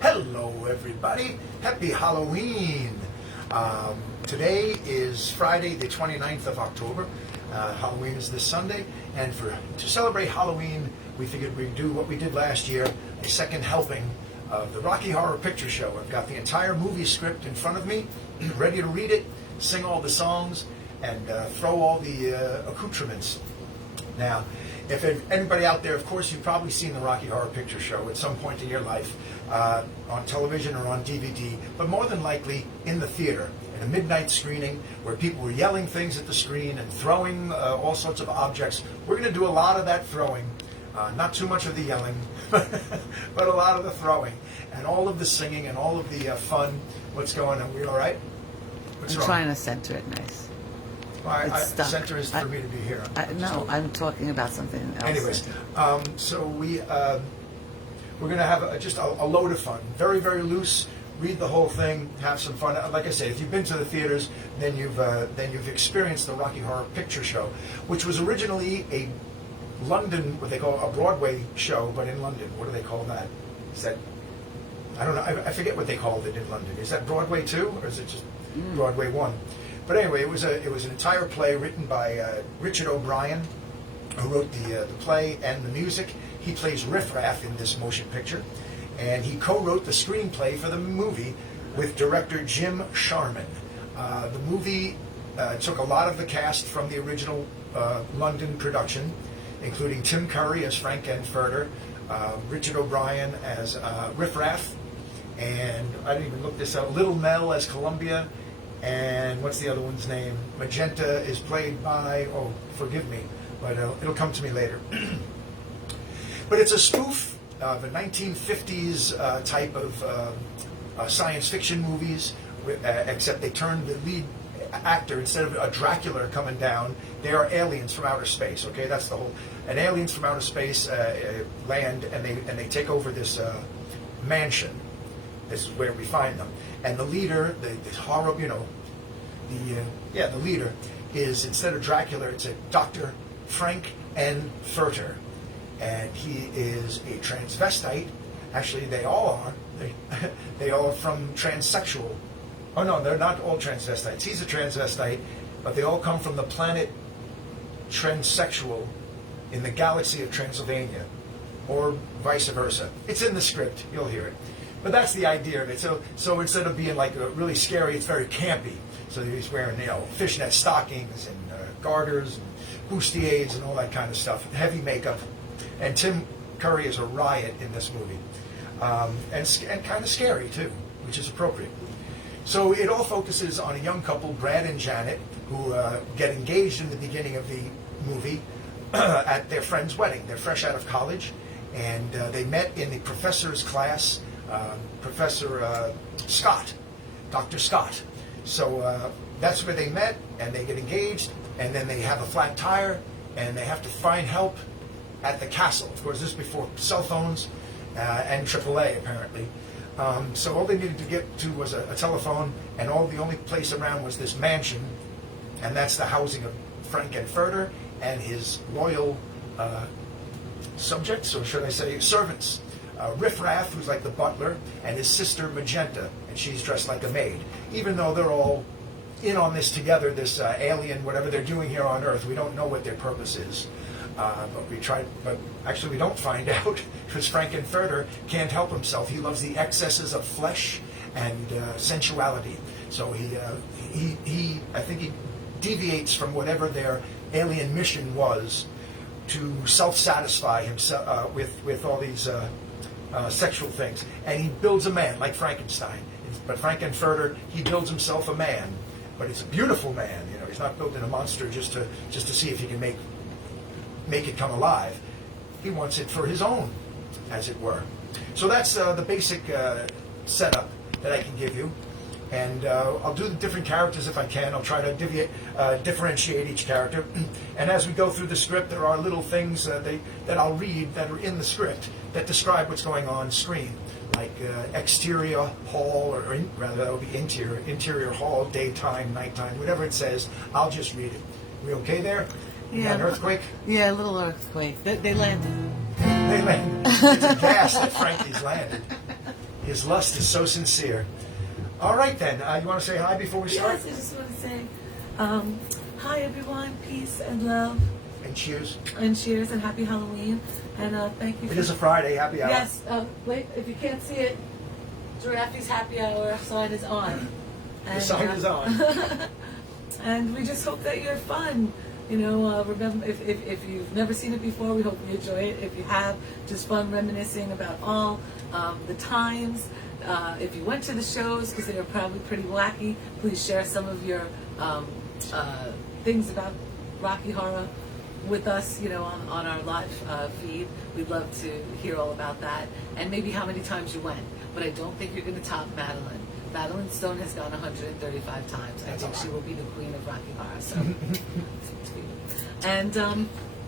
Hello, everybody. Happy Halloween. Today is Friday, the 29th of October. Halloween is this Sunday, and to celebrate Halloween, we figured we'd do what we did last year, a second helping of the Rocky Horror Picture Show. I've got the entire movie script in front of me, ready to read it, sing all the songs, and throw all the accoutrements. Now, if anybody out there, of course, you've probably seen the Rocky Horror Picture Show at some point in your life, on television or on DVD, but more than likely in the theater, in a midnight screening where people were yelling things at the screen and throwing all sorts of objects. We're going to do a lot of that throwing, not too much of the yelling, but a lot of the throwing, and all of the singing and all of the fun. What's going on? We all right? What's I'm wrong? trying to center it nice. It's stuck. Center is for me to be here. No, I'm talking about something else. Anyways, so we're going to have just a load of fun. Very, very loose. Read the whole thing. Have some fun. Like I say, if you've been to the theaters, then you've experienced the Rocky Horror Picture Show, which was originally a London, what they call a Broadway show, but in London. What do they call that? Is that, I don't know. I forget what they called it in London. Is that Broadway 2, or is it just Broadway 1? But anyway, it was an entire play written by Richard O'Brien, who wrote the play and the music. He plays Riff Raff in this motion picture, and he co-wrote the screenplay for the movie with director Jim Sharman. The movie took a lot of the cast from the original London production, including Tim Curry as Frank Enfurter, Richard O'Brien as Riff Raff, and I didn't even look this up, Little Mel as Columbia, and what's the other one's name? Magenta is played by, oh, forgive me, but it'll come to me later. But it's a spoof of a 1950s type of science fiction movies, except they turned the lead actor, instead of a Dracula coming down, they are aliens from outer space. Okay, that's the whole. And aliens from outer space land, and they take over this mansion. This is where we find them. And the leader, the horror, the leader is, instead of Dracula, it's a Dr. Frank Enfurter. And he is a transvestite. Actually, they all are. They all are from transsexual. Oh no, they're not all transvestites. He's a transvestite, but they all come from the planet transsexual in the galaxy of Transylvania, or vice versa. It's in the script. You'll hear it. But that's the idea of it. So instead of being like really scary, it's very campy. So he's wearing fishnet stockings and garters and bustiers and all that kind of stuff. Heavy makeup. And Tim Curry is a riot in this movie, and kind of scary too, which is appropriate. So it all focuses on a young couple, Brad and Janet, who get engaged in the beginning of the movie at their friend's wedding. They're fresh out of college, and they met in the professor's class. Professor Scott, Dr. Scott. So that's where they met, and they get engaged, and then they have a flat tire, and they have to find help at the castle. Of course, this is before cell phones and AAA, apparently. So all they needed to get to was a telephone, and the only place around was this mansion, and that's the housing of Frank Enfurter and his loyal subjects, or should I say servants. Riff Raff, who's like the butler, and his sister Magenta, and she's dressed like a maid. Even though they're all in on this together, this alien, whatever they're doing here on Earth, we don't know what their purpose is. But actually we don't find out, because Frank Enfurter can't help himself. He loves the excesses of flesh and sensuality. So he I think he deviates from whatever their alien mission was to self-satisfy himself with all these sexual things, and he builds a man like Frankenstein. But Frank Enfurter, he builds himself a man, but it's a beautiful man. He's not building a monster just to see if he can make it come alive. He wants it for his own, as it were. So that's the basic setup that I can give you. And I'll do the different characters if I can. I'll try to differentiate each character. And as we go through the script, there are little things that I'll read that are in the script that describe what's going on screen, like exterior hall, or rather that would be interior hall, daytime, nighttime, whatever it says. I'll just read it. We okay there? Yeah. An earthquake? Yeah, a little earthquake. They landed. They landed. It's a gas that Frankie's landed. His lust is so sincere. All right, then. You want to say hi before we start? Yes, I just want to say, hi everyone, peace and love, And cheers. and cheers, and happy Halloween, and thank you. It is a Friday. Happy hour. Yes. Wait, if you can't see it, Giraffe's happy hour sign is on. The sign is on. And we just hope that you're fun. You know, remember, if you've never seen it before, we hope you enjoy it. If you have, just fun reminiscing about all the times. If you went to the shows, because they were probably pretty wacky, please share some of your things about Rocky Horror with us, you know, on our live feed. We'd love to hear all about that, and maybe how many times you went. But I don't think you're going to top Madeline. Madeline Stone has gone 135 times. I think she will be the queen of Rocky Horror. So, and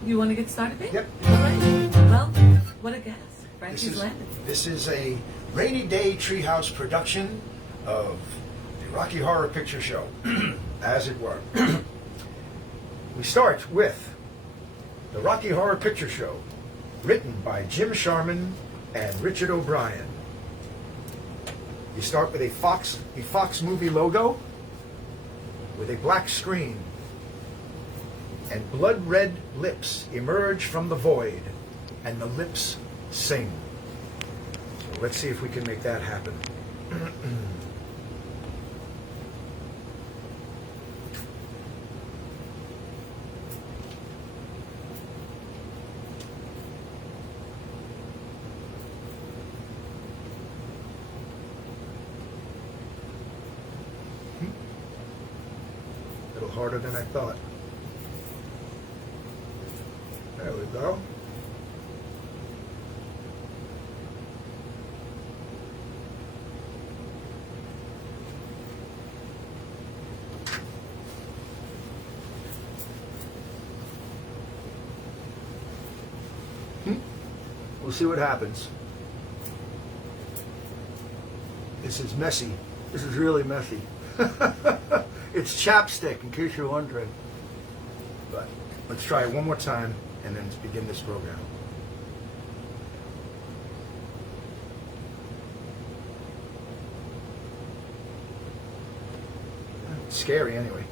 you want to get started, babe? Yep. All right. Well, what a guess. Frankie's Landing. This is a rainy day treehouse production of the Rocky Horror Picture Show, as it were. We start with the Rocky Horror Picture Show, written by Jim Sharman and Richard O'Brien. You start with a Fox movie logo with a black screen, and blood red lips emerge from the void, and the lips sing. So let's see if we can make that happen. A little harder than I thought. There we go. We'll see what happens. This is messy. This is really messy. It's chapstick, in case you're wondering. But let's try it one more time and then begin this program. It's scary anyway.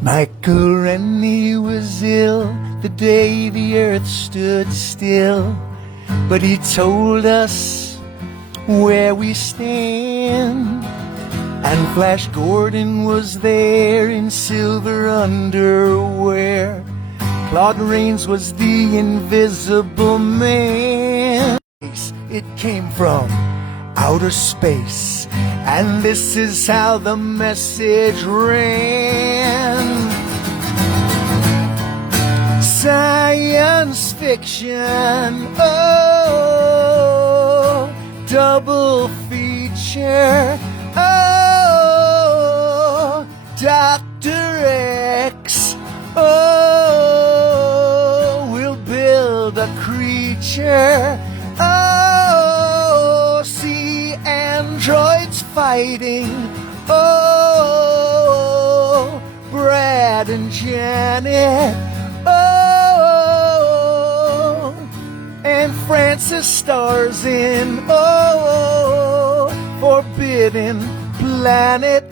Michael Rennie was ill the day the earth stood still, but he told us where we stand. And Flash Gordon was there in silver underwear. Claude Rains was the invisible man. It came from outer space, and this is how the message ran. Science fiction, oh, double feature, oh, Dr. X, oh, we'll build a creature, oh, see androids fighting, oh, Brad and Janet, oh, and Francis stars in, oh, Forbidden Planet,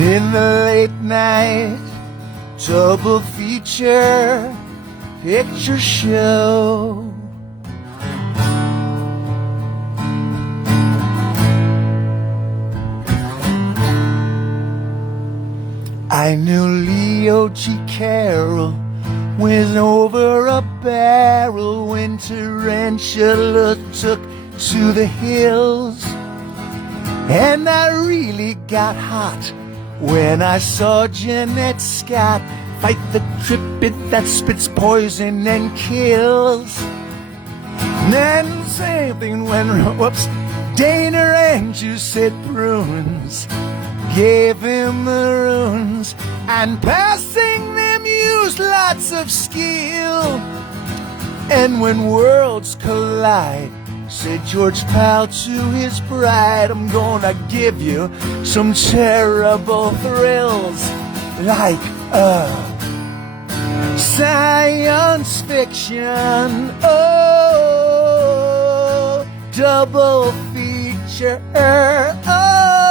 in the late night double feature picture show. I knew Leo G. Carroll went over a barrel when Tarantula took to the hills. And I really got hot when I saw Jeanette Scott fight the tripit that spits poison and kills. Then same thing when, whoops, Dana and you said prunes. Gave him the runes, and passing them used lots of skill. And when worlds collide, said George Pal to his bride, I'm gonna give you some terrible thrills, like science fiction, oh, double feature, oh,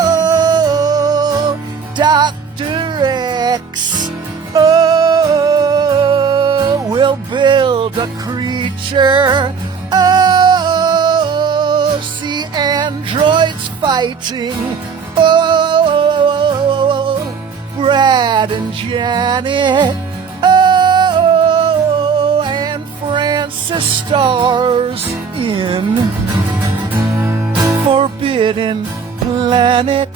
Dr. X, oh, we'll build a creature, oh, see androids fighting, oh, Brad and Janet, oh, and Francis stars in Forbidden Planet.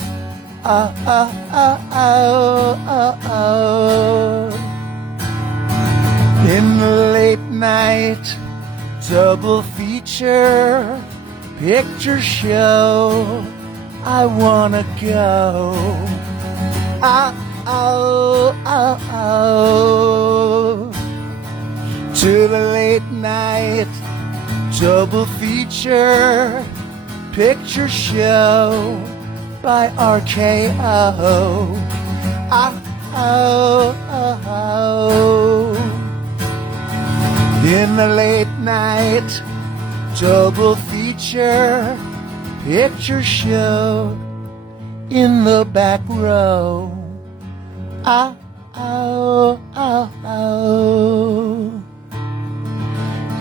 In the late night double feature picture show, I wanna go. To the late night double feature picture show by RKO. In the late night double feature picture show in the back row.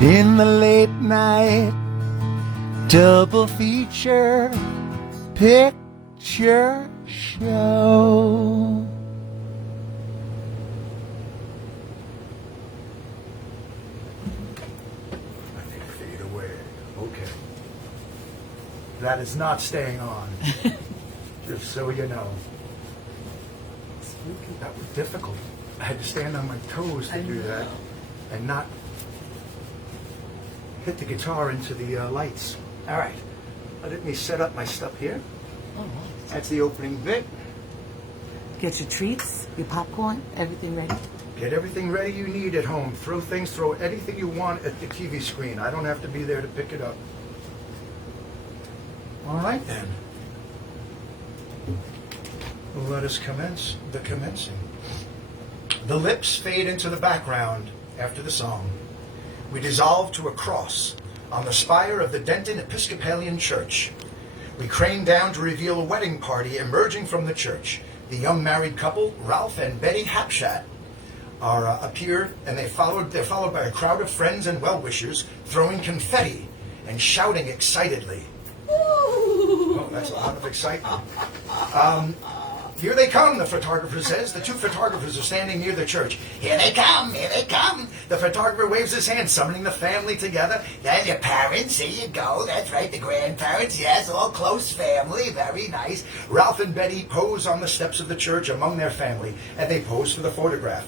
In the late night double feature picture show. I think fade away. Okay. That is not staying on. Just so you know. That was difficult. I had to stand on my toes to do that and not hit the guitar into the lights. All right. Let me set up my stuff here. All right. That's the opening bit. Get your treats, your popcorn, everything ready. Get everything ready you need at home. Throw anything you want at the TV screen. I don't have to be there to pick it up. All right then. Let us commence the commencing. The lips fade into the background after the song. We dissolve to a cross on the spire of the Denton Episcopalian Church. We crane down to reveal a wedding party emerging from the church. The young married couple, Ralph and Betty Hapshat, appear, and they're followed by a crowd of friends and well-wishers throwing confetti and shouting excitedly. Oh, that's a lot of excitement. Here they come, the photographer says. The two photographers are standing near the church. Here they come, here they come. The photographer waves his hand, summoning the family together. Then your parents, here you go. That's right, the grandparents, yes, all close family, very nice. Ralph and Betty pose on the steps of the church among their family, and they pose for the photograph.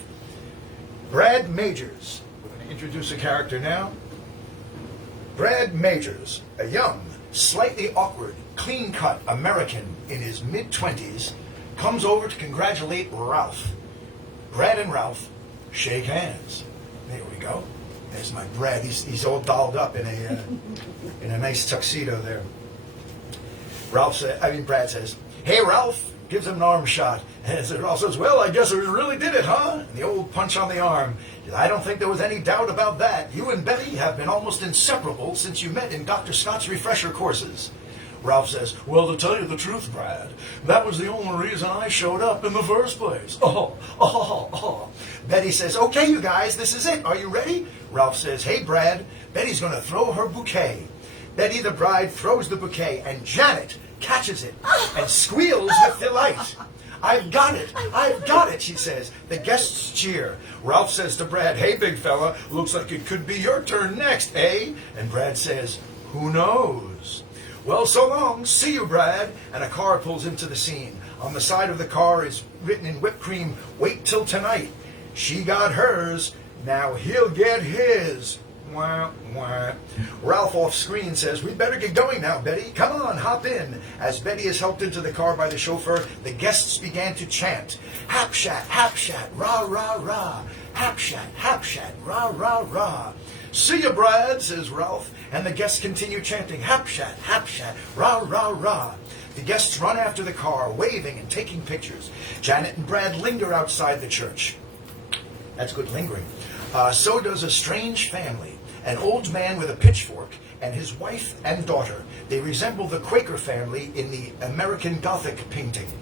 Brad Majors. We're going to introduce a character now. Brad Majors, a young, slightly awkward, clean-cut American in his mid-20s, comes over to congratulate Ralph. Brad and Ralph shake hands. There we go. There's my Brad. He's all dolled up in a nice tuxedo there. Brad says, "Hey, Ralph," gives him an arm shot. And Ralph says, "Well, I guess we really did it, huh?" And the old punch on the arm. "I don't think there was any doubt about that. You and Betty have been almost inseparable since you met in Dr. Scott's refresher courses." Ralph says, "Well, to tell you the truth, Brad, that was the only reason I showed up in the first place." Betty says, "Okay, you guys, this is it. Are you ready?" Ralph says, "Hey, Brad, Betty's going to throw her bouquet." Betty, the bride, throws the bouquet, and Janet catches it and squeals with delight. "I've got it! I've got it!" she says. The guests cheer. Ralph says to Brad, "Hey, big fella, looks like it could be your turn next, eh?" And Brad says, "Who knows?" "Well, so long. See you, Brad." And a car pulls into the scene. On the side of the car is written in whipped cream, "Wait till tonight. She got hers. Now he'll get his." wah, wah. Ralph off screen says, "We better get going now, Betty. Come on, hop in." As Betty is helped into the car by the chauffeur, the guests began to chant, hapshat, rah, rah, rah. Hapshat, rah, rah, rah. "See ya, Brad," says Ralph, and the guests continue chanting, hapshat, rah, rah, rah. The guests run after the car, waving and taking pictures. Janet and Brad linger outside the church. That's good lingering. So does a strange family, an old man with a pitchfork and his wife and daughter. They resemble the Quaker family in the American Gothic painting.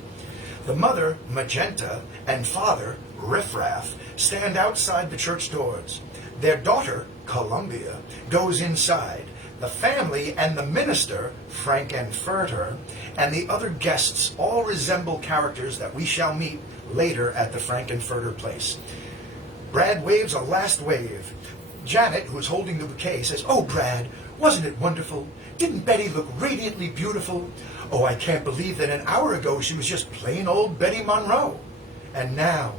The mother, Magenta, and father, Riffraff, stand outside the church doors. Their daughter, Columbia, goes inside. The family and the minister, Frankenfurter, and the other guests all resemble characters that we shall meet later at the Frankenfurter place. Brad waves a last wave. Janet, who's holding the bouquet, says, "Oh, Brad, wasn't it wonderful? Didn't Betty look radiantly beautiful? Oh, I can't believe that an hour ago she was just plain old Betty Monroe. And now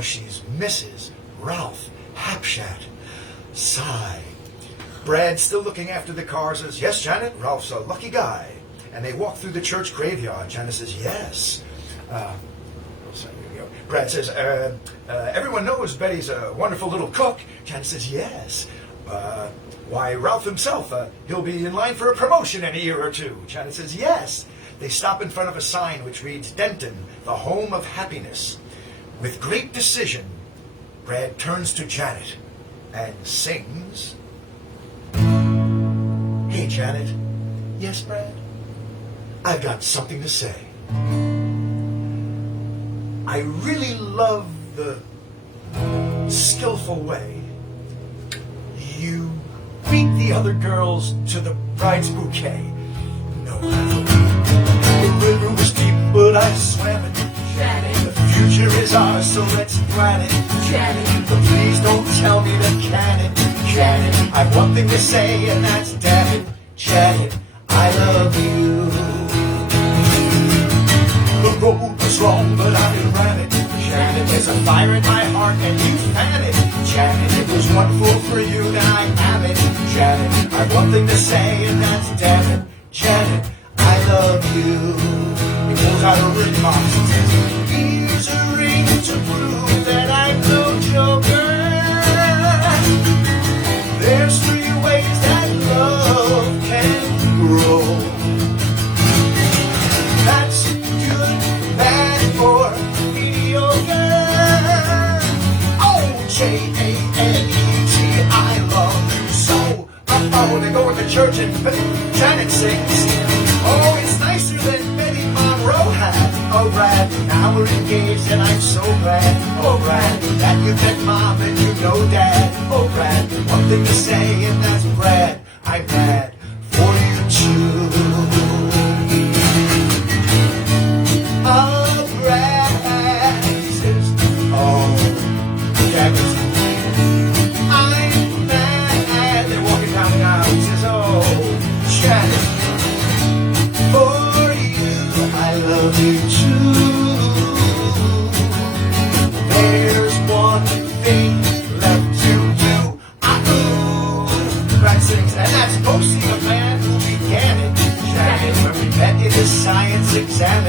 she's Mrs. Ralph Hapshat." Sigh. Brad, still looking after the car, says, "Yes, Janet, Ralph's a lucky guy." And they walk through the church graveyard. Janet says, "Yes." Brad says, "Everyone knows Betty's a wonderful little cook." Janet says, "Yes." Why, Ralph himself, he'll be in line for a promotion in a year or two." Janet says, "Yes." They stop in front of a sign which reads, "Denton, the home of happiness." With great decision, Brad turns to Janet and sings, "Hey, Janet." "Yes, Brad?" "I've got something to say. I really love the skillful way you beat the other girls to the bride's bouquet. No, the river was deep, but I swam it. Janet, the future is ours, so let's plan it. Janet, but please don't tell me to can it. Janet, I've one thing to say, and that's damn it. Janet, I love you. The road was wrong, but I ran it. Janet, there's a fire in my heart, and you fan it. Janet, it was wonderful for you, now I have it. Janet, I've one thing to say, and that's damn it. Janet, I love you. He pulls out a ring box and says, "Here's a ring to prove that I'm no joker. There's 3 ways that love can grow. That's good, bad, or mediocre. Oh, Janet, I love you so." Oh, they go into church and Janet sings, "Oh, it's nicer than Betty Monroe had. Oh, Brad, now we're engaged and I'm so glad. Oh, Brad, that you met Mom and you know Dad. Oh, Brad, one thing to say, and that's Brad, I'm glad for you too." Oh, Brad, he says, "Oh, Janet, I'm mad." They're walking down the aisle. He says, "Oh, Janet, for you, I love you too. There's one thing left to do." Brad sings, and that's go see a man who began it. Janet, when we met in the science exam.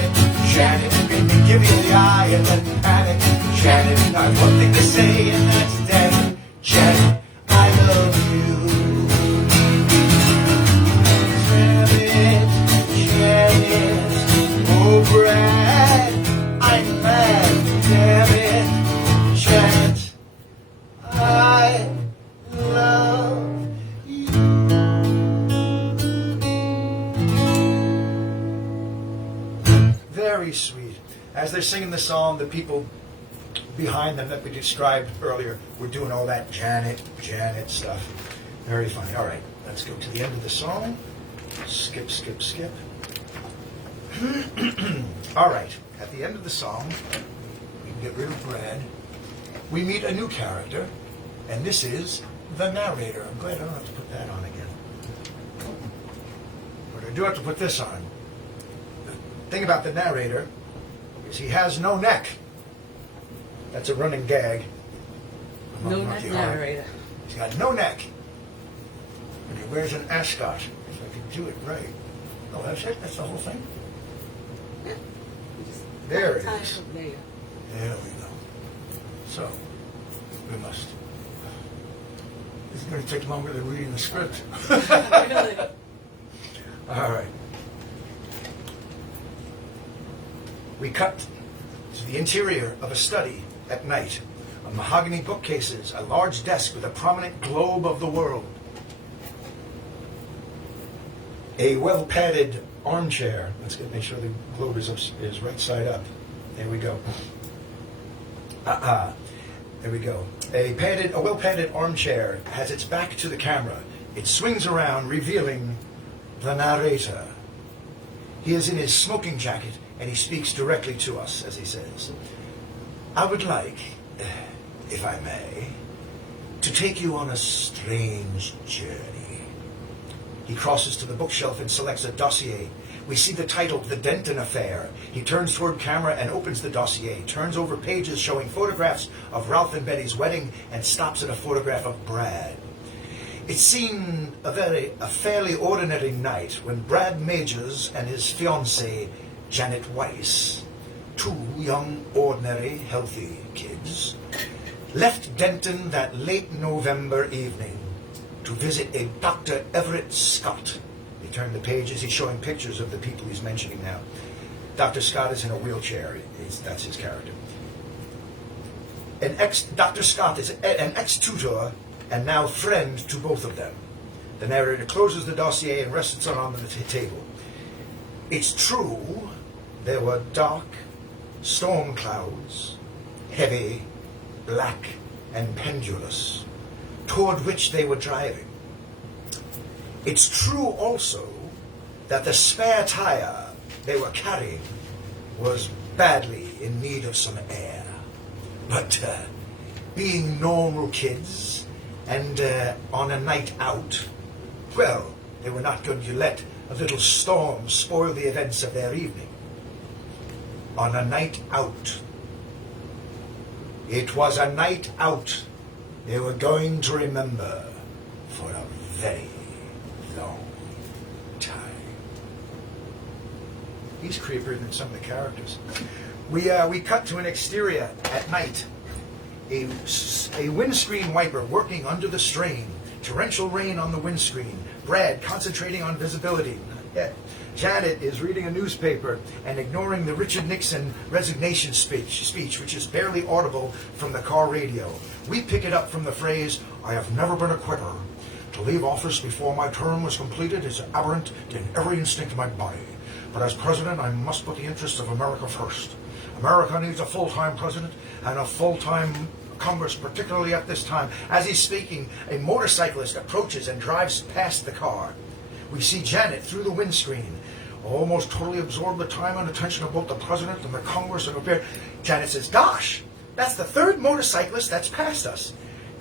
Janet, made me give you the eye and then panic. Janet, I've one thing to say, and that's damn it. Janet, I love you. Janet, oh, Brad, I'm mad. Damn it, Janet, I love you. Very sweet. As they're singing the song, the people behind them that we described earlier were doing all that Janet stuff. Very funny. All right, let's go to the end of the song. Skip. All right, at the end of the song, we can get rid of Brad. We meet a new character, and this is the narrator. I'm glad I don't have to put that on again. But I do have to put this on. The thing about the narrator is he has no neck. That's a running gag. among No Rocky neck Horror. narrator. He's got no neck. Where's an ascot? If I can do it right. Oh, that's it? That's the whole thing? There it is. There you go. There we go. So, we must. This is going to take longer than reading the script. Really? All right. We cut to the interior of a study at night. On mahogany bookcases, a large desk with a prominent globe of the world. A well-padded armchair. Let's make sure the globe is right side up. There we go. There we go. A well-padded armchair has its back to the camera. It swings around, revealing the narrator. He is in his smoking jacket, and he speaks directly to us, as he says, "I would like, if I may, to take you on a strange journey." He crosses to the bookshelf and selects a dossier. We see the title, The Denton Affair. He turns toward camera and opens the dossier, turns over pages showing photographs of Ralph and Betty's wedding, and stops at a photograph of Brad. It seemed a fairly ordinary night when Brad Majors and his fiancée, Janet Weiss, two young, ordinary, healthy kids, left Denton that late November evening to visit a Dr. Everett Scott. He turned the pages. He's showing pictures of the people he's mentioning now. Dr. Scott is in a wheelchair. That's his character. Dr. Scott is an ex-tutor and now friend to both of them. The narrator closes the dossier and rests it on the table. It's true, there were dark storm clouds, heavy, black, and pendulous, toward which they were driving. It's true also that the spare tire they were carrying was badly in need of some air. But being normal kids and on a night out, well, they were not going to let a little storm spoil the events of their evening. On a night out. It was a night out they were going to remember for a very long time. He's creepier than some of the characters. We cut to an exterior at night. A windscreen wiper working under the strain. Torrential rain on the windscreen. Brad concentrating on visibility. Janet is reading a newspaper and ignoring the Richard Nixon resignation speech, which is barely audible from the car radio. We pick it up from the phrase, "I have never been a quitter. To leave office before my term was completed is aberrant in every instinct of my body. But as president, I must put the interests of America first. America needs a full-time president and a full-time Congress, particularly at this time." As he's speaking, a motorcyclist approaches and drives past the car. We see Janet through the windscreen, almost totally absorbed the time and attention of both the president and the Congress and appear. Janet says, "Gosh, that's the third motorcyclist that's passed us.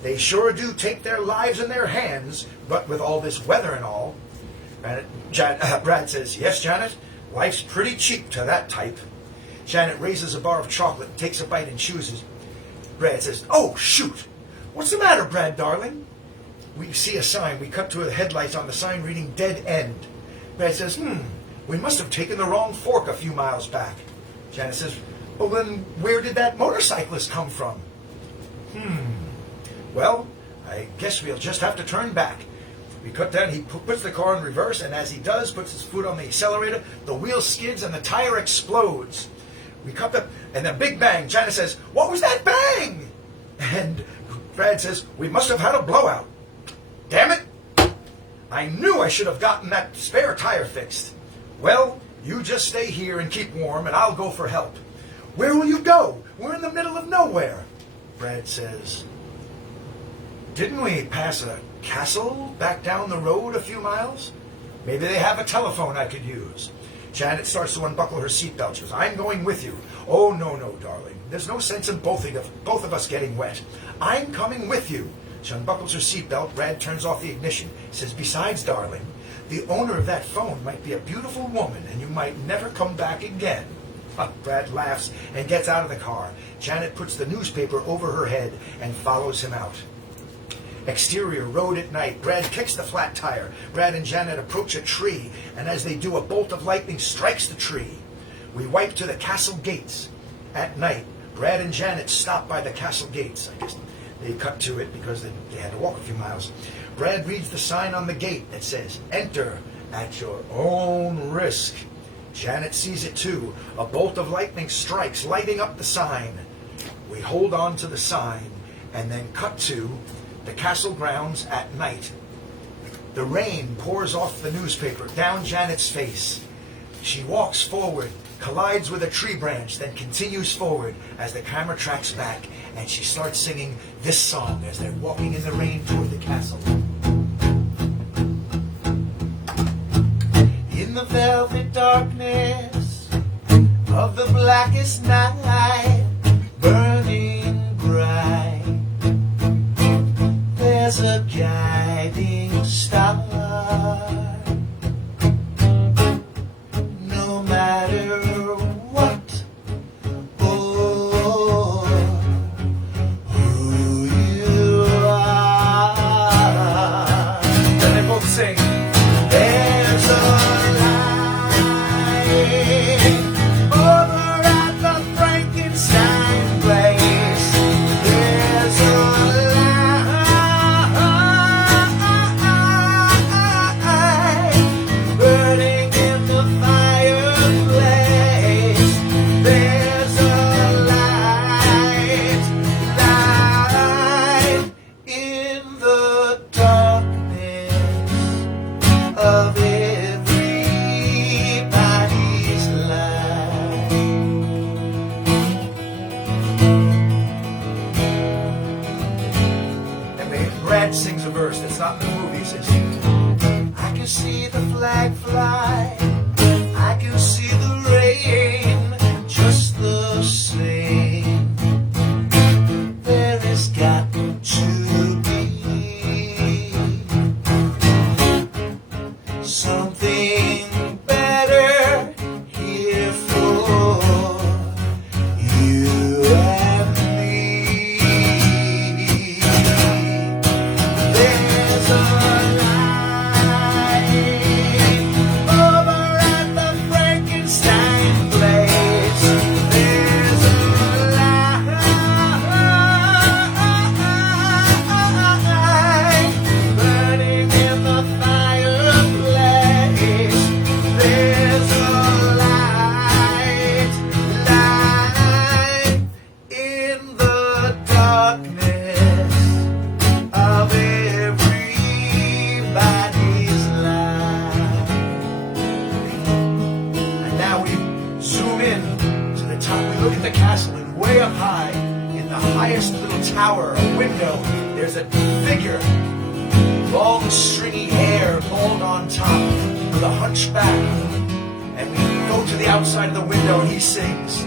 They sure do take their lives in their hands, but with all this weather and all." Brad says, "Yes, Janet, life's pretty cheap to that type." Janet raises a bar of chocolate and takes a bite and chews it. Brad says, "Oh, shoot! What's the matter, Brad, darling?" We see a sign. We cut to the headlights on the sign reading "Dead End." Brad says, "We must have taken the wrong fork a few miles back." Janet says, "Well, then where did that motorcyclist come from?" "Well, I guess we'll just have to turn back." We cut down. He puts the car in reverse, and as he does, puts his foot on the accelerator, the wheel skids and the tire explodes. We cut up, and a big bang. Janet says, "What was that bang?" And Brad says, "We must have had a blowout." "Damn it! I knew I should have gotten that spare tire fixed." "Well, you just stay here and keep warm, and I'll go for help." "Where will you go? We're in the middle of nowhere." Brad says, "Didn't we pass a castle back down the road a few miles? Maybe they have a telephone I could use." Janet starts to unbuckle her seatbelt. She goes, "I'm going with you." "Oh, no, darling. There's no sense in both of us getting wet. I'm coming with you." She unbuckles her seatbelt. Brad turns off the ignition. He says, "Besides, darling, the owner of that phone might be a beautiful woman, and you might never come back again." Brad laughs and gets out of the car. Janet puts the newspaper over her head and follows him out. Exterior, road at night. Brad kicks the flat tire. Brad and Janet approach a tree, and as they do, a bolt of lightning strikes the tree. We wipe to the castle gates. At night, Brad and Janet stop by the castle gates. I guess they cut to it because they had to walk a few miles. Brad reads the sign on the gate that says, "Enter at your own risk." Janet sees it too. A bolt of lightning strikes, lighting up the sign. We hold on to the sign and then cut to the castle grounds at night. The rain pours off the newspaper down Janet's face. She walks forward, collides with a tree branch, then continues forward as the camera tracks back, and she starts singing this song as they're walking in the rain toward the castle. In the velvet darkness of the blackest night, burning bright, there's a guiding star. No matter what or who you are. Then they both sing, "There's a light over at the Frankenstein place. There's a light burning in the fireplace. There's a light in the darkness of everybody's life." And Brad sings a verse that's not in the movie. He says, "I can see the flag fly, I can see the rain, just the same. There has got to be something better here for you and me. There's a light over at the Frankenstein place. There's a light burning in the fireplace. There's a light in the darkness of everybody's life." And now we zoom in to the top. We look at the castle, and way up high, in the highest little tower, a window, there's a figure, long stringy hair, bald on top, with a hunchback. And we go to the outside of the window, and he sings,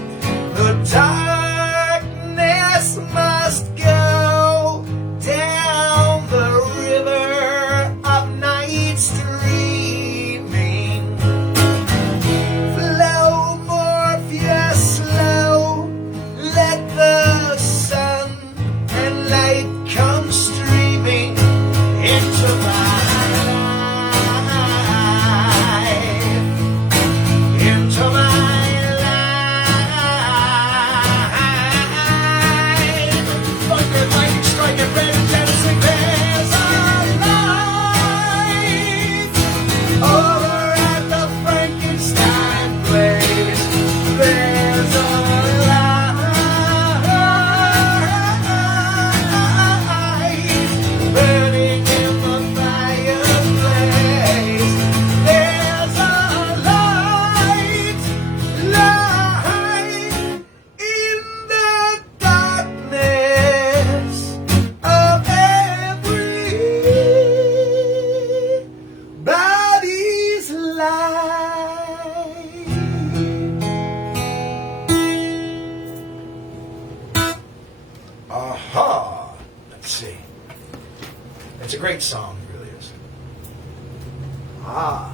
"The darkness must go down the river of night streaming. Flow, Morpheus, slow, let the sun and light come streaming into my life, into my life. Thunder, lightning, strike, and red and dancing. There's a light over at the Frankenstein place. There's a light burning in the fireplace. There's a light in the darkness of everybody's life." Aha! Let's see. It's a great song, it really is. Ah.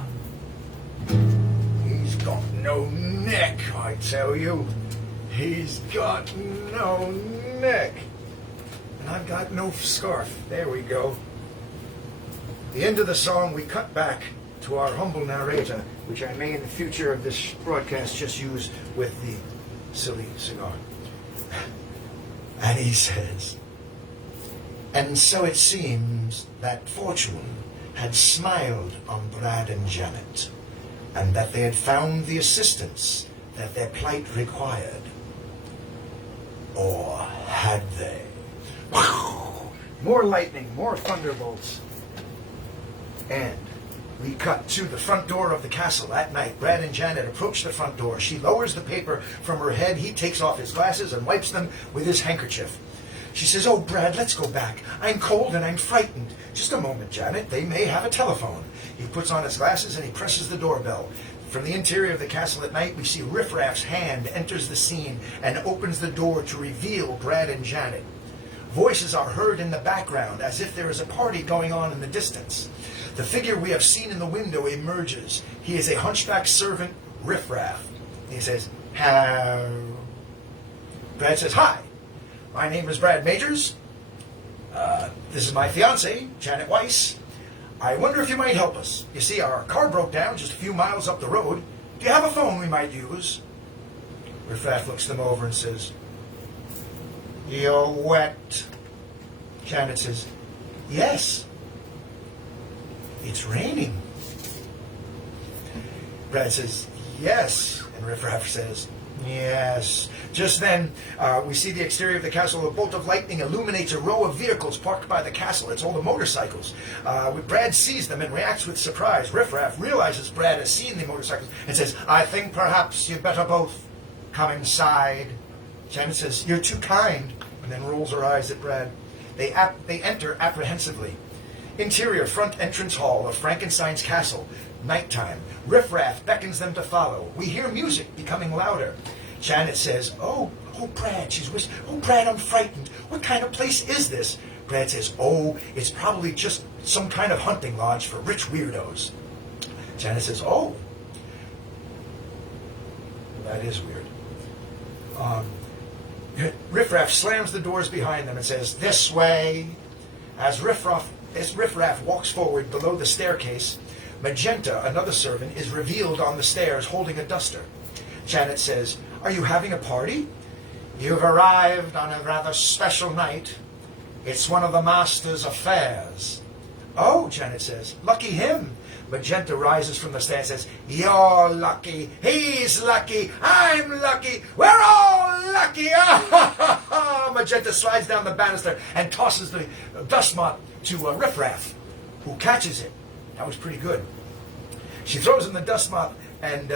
He's got no neck, I tell you. He's got no neck. And I've got no scarf. There we go. The end of the song, we cut back to our humble narrator, which I may in the future of this broadcast just use with the silly cigar. And he says, "And so it seems that fortune had smiled on Brad and Janet, and that they had found the assistance that their plight required. Or had they?" More lightning, more thunderbolts. And we cut to the front door of the castle at night. Brad and Janet approach the front door. She lowers the paper from her head. He takes off his glasses and wipes them with his handkerchief. She says, "Oh, Brad, let's go back. I'm cold and I'm frightened." "Just a moment, Janet. They may have a telephone." He puts on his glasses and he presses the doorbell. From the interior of the castle at night, we see Riff Raff's hand enters the scene and opens the door to reveal Brad and Janet. Voices are heard in the background as if there is a party going on in the distance. The figure we have seen in the window emerges. He is a hunchback servant, Riff Raff. He says, "Hello." Brad says, "Hi, my name is Brad Majors. This is my fiancée, Janet Weiss. I wonder if you might help us. You see, our car broke down just a few miles up the road. Do you have a phone we might use?" Riff Raff looks them over and says, "You're wet." Janet says, "Yes. It's raining." Brad says, "Yes." And Riff Raff says, "Yes." Just then, we see the exterior of the castle. A bolt of lightning illuminates a row of vehicles parked by the castle. It's all the motorcycles. Brad sees them and reacts with surprise. Riff Raff realizes Brad has seen the motorcycles and says, "I think perhaps you'd better both come inside." Janet says, "You're too kind," and then rolls her eyes at Brad. They enter apprehensively. Interior front entrance hall of Frankenstein's castle. Nighttime. Riff Raff beckons them to follow. We hear music becoming louder. Janet says, "Oh, Brad," she's whispering, "Oh, Brad, I'm frightened. What kind of place is this?" Brad says, "Oh, it's probably just some kind of hunting lodge for rich weirdos." Janet says, "Oh, that is weird." Riff Raff slams the doors behind them and says, "This way." As Riff Raff walks forward below the staircase, Magenta, another servant, is revealed on the stairs holding a duster. Janet says, "Are you having a party?" "You've arrived on a rather special night. It's one of the master's affairs." "Oh," Janet says, "lucky him." Magenta rises from the stairs and says, "You're lucky, he's lucky, I'm lucky, we're all lucky." Magenta slides down the banister and tosses the dust mop to Riff Raff, who catches it. That was pretty good. She throws him the dust mop, and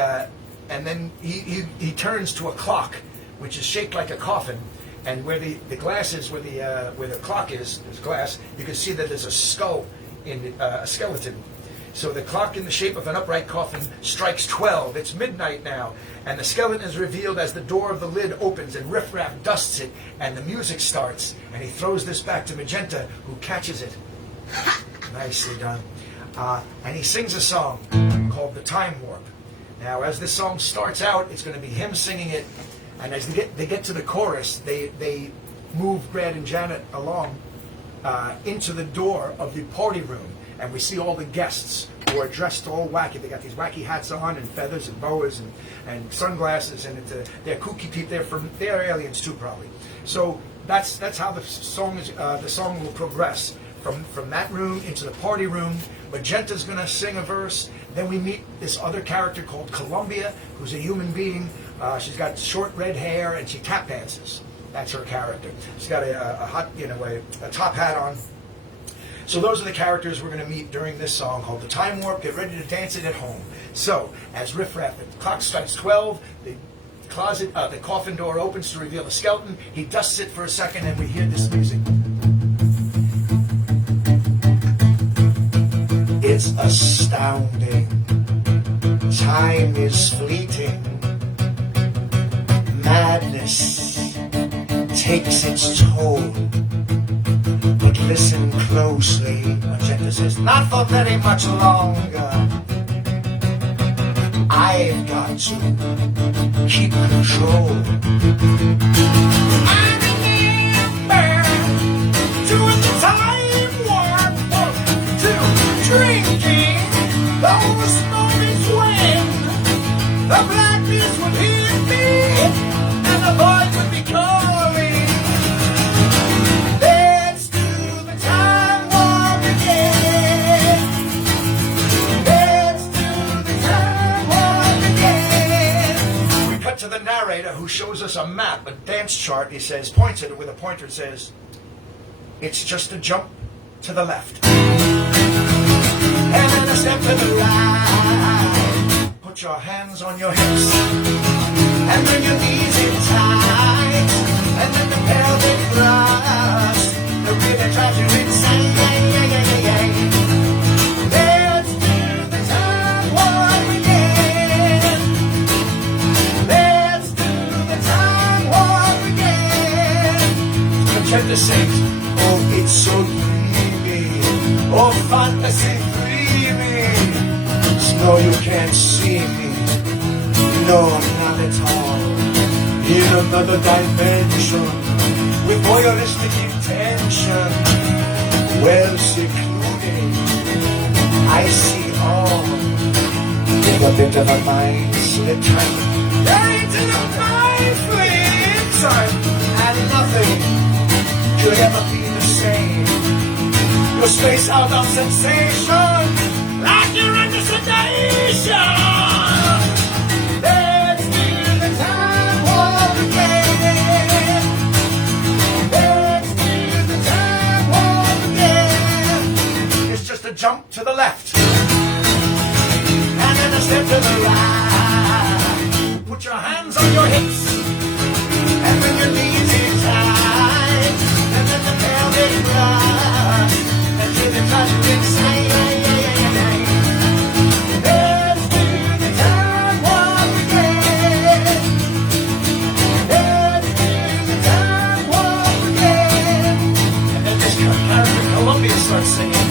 then he turns to a clock, which is shaped like a coffin. And where the glass is, where the clock is, there's glass. You can see that there's a skull in a skeleton. So the clock in the shape of an upright coffin strikes 12. It's midnight now, and the skeleton is revealed as the door of the lid opens, and Riff Raff dusts it, and the music starts, and he throws this back to Magenta, who catches it. Nicely done. And he sings a song called "The Time Warp." Now, as this song starts out, it's going to be him singing it, and as they get to the chorus, they move Brad and Janet along into the door of the party room. And we see all the guests who are dressed all wacky. They got these wacky hats on and feathers and boas and sunglasses, and they're kooky people. They're aliens too, probably. So that's how the song will progress from that room into the party room. Magenta's going to sing a verse. Then we meet this other character called Columbia, who's a human being. She's got short red hair and she tap dances. That's her character. She's got a top hat on. So those are the characters we're going to meet during this song called "The Time Warp." Get ready to dance it at home. So, as Riff Raff, the clock strikes 12, the coffin door opens to reveal the skeleton. He dusts it for a second, and we hear this music. It's astounding. Time is fleeting. Madness takes its toll. But listen closely, Magenta says, not for very much longer. I've got to keep control. I remember The blackness would hit me, and the void would be calling. Let's do the time warp again. Let's do the time warp again. We cut to the narrator, who shows us a map, a dance chart. He says, points at it with a pointer, and says, it's just a jump to the left. And then a step to the right. Put your hands on your hips. And bring your knees in tight. And then the pelvic thrust. The rhythm drives you insane. Let's do the time warp again. Let's do the time warp again. Conchetta sings, oh, it's so dreamy. Oh, fantasy free me. No, you can't see me. No, not at all. In another dimension, with voyeuristic intention, well secluded, I see all. With a bit of a mind slit time, right to the mind flip time, and nothing could ever be the same. Your space out of sensation, like you're under sedation. Let's do the time warp again. Let's do the time warp again. It's just a jump to the left, and then a step to the right. Put your hands on your hips, and bring your knees in tight, and then the pelvic thrust, until it drives you insane. Let's do the time warp again. Let's do the time warp again. And then this character Columbia starts singing.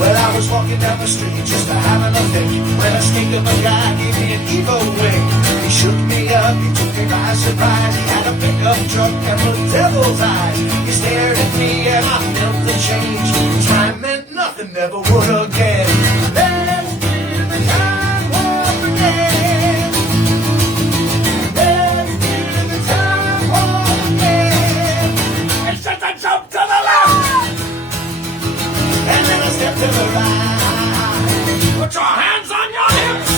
Well, I was walking down the street just a having a think, when a skink of a guy gave me an evil wink. He shook me up, he took me by surprise. He had a pickup truck and the devil's eyes. He stared at me and I felt the change. Time meant nothing, never would again. Let's do the time warp again. Let's do the time warp again. It's just a jump to the left, and then a step to the right. Put your hands on your hips,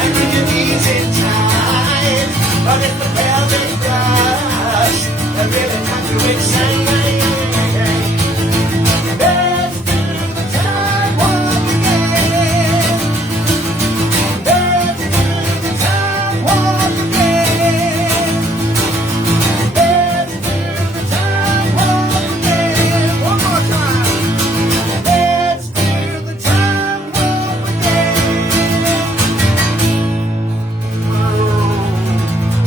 and bring your knees in tight. But it's the pelvic thrust that really knocks you insane. Let's do the time warp again. Let's do the time warp again. Let's do the time warp again. One more time. Let's do the time warp again.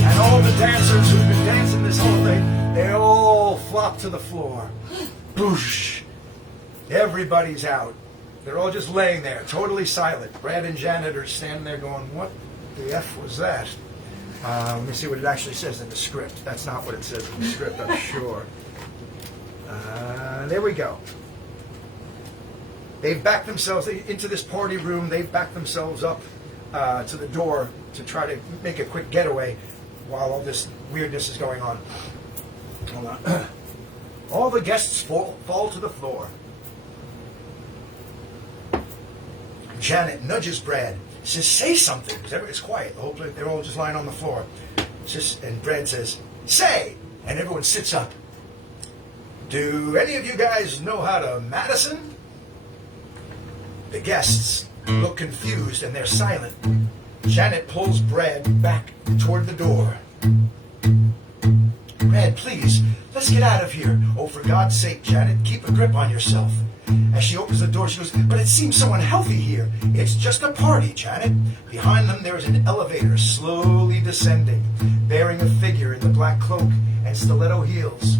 And all the dancers who've been dancing this whole thing, they all flop to the floor. Boosh. Everybody's out. They're all just laying there, totally silent. Brad and Janet are standing there going, what the F was that? Let me see what it actually says in the script. That's not what it says in the script, I'm sure. There we go. They've backed themselves into this party room. They've backed themselves up to the door to try to make a quick getaway while all this weirdness is going on. Hold on. All the guests fall to the floor. Janet nudges Brad. Says, say something. Because it's quiet. The whole place, they're all just lying on the floor. And Brad says, say! And everyone sits up. Do any of you guys know how to Madison? The guests look confused and they're silent. Janet pulls Brad back toward the door. Brad, please, let's get out of here. Oh, for God's sake, Janet, keep a grip on yourself. As she opens the door, she goes, but it seems so unhealthy here. It's just a party, Janet. Behind them, there is an elevator slowly descending, bearing a figure in the black cloak and stiletto heels.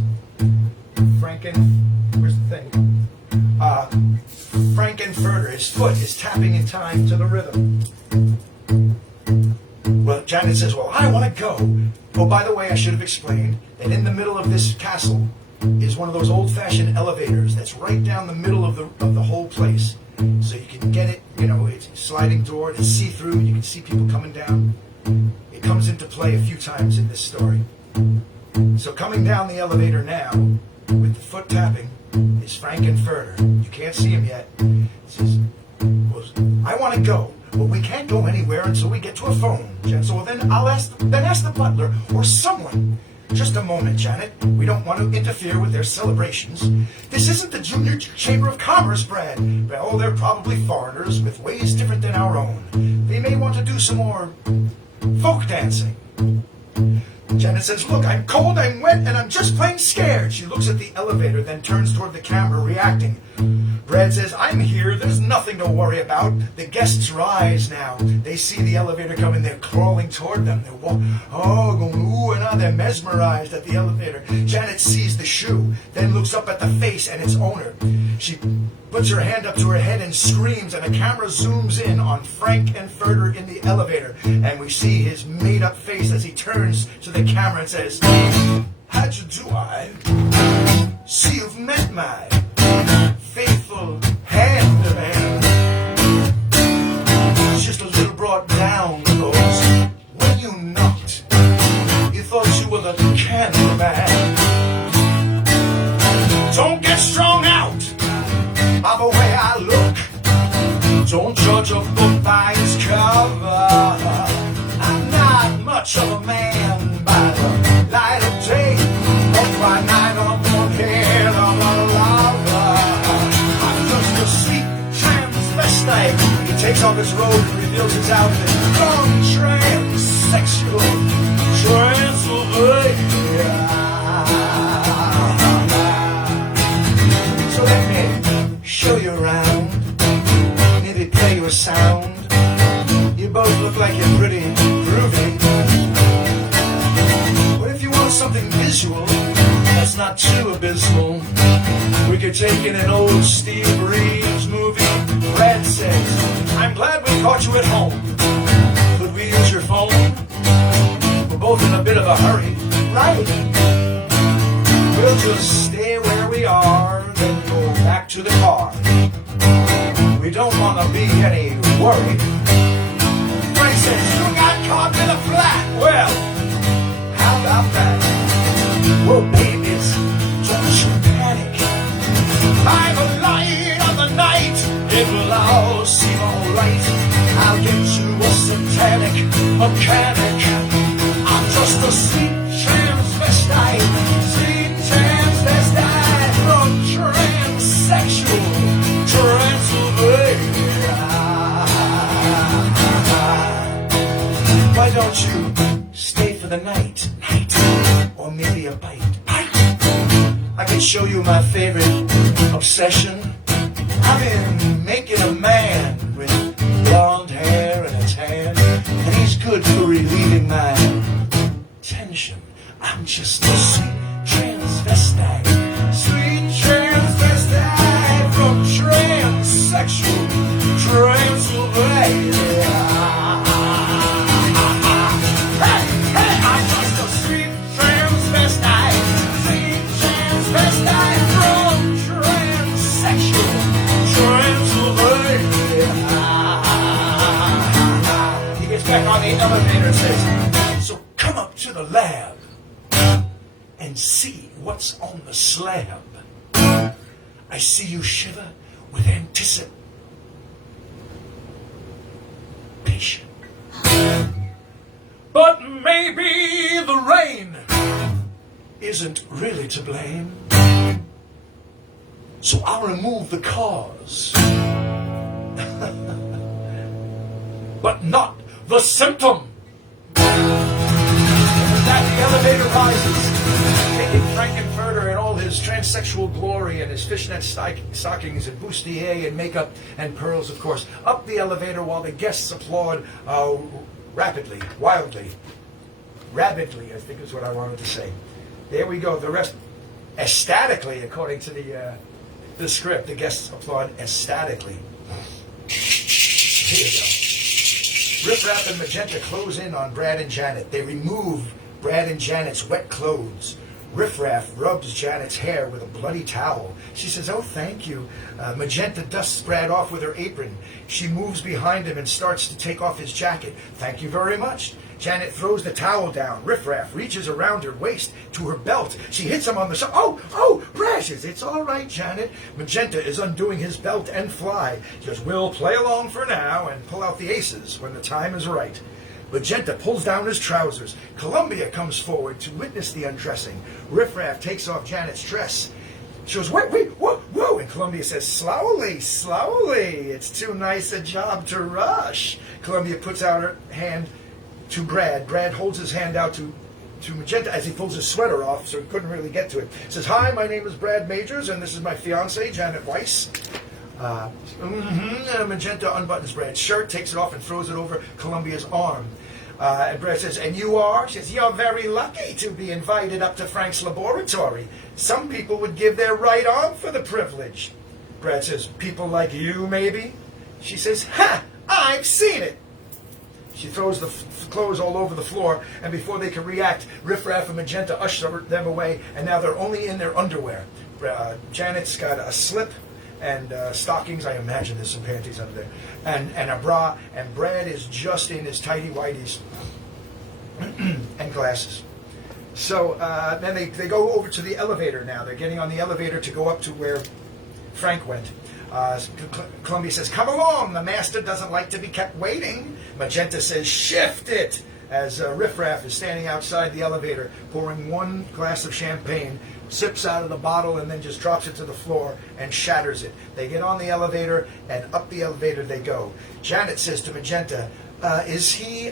Where's the thing? Frankenfurter, his foot is tapping in time to the rhythm. Well, Janet says, well, I want to go. Oh, by the way, I should have explained that in the middle of this castle is one of those old-fashioned elevators that's right down the middle of the whole place. So you can get it, you know, it's sliding door. It's see-through. You can see people coming down. It comes into play a few times in this story. So coming down the elevator now, with the foot tapping, is Frankenfurter. You can't see him yet. He says, well, I want to go, but we can't go anywhere until we get to a phone. Jan, so then ask the butler or someone. Just a moment, Janet. We don't want to interfere with their celebrations. This isn't the Junior Chamber of Commerce, Brad. Oh, they're probably foreigners with ways different than our own. They may want to do some more folk dancing. Janet says, look, I'm cold, I'm wet, and I'm just plain scared. She looks at the elevator, then turns toward the camera, reacting. Brad says, I'm here, there's nothing to worry about. The guests rise now. They see the elevator coming, they're crawling toward them. They're going ooh and ah, they're mesmerized at the elevator. Janet sees the shoe, then looks up at the face and its owner. She puts her hand up to her head and screams, and the camera zooms in on Frankenfurter in the elevator, and we see his made-up face as he turns to the camera and says, how'd you do, I? See, you've met my faithful hand-to-man. It's just a little brought down, because when you knocked, you thought you were the candle man. Don't get strung out by the way I look. Don't judge a book by its cover. I'm not much of a man by the light of day, but by night I'm more care of a lover. I'm just a sweet transvestite. He takes off his robe and reveals his outfit. From transsexual Transylvania. So let me show you around, maybe play you a sound. You both look like you're pretty groovy. But if you want something visual that's not too abysmal, we could take in an old Steve Reeves movie. Brad says, I'm glad we caught you at home. Could we use your phone? We're both in a bit of a hurry. Right. We'll just stay where we are, then go back to the car. We don't want to be any worry. Frank says, you got caught in a flat. Well, how about that? Well, babies, don't you panic. By the light of the night, it will all seem alright. I'll get you a satanic mechanic. I'm just a sweet transvestite. Sweet transvestite from transsexual Transylvania. Why don't you stay for the night? Or maybe a bite. I can show you my favorite obsession. I've been making a man with blonde hair and a tan, and he's good for relieving my tension. I'm just a sweet transvestite. Sweet transvestite from transsexual Transylvania. Back on the elevator and says, so come up to the lab and see what's on the slab. I see you shiver with anticipation. But maybe the rain isn't really to blame. So I'll remove the cause. But not the symptom. And with that, the elevator rises, taking Frankenfurter and all his transsexual glory and his fishnet stockings and bustier and makeup and pearls, of course, up the elevator while the guests applaud rapidly, wildly, rabidly, I think is what I wanted to say. There we go. The rest, ecstatically, according to the script, the guests applaud ecstatically. Here you go. Rip Rap and Magenta close in on Brad and Janet. They remove Brad and Janet's wet clothes. Riffraff rubs Janet's hair with a bloody towel. She says, "Oh, thank you." Magenta dusts Brad off with her apron. She moves behind him and starts to take off his jacket. "Thank you very much." Janet throws the towel down. Riffraff reaches around her waist to her belt. She hits him on the shoulder. Oh, Precious, it's all right, Janet. Magenta is undoing his belt and fly. She goes, "We'll play along for now and pull out the aces when the time is right." Magenta pulls down his trousers. Columbia comes forward to witness the undressing. Riffraff takes off Janet's dress. She goes, wait, whoa, and Columbia says, slowly, it's too nice a job to rush. Columbia puts out her hand to Brad. Brad holds his hand out to Magenta as he pulls his sweater off, so he couldn't really get to it. Says, "Hi, my name is Brad Majors, and this is my fiancée, Janet Weiss." Magenta unbuttons Brad's shirt, takes it off, and throws it over Columbia's arm. And Brad says, "And you are?" She says, "You're very lucky to be invited up to Frank's laboratory. Some people would give their right arm for the privilege." Brad says, "People like you, maybe?" She says, "Ha! I've seen it." She throws the clothes all over the floor, and before they can react, Riffraff and Magenta usher them away, and now they're only in their underwear. Janet's got a slip and stockings. I imagine there's some panties under there, and a bra, and Brad is just in his tighty whities and glasses. So then they go over to the elevator now. They're getting on the elevator to go up to where Frank went. Columbia says, "Come along, the master doesn't like to be kept waiting." Magenta says, "Shift it," as Riffraff is standing outside the elevator, pouring one glass of champagne, sips out of the bottle, and then just drops it to the floor and shatters it. They get on the elevator, and up the elevator they go. Janet says to Magenta, "Is he,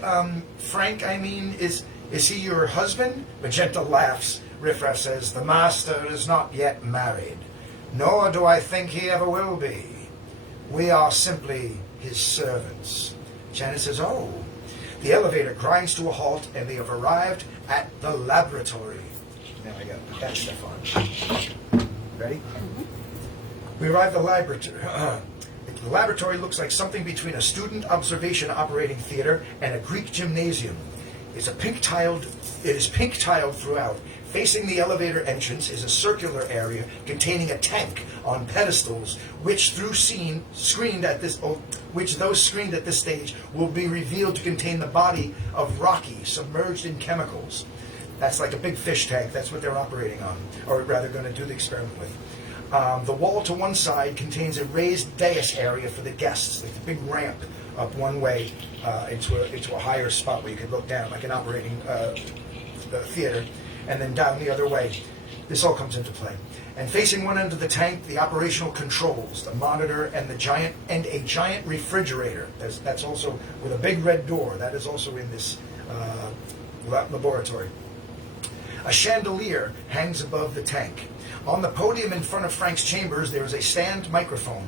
Frank, is he your husband?" Magenta laughs. Riffraff says, "The master is not yet married, nor do I think he ever will be. We are simply his servants." Janet says, "Oh." The elevator grinds to a halt, and they have arrived at the laboratory. Now I got to put that stuff on. Ready? Mm-hmm. We arrive at the laboratory. The laboratory looks like something between a student observation operating theater and a Greek gymnasium. It is pink tiled throughout. Facing the elevator entrance is a circular area containing a tank on pedestals, which those screened at this stage will be revealed to contain the body of Rocky submerged in chemicals. That's like a big fish tank. That's what they're operating on, or rather going to do the experiment with. The wall to one side contains a raised dais area for the guests, like a big ramp up one way into a higher spot where you could look down, like an operating theater, and then down the other way. This all comes into play. And facing one end of the tank, the operational controls, the monitor, and a giant refrigerator. That's also with a big red door. That is also in this laboratory. A chandelier hangs above the tank. On the podium in front of Frank's chambers, there is a stand microphone.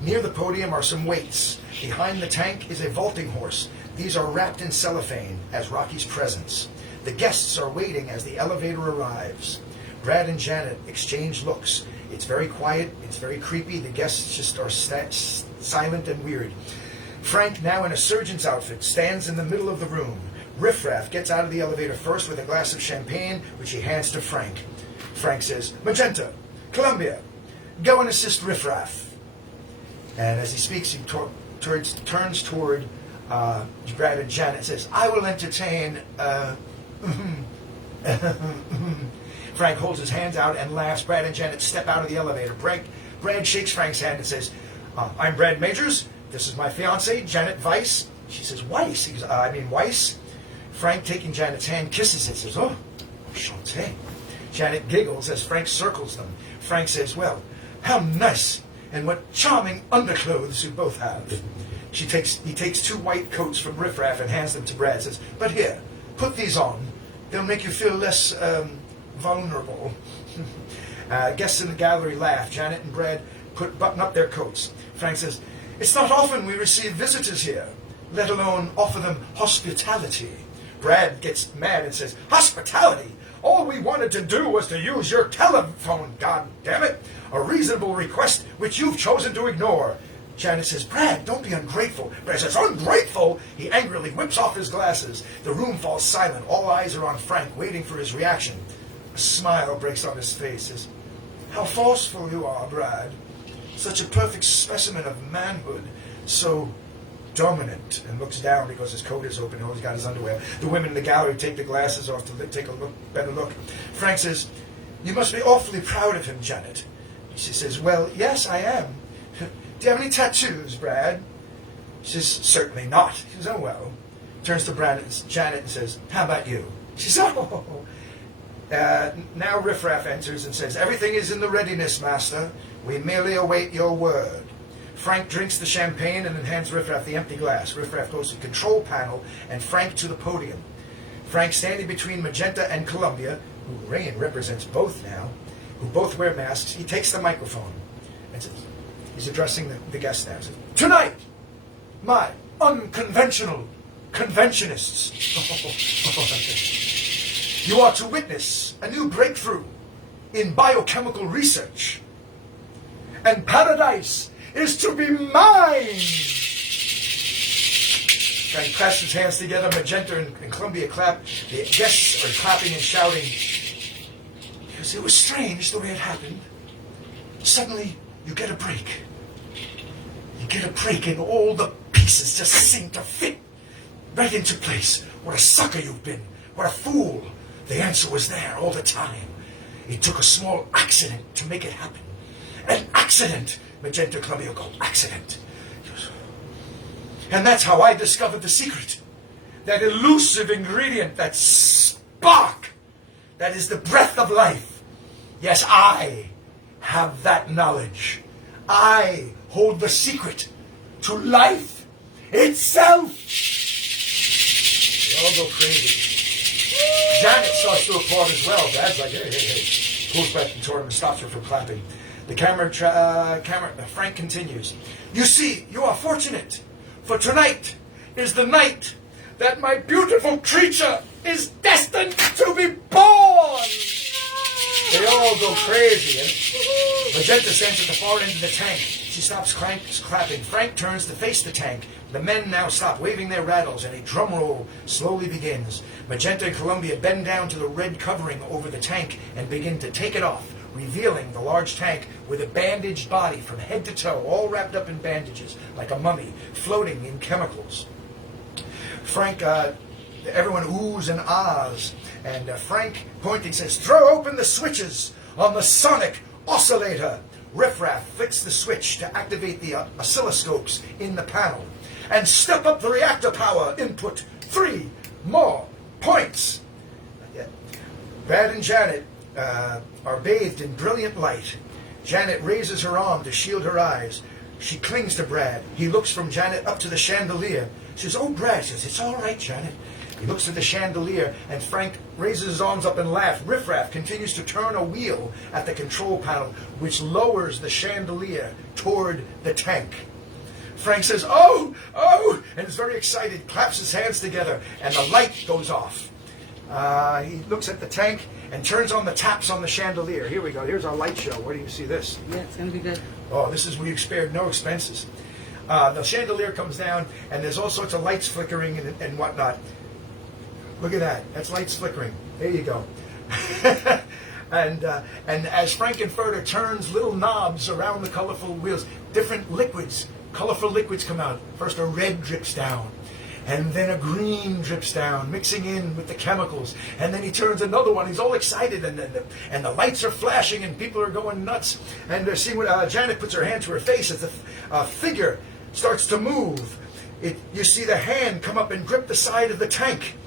Near the podium are some weights. Behind the tank is a vaulting horse. These are wrapped in cellophane as Rocky's presents. The guests are waiting as the elevator arrives. Brad and Janet exchange looks. It's very quiet. It's very creepy. The guests just are silent and weird. Frank, now in a surgeon's outfit, stands in the middle of the room. Riffraff gets out of the elevator first with a glass of champagne, which he hands to Frank. Frank says, "Magenta, Columbia, go and assist Riffraff." And as he speaks, he turns toward Brad and Janet and says, "I will entertain..." Frank holds his hands out and laughs. Brad and Janet step out of the elevator. Brad shakes Frank's hand and says, "I'm Brad Majors. This is my fiancée, Janet Weiss." She says, "Weiss." He goes, Weiss." Frank, taking Janet's hand, kisses it, says, "Oh, enchanté." Janet giggles as Frank circles them. Frank says, "Well, how nice, and what charming underclothes you both have." He takes 2 white coats from Riffraff and hands them to Brad. Says, "But here, put these on. They'll make you feel less vulnerable." Guests in the gallery laugh. Janet and Brad button up their coats. Frank says, "It's not often we receive visitors here, let alone offer them hospitality." Brad gets mad and says, "Hospitality? All we wanted to do was to use your telephone, God damn it! A reasonable request which you've chosen to ignore." Janet says, "Brad, don't be ungrateful." Brad says, "Ungrateful?" He angrily whips off his glasses. The room falls silent. All eyes are on Frank, waiting for his reaction. A smile breaks on his face. Says, "How forceful you are, Brad. Such a perfect specimen of manhood. So dominant." And looks down because his coat is open. He's got his underwear. The women in the gallery take their glasses off to take a better look. Frank says, "You must be awfully proud of him, Janet." She says, "Well, yes, I am. Do you have any tattoos, Brad?" She says, "Certainly not." She says, "Oh, well." Turns to Janet and says, "How about you?" She says, "Oh." Now Riffraff enters and says, "Everything is in the readiness, master. We merely await your word." Frank drinks the champagne and then hands Riffraff the empty glass. Riffraff goes to the control panel and Frank to the podium. Frank standing between Magenta and Columbia, who Rain represents both now, who both wear masks. He takes the microphone and says, he's addressing the guests now. Says, "Tonight, my unconventional conventionists, you are to witness a new breakthrough in biochemical research. And paradise is to be mine." Frank clasps his hands together. Magenta and Columbia clap. The guests are clapping and shouting. Because it was strange the way it happened. Suddenly, you get a break. You get a break and all the pieces just seem to fit right into place. What a sucker you've been. What a fool. The answer was there all the time. It took a small accident to make it happen. An accident. Magenta, Columbia go, accident. And that's how I discovered the secret. That elusive ingredient, that spark, that is the breath of life. Yes, I have that knowledge. I hold the secret to life itself. They all go crazy. Janet starts to applaud as well. Dad's like, hey, hey, hey. Pulls back the toward him and stops her from clapping. The Frank continues. "You see, you are fortunate, for tonight is the night that my beautiful creature is destined to be born." They all go crazy. And Magenta stands at the far end of the tank. She stops clapping. Frank turns to face the tank. The men now stop waving their rattles, and a drum roll slowly begins. Magenta and Columbia bend down to the red covering over the tank and begin to take it off, revealing the large tank with a bandaged body from head to toe, all wrapped up in bandages, like a mummy, floating in chemicals. Frank, everyone oohs and ahs, and Frank, pointing, says, "Throw open the switches on the sonic oscillator." Riffraff flicks the switch to activate the oscilloscopes in the panel. "And step up the reactor power input 3 more points." Brad and Janet are bathed in brilliant light. Janet raises her arm to shield her eyes. She clings to Brad. He looks from Janet up to the chandelier. She says, "Oh, Brad," she says, "it's all right, Janet." He looks at the chandelier, and Frank raises his arms up and laughs. Riffraff continues to turn a wheel at the control panel, which lowers the chandelier toward the tank. Frank says, "Oh, oh," and is very excited, claps his hands together, and the light goes off. He looks at the tank and turns on the taps on the chandelier. Here we go. Here's our light show. Where do you see this? Yeah, it's going to be good. Oh, this is where you spared no expenses. The chandelier comes down, and there's all sorts of lights flickering and whatnot. Look at that. That's lights flickering. There you go. And as Frankenfurter turns little knobs around the colorful wheels, different liquids, colorful liquids come out. First a red drips down, and then a green drips down, mixing in with the chemicals. And then he turns another one. He's all excited, and the lights are flashing, and people are going nuts. And they're seeing what Janet puts her hand to her face as the figure starts to move. You see the hand come up and grip the side of the tank,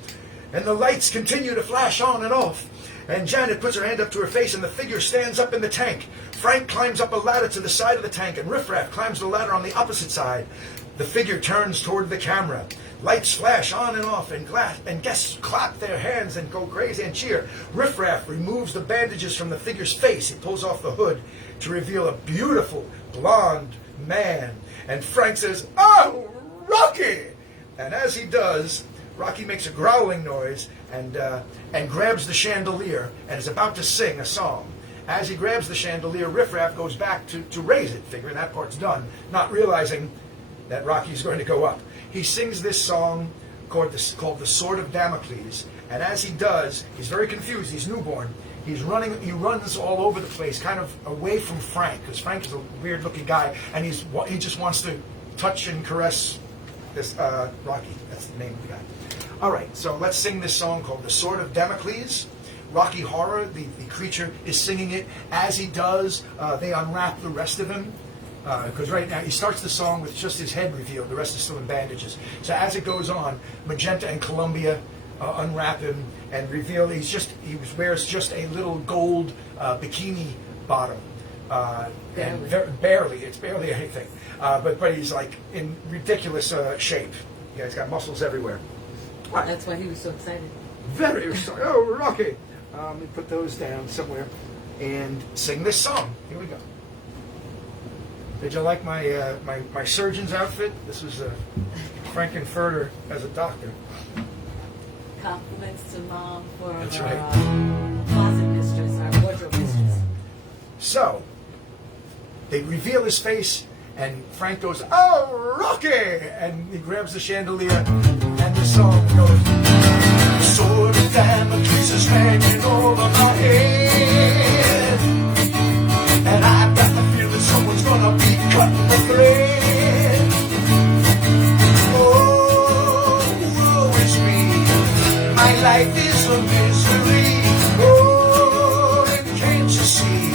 and the lights continue to flash on and off. And Janet puts her hand up to her face, and the figure stands up in the tank. Frank climbs up a ladder to the side of the tank, and Riffraff climbs the ladder on the opposite side. The figure turns toward the camera. Lights flash on and off, and guests clap their hands and go crazy and cheer. Riffraff removes the bandages from the figure's face. He pulls off the hood to reveal a beautiful blonde man. And Frank says, "Oh, Rocky!" And as he does, Rocky makes a growling noise and grabs the chandelier and is about to sing a song. As he grabs the chandelier, Riffraff goes back to raise it, figuring that part's done, not realizing that Rocky's going to go up. He sings this song called The Sword of Damocles, and as he does, he's very confused, he's newborn. He's running. He runs all over the place, kind of away from Frank, because Frank is a weird-looking guy, and he just wants to touch and caress this Rocky. That's the name of the guy. All right, so let's sing this song called "The Sword of Damocles." Rocky Horror, the creature, is singing it. As he does, they unwrap the rest of him. Because right now he starts the song with just his head revealed, the rest is still in bandages. So as it goes on, Magenta and Columbia unwrap him and reveal he wears just a little gold bikini bottom, barely, it's barely anything. But he's like in ridiculous shape. Yeah, he's got muscles everywhere. That's why he was so excited. Very excited. Oh, Rocky! Let me put those down somewhere and sing this song. Here we go. Did you like my surgeon's outfit? This was Frankenfurter as a doctor. Compliments to Mom for That's our right. closet mistress, our wardrobe mistress. So, they reveal his face, and Frank goes, "Oh, Rocky!" And he grabs the chandelier, and the song goes, "The sword of Damocles is hanging over my head, and I've got the feeling someone's gonna be cutting the thread. Oh, woe is me, my life is a misery. Oh, and can't you see,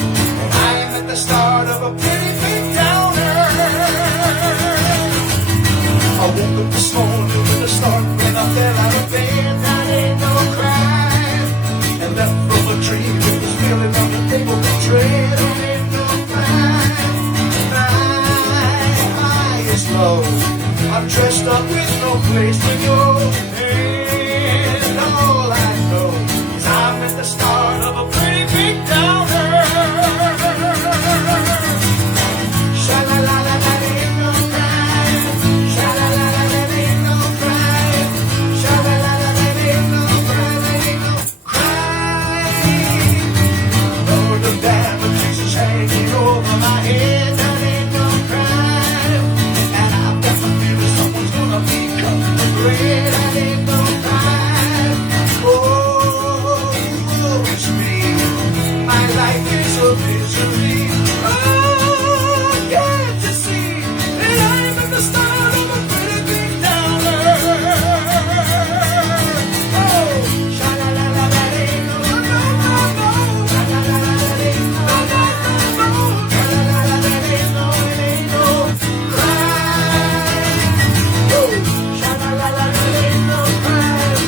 I'm at the start of a pretty big downer. I woke up this morning with a start when I fell out of bed. That ain't no crime, and left from a dream it was feeling on the table betrayed. That ain't no crime, my high is low. I'm dressed up with no place to go, and all I know is I'm at the start of a pretty big downer. Sha-la-la-la, that ain't no crime. Sha-la-la-la, that ain't no crime. Sha-la-la-la, that ain't no crime. That ain't no crime. Lord, the Damocles is hanging over my head. That ain't no crime. And I've got the feeling someone's gonna be cutting the bread. That ain't no crime. Oh, it's me. My life is a misery. Oh, can't you see that I'm at the start of a pretty big downer? Oh, sha-la-la-la, that ain't no, no, no, no. Sha-la-la-la, that ain't no, no, no, no. Sha-la-la-la, that ain't no, it ain't no crime. Oh, sha-la-la-la, that ain't no crime.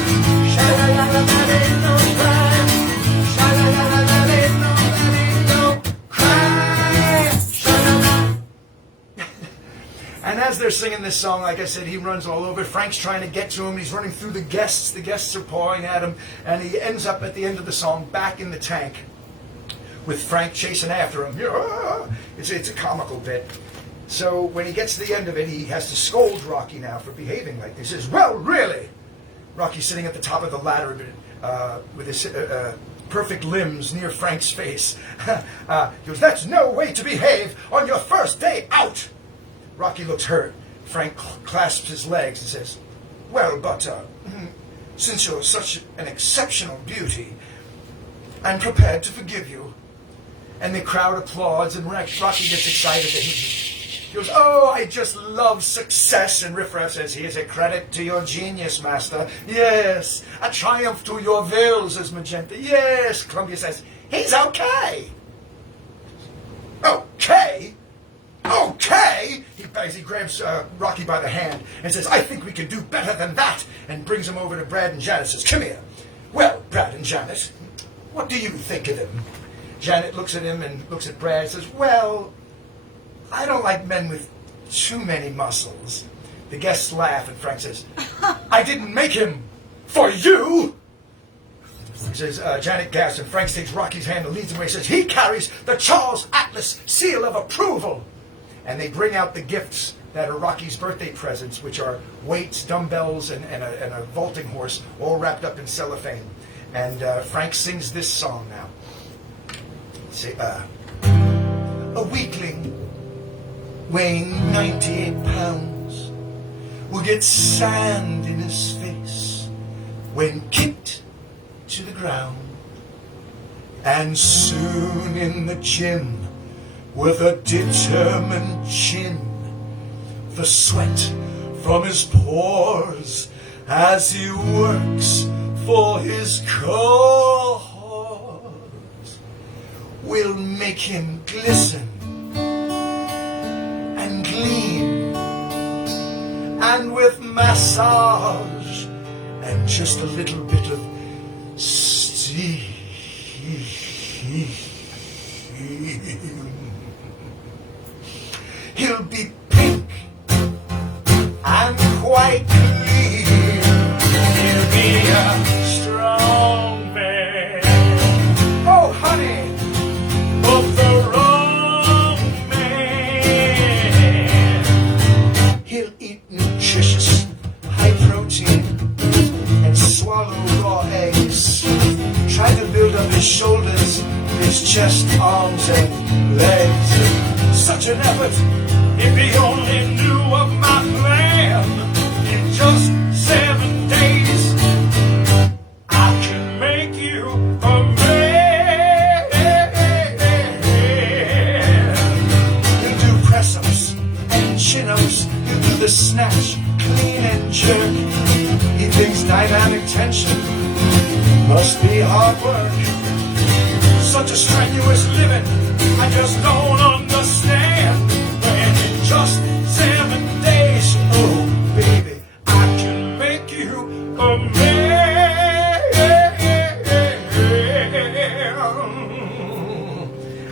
Sha-la-la-la, that ain't no crime. Sha-la-la-la, that ain't no crime. Sha-la-la. And as they're singing this song, like I said, he runs all over. Frank's trying to get to him. He's running through the guests. The guests are pawing at him. And he ends up at the end of the song back in the tank with Frank chasing after him. Yeah. It's a comical bit. So when he gets to the end of it, he has to scold Rocky now for behaving like this. He says, "Well, really?" Rocky's sitting at the top of the ladder with his perfect limbs near Frank's face. He goes, "That's no way to behave on your first day out." Rocky looks hurt. Frank clasps his legs and says, "Well, but since you're such an exceptional beauty, I'm prepared to forgive you." And the crowd applauds, and Rocky gets excited that he goes, "Oh, I just love success." And Riff-Raff says, "Here's a credit to your genius, master." "Yes, a triumph to your will," says Magenta. "Yes." Columbia says, "He's okay." "Okay? Okay?" He grabs Rocky by the hand and says, "I think we can do better than that," and brings him over to Brad and Janet and says, "Come here." "Well, Brad and Janet, what do you think of him?" Janet looks at him and looks at Brad and says, "Well, I don't like men with too many muscles." The guests laugh, and Frank says, "I didn't make him for you." He says, Janet gasps, and Frank takes Rocky's hand and leads him away. He says, "He carries the Charles Atlas seal of approval." And they bring out the gifts that are Rocky's birthday presents, which are weights, dumbbells, and a vaulting horse, all wrapped up in cellophane. And Frank sings this song now. Say, "A weakling weighing 98 pounds will get sand in his face when kicked to the ground. And soon in the gym, with a determined chin, the sweat from his pores as he works for his cause will make him glisten and gleam, and with massage and just a little bit of steam, he'll be pink and quite clean. He'll be a strong man. Oh, honey, but the wrong man. He'll eat nutritious, high protein, and swallow raw eggs. Try to build up his shoulders, his chest, arms, and legs. Such an effort, if he only knew of my plan. In just 7 days, I can make you a man. He'll do press-ups and chin-ups. He'll do the snatch, clean and jerk. He thinks dynamic tension must be hard work. Such a strenuous living, I just don't understand. When in just 7 days, oh baby, I can make you a man.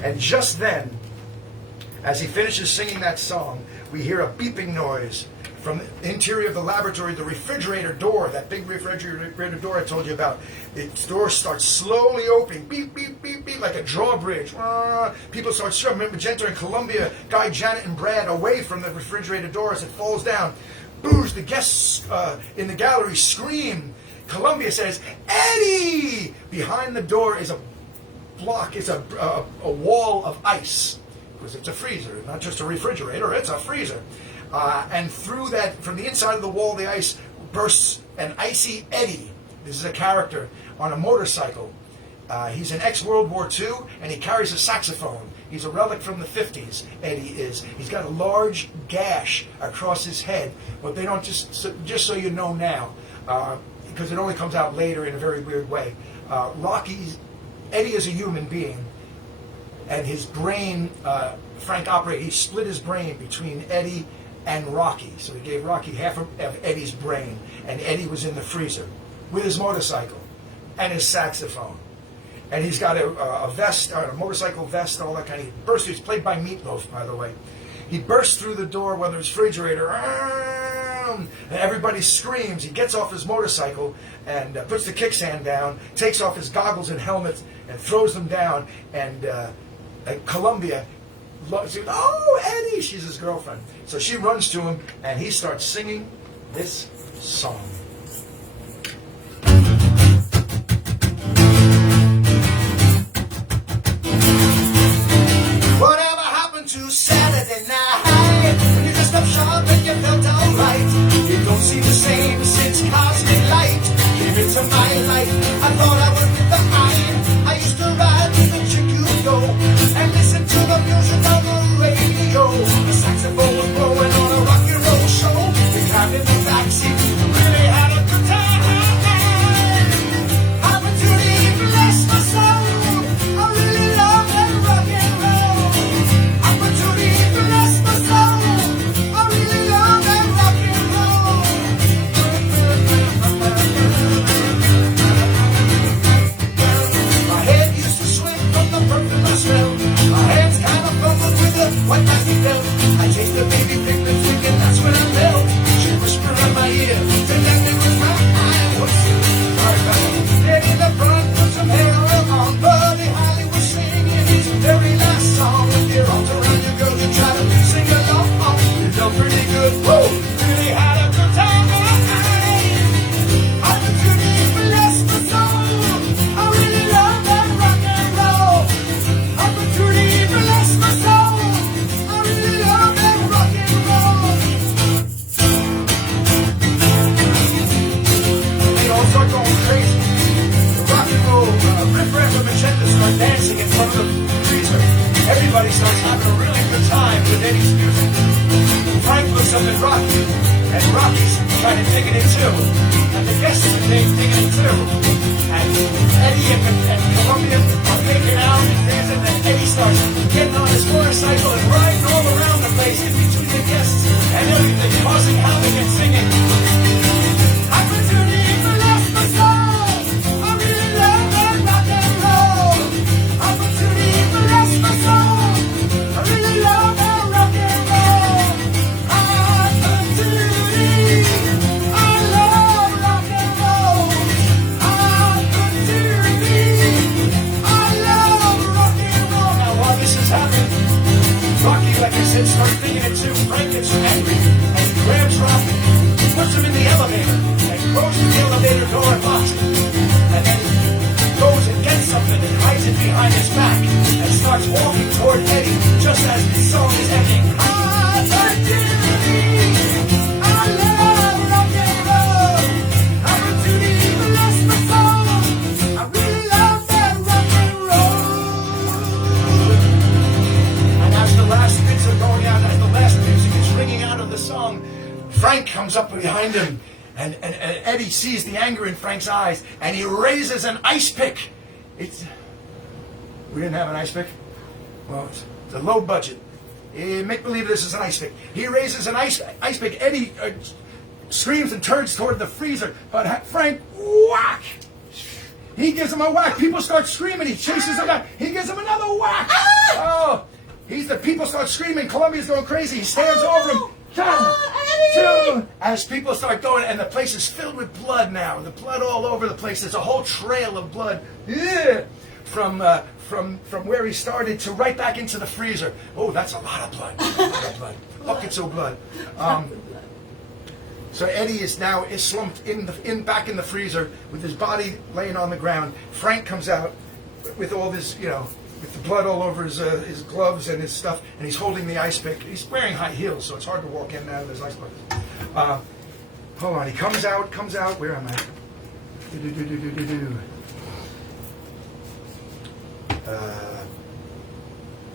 And just then, as he finishes singing that song, we hear a beeping noise from the interior of the laboratory. The refrigerator door, that big refrigerator door I told you about, the door starts slowly opening, beep, beep, beep, beep, like a drawbridge. People start shoving Magenta and Columbia, Guy, Janet, and Brad away from the refrigerator door as it falls down. Boos, the guests in the gallery scream. Columbia says, "Eddie!" Behind the door is a block, it's a wall of ice. Because it's a freezer, not just a refrigerator, it's a freezer. And through that, from the inside of the wall of the ice, bursts an icy Eddie. This is a character on a motorcycle. He's in ex-World War II, and he carries a saxophone. He's a relic from the 50s, Eddie is. He's got a large gash across his head, but they don't just so you know now, because it only comes out later in a very weird way. Eddie is a human being, and his brain, Frank operated, he split his brain between Eddie and Rocky. So he gave Rocky half of Eddie's brain, and Eddie was in the freezer with his motorcycle and his saxophone. And he's got a vest, a motorcycle vest, all that kind of. He bursts. He's played by Meatloaf, by the way. He bursts through the door when there's refrigerator, and everybody screams. He gets off his motorcycle and puts the kickstand down, takes off his goggles and helmet, and throws them down. And Columbia, "Oh, Eddie!" She's his girlfriend. So she runs to him, and he starts singing this song. Whatever happened to Saturday night? When you dressed up sharp and you felt alright. You don't seem the same since Cosmic Light came into my life. I thought I would be the iron. I used to ride with the chick you go and listen to the music on the radio. The saxophone was blowing on a rock and roll show. We climbed in the backseat, really had kind of digging it too. And the guests are digging it too. And Eddie and Columbia are making out and dancing, and Eddie starts getting on his motorcycle and riding all around the place in between the guests and everything, causing havoc and singing. Opportunity for lost my soul. I really love that rock and roll. Opportunity for lost my soul. I really love that rock and roll. Opportunity. I love rock and roll. Opportunity. I love rock and roll. Now while this is happening, Rocky, like I said, starts thinking it too. Frank gets angry and grabs Rocky, puts him in the elevator, and goes to the elevator door and locks it. And then goes and gets something and hides it behind his back and starts walking toward Eddie just as the song is ending. Opportunity, I love rock and roll. Opportunity to lost my soul. I really love that rock and roll. And as the last bits are going out, as the last music is ringing out of the song, Frank comes up behind him, and Eddie sees the anger in Frank's eyes, and he raises an ice pick. We didn't have an ice pick? Well, it's a low budget. Make believe this is an ice pick. He raises an ice pick. Eddie screams and turns toward the freezer, but Frank, whack! He gives him a whack. People start screaming. He chases him down. He gives him another whack. Oh, people start screaming. Columbia's going crazy. He stands over him. As people start going, and the place is filled with blood now. The blood all over the place. There's a whole trail of blood from where he started to right back into the freezer. Oh, that's a lot of blood. A lot of blood. Buckets of blood. So Eddie is slumped back in the freezer with his body laying on the ground. Frank comes out with all this, with the blood all over his gloves and his stuff, and he's holding the ice pick. He's wearing high heels, so it's hard to walk in and out of his ice bucket. Hold on, he comes out. Where am I?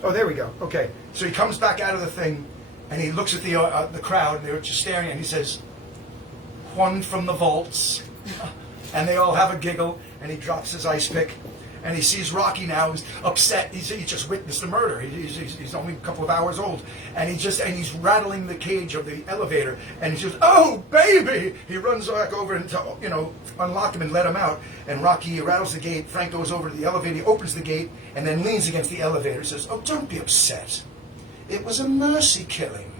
Oh, there we go. Okay, so he comes back out of the thing, and he looks at the crowd, and they're just staring, and he says, "One from the vaults," and they all have a giggle, and he drops his ice pick. And he sees Rocky now. He's upset. He just witnessed a murder. He's only a couple of hours old, and he's rattling the cage of the elevator. And he says, "Oh, baby!" He runs back over and unlock him and let him out. And Rocky rattles the gate. Frank goes over to the elevator. He opens the gate and then leans against the elevator. Says, "Oh, don't be upset. It was a mercy killing.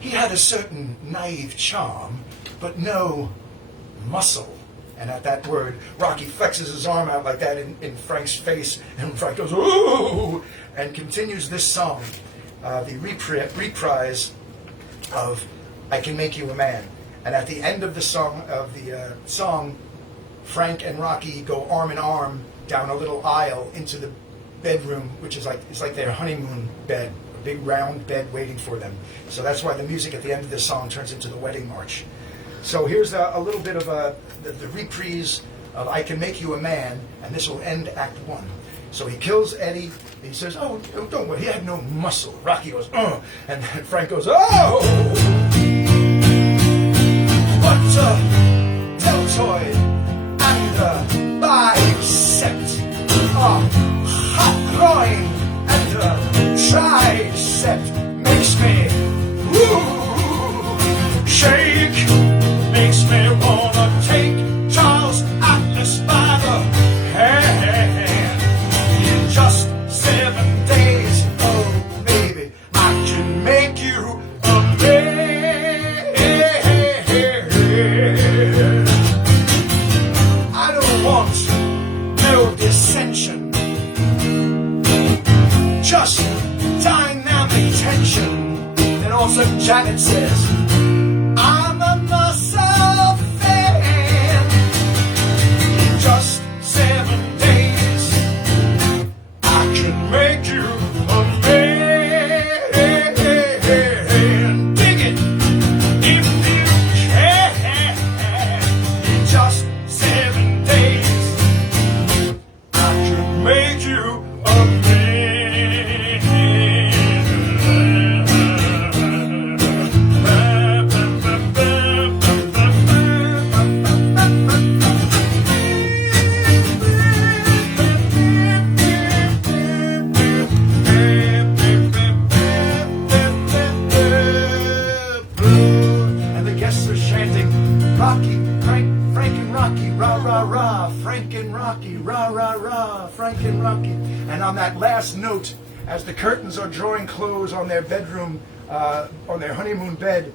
He had a certain naive charm, but no muscle." And at that word, Rocky flexes his arm out like that in Frank's face, and Frank goes, "Ooh!" and continues this song, the reprise of "I Can Make You a Man." And at the end of the song, Frank and Rocky go arm in arm down a little aisle into the bedroom, which is like their honeymoon bed, a big round bed waiting for them. So that's why the music at the end of this song turns into the wedding march. So here's a little bit of the reprise of "I Can Make You a Man," and this will end Act 1. So he kills Eddie. He says, "Oh, don't worry, he had no muscle." Rocky goes, "Oh," and then Frank goes, "Oh!" But deltoid and bicep, hot groin and tricep makes me shake. Makes me wanna take Charles Atlas by the hand. In just 7 days, oh baby, I can make you a man. rah, Frank and Rocky, rah, rah, rah, Frank and Rocky. And on that last note, as the curtains are drawing close on their bedroom, on their honeymoon bed,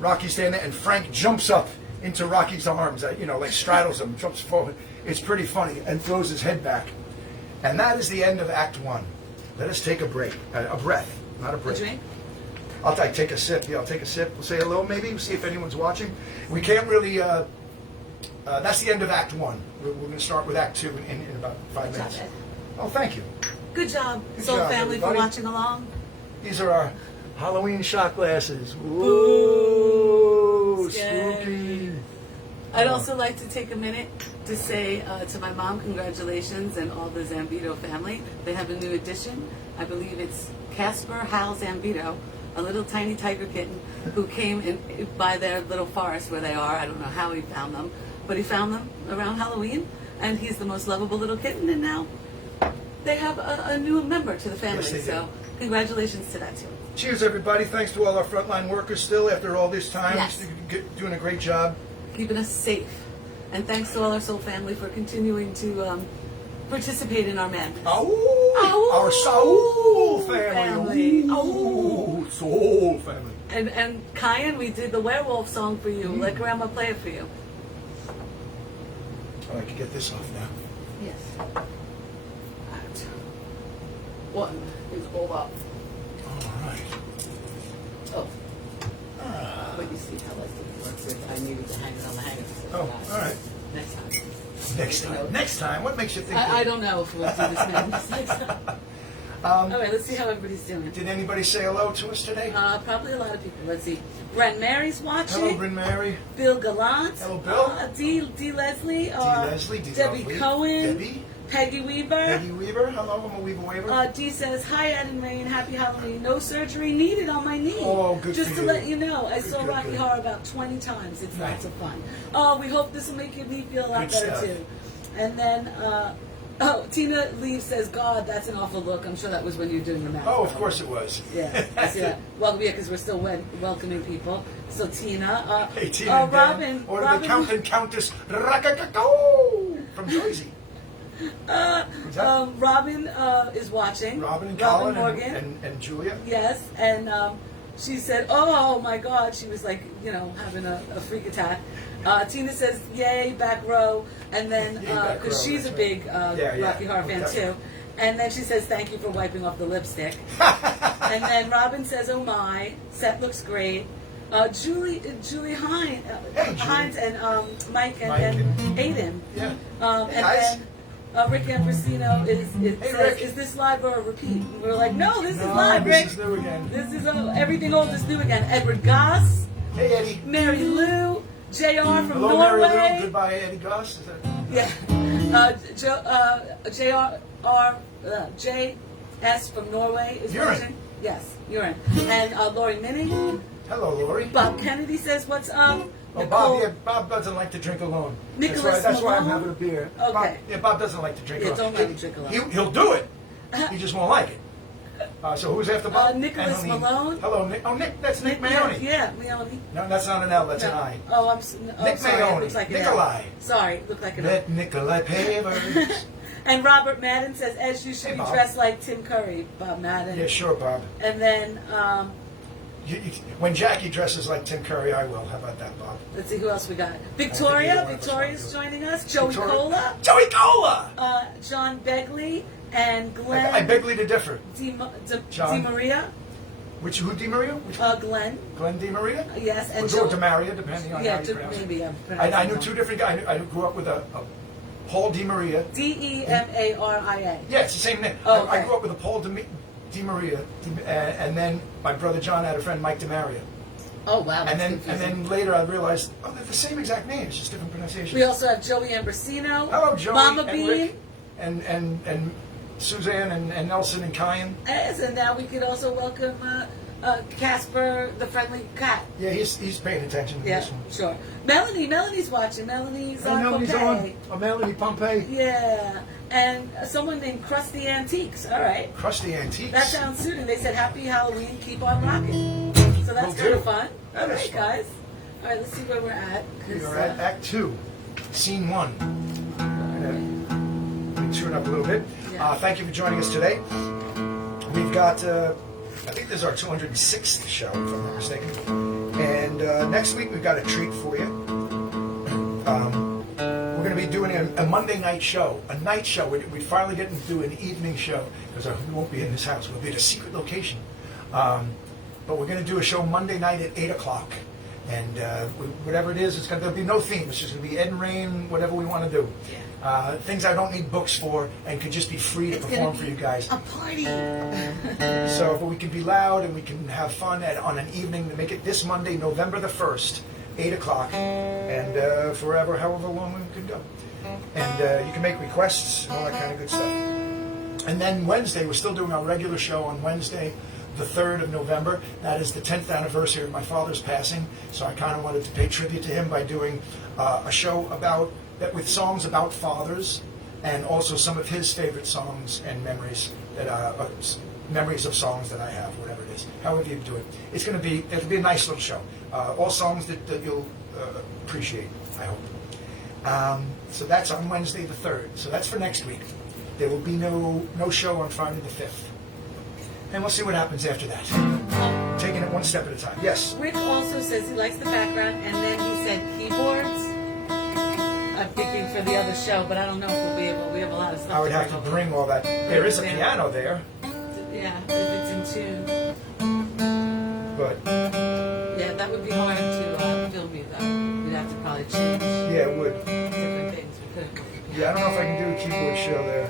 Rocky's standing there, and Frank jumps up into Rocky's arms, like straddles him, jumps forward. It's pretty funny, and throws his head back. And that is the end of Act 1. Let us take a break, a breath, not a break. A drink? I'll take a sip. Yeah, I'll take a sip. We'll say hello, maybe. We'll see if anyone's watching. We can't really. That's the end of Act 1. We're going to start with Act 2 in about 5 Good job, minutes. Ed. Oh, thank you. Good job, Good Soul job, Family, everybody. for watching along. These are our Halloween shot glasses. Ooh, spooky. I'd also like to take a minute to say to my mom, congratulations, and all the Zambito family. They have a new addition. I believe it's Casper Hal Zambito, a little tiny tiger kitten who came by their little forest where they are. I don't know how he found them, but he found them around Halloween, and he's the most lovable little kitten, and now they have a new member to the family. Yes, they so do. congratulations to that too. Cheers, everybody. Thanks to all our frontline workers still after all this time. Yes. Doing a great job. Keeping us safe. And thanks to all our Soul Family for continuing to participate in our madness. Ow! Our Soul Family. family. Ow! Soul family. And Kyan, we did the werewolf song for you. Let Grandma play it for you. I can get this off now. Yes. Act 1 is over. All right. Oh. But you see how I did work with. I needed to hang it on the hanger. Oh, all right. Next time. Next time. Next time. What makes you think? I don't know if we'll do this madness next time. All right, let's see how everybody's doing. Did anybody say hello to us today? Probably a lot of people. Let's see. Brent Mary's watching. Hello, Bryn Mary. Bill Gallant. Hello, Bill. D. Leslie. Leslie, D. Debbie Lovely. Cohen. Debbie. Peggy Weaver. Peggy Weaver. Hello, I'm a Weaver Waver. Dee says, hi, Ed and Rain. Happy Halloween. No surgery needed on my knee. Oh, good Just for to you. let you know, I Good, saw good, Rocky good. Horror about 20 times. It's Right. lots of fun. Oh, we hope this will make your knee feel a lot Good better, stuff. too. And then, Tina Lee says, God, that's an awful look. I'm sure that was when you were doing the math. Oh, of course it was. Yeah, I see that. Well, yeah, because we're still welcoming people. So Tina, Hey, Tina and Dan. Robin, Or Robin, the Count and Countess Rakakako from Jersey. Who's that? Robin is watching. Robin and Colin Morgan. and Julia. Yes, and she said, "Oh my God!" She was like, having a freak attack. Tina says, "Yay, back row," and then Yay, back because row, she's a that's big Yeah, Rocky Horror fan okay. too. And then she says, "Thank you for wiping off the lipstick." And then Robin says, "Oh my, set looks great." Julie Hines, Hey, Julie. Hines and Mike Mike and and- Aiden. Yeah. And Hey, guys. then Rick Ambrosino Hey, says, Rick. "Is this live or a repeat?" And we're like, "No, this is No, live, this Rick. is new again. This is everything old is new again." Edward Goss, Hey, Eddie. Mary Lou, JR from Hello, Norway. Mary Lou. Goodbye, Eddie Goss. Is that... Yeah. JS from Norway is Urine. watching. Yes, urine. And Lori Minnie. Hello, Lori. Bob Kennedy says, "What's up?" Oh, Nicole- Bob doesn't like to drink alone. Nicholas that's why I'm Malone? having a beer. Okay. Bob doesn't like to drink Yeah, alone. don't let him drink alone. He'll do it. He just won't like it. So who's after Bob? Nicholas And Helene. Malone. Hello, Nick. Oh, Nick. That's Nick Maoni. Yeah, Leone. No, that's not an L. That's No. an I. Oh, Nick sorry. Maoni. It looks like an Nikolai. L. Sorry, looked like an L. Let Nikolai Pavers. And Robert Madden says, "As you should Hey, be Bob. dressed like Tim Curry." Bob Madden. Yeah, sure, Bob. And then When Jackie dresses like Tim Curry, I will. How about that, Bob? let's see who else we got. either Victoria. one of us Victoria's want to. joining us. Joey Victoria- Cola. Joey Cola! John Begley and Glenn. I beg to differ. Di John. Maria. Who Di Maria? Which Glenn. Glenn Di Maria? Yes, and Or Joe. Di Maria, depending on Yeah, how you pronounce it. maybe I'm I pronouncing knew it two wrong. different guys. I grew up with a Paul Di Maria. Demaria. Yeah, it's the same name. Oh, I okay. grew up with a Paul Di Maria, and then my brother John had a friend Mike Di Maria. Oh wow, that's And confusing. then later I realized, oh, they're the same exact names, just different pronunciations. We also have Joey Ambrosino. Hello, Joey Mama and Bean. Rick, and Suzanne and Nelson and Kyan. Yes, and now we could also welcome Casper, the friendly cat. Yeah, he's paying attention to Yeah, this one. sure. Melody's watching. Melody's on Melody's Pompeii. on. Oh, Melanie Pompey. Yeah, and someone named Krusty Antiques. All right, Krusty Antiques. that sounds suiting. They said Happy Halloween, keep on rocking. So that's Will kind do. of fun. That All is right, fun. guys. All right, let's see where we're at. 'cause, We are at Act 2. Scene 1. Let me tune up a little bit. Thank you for joining us today. We've got, I think this is our 206th show, if I'm not mistaken. And next week we've got a treat for you. We're going to be doing a Monday night show, a night show. We finally get to do an evening show because we won't be in this house. We'll be at a secret location. But we're going to do a show Monday night at 8 o'clock. And whatever it is, there'll be no theme. It's just going to be Ed and Rain, whatever we want to do. Things I don't need books for and could just be free to perform for you guys. A party. So, but we can be loud and we can have fun on an evening to make it this Monday, November the 1st, 8 o'clock, and forever, however long we can go. And you can make requests and all that kind of good stuff. And then Wednesday, we're still doing our regular show on Wednesday, the 3rd of November. That is the 10th anniversary of my father's passing. So I kind of wanted to pay tribute to him by doing a show with songs about fathers, and also some of his favorite songs and memories memories of songs that I have, whatever it is, however you do it. It'll be a nice little show. All songs that you'll appreciate, I hope. So that's on Wednesday the 3rd. So that's for next week. There will be no show on Friday the 5th. And we'll see what happens after that. Taking it one step at a time. Yes? Rick also says he likes the background, and then he said keyboards. I'm thinking for the other show, but I don't know if we'll be able. We have a lot of stuff. I would have to bring all that. There is a piano there. Yeah, if it's in tune. But Yeah, that would be hard to film you though. We'd have to probably change yeah, it would. different things. We couldn't go for piano. Yeah, I don't know if I can do a keyboard show there.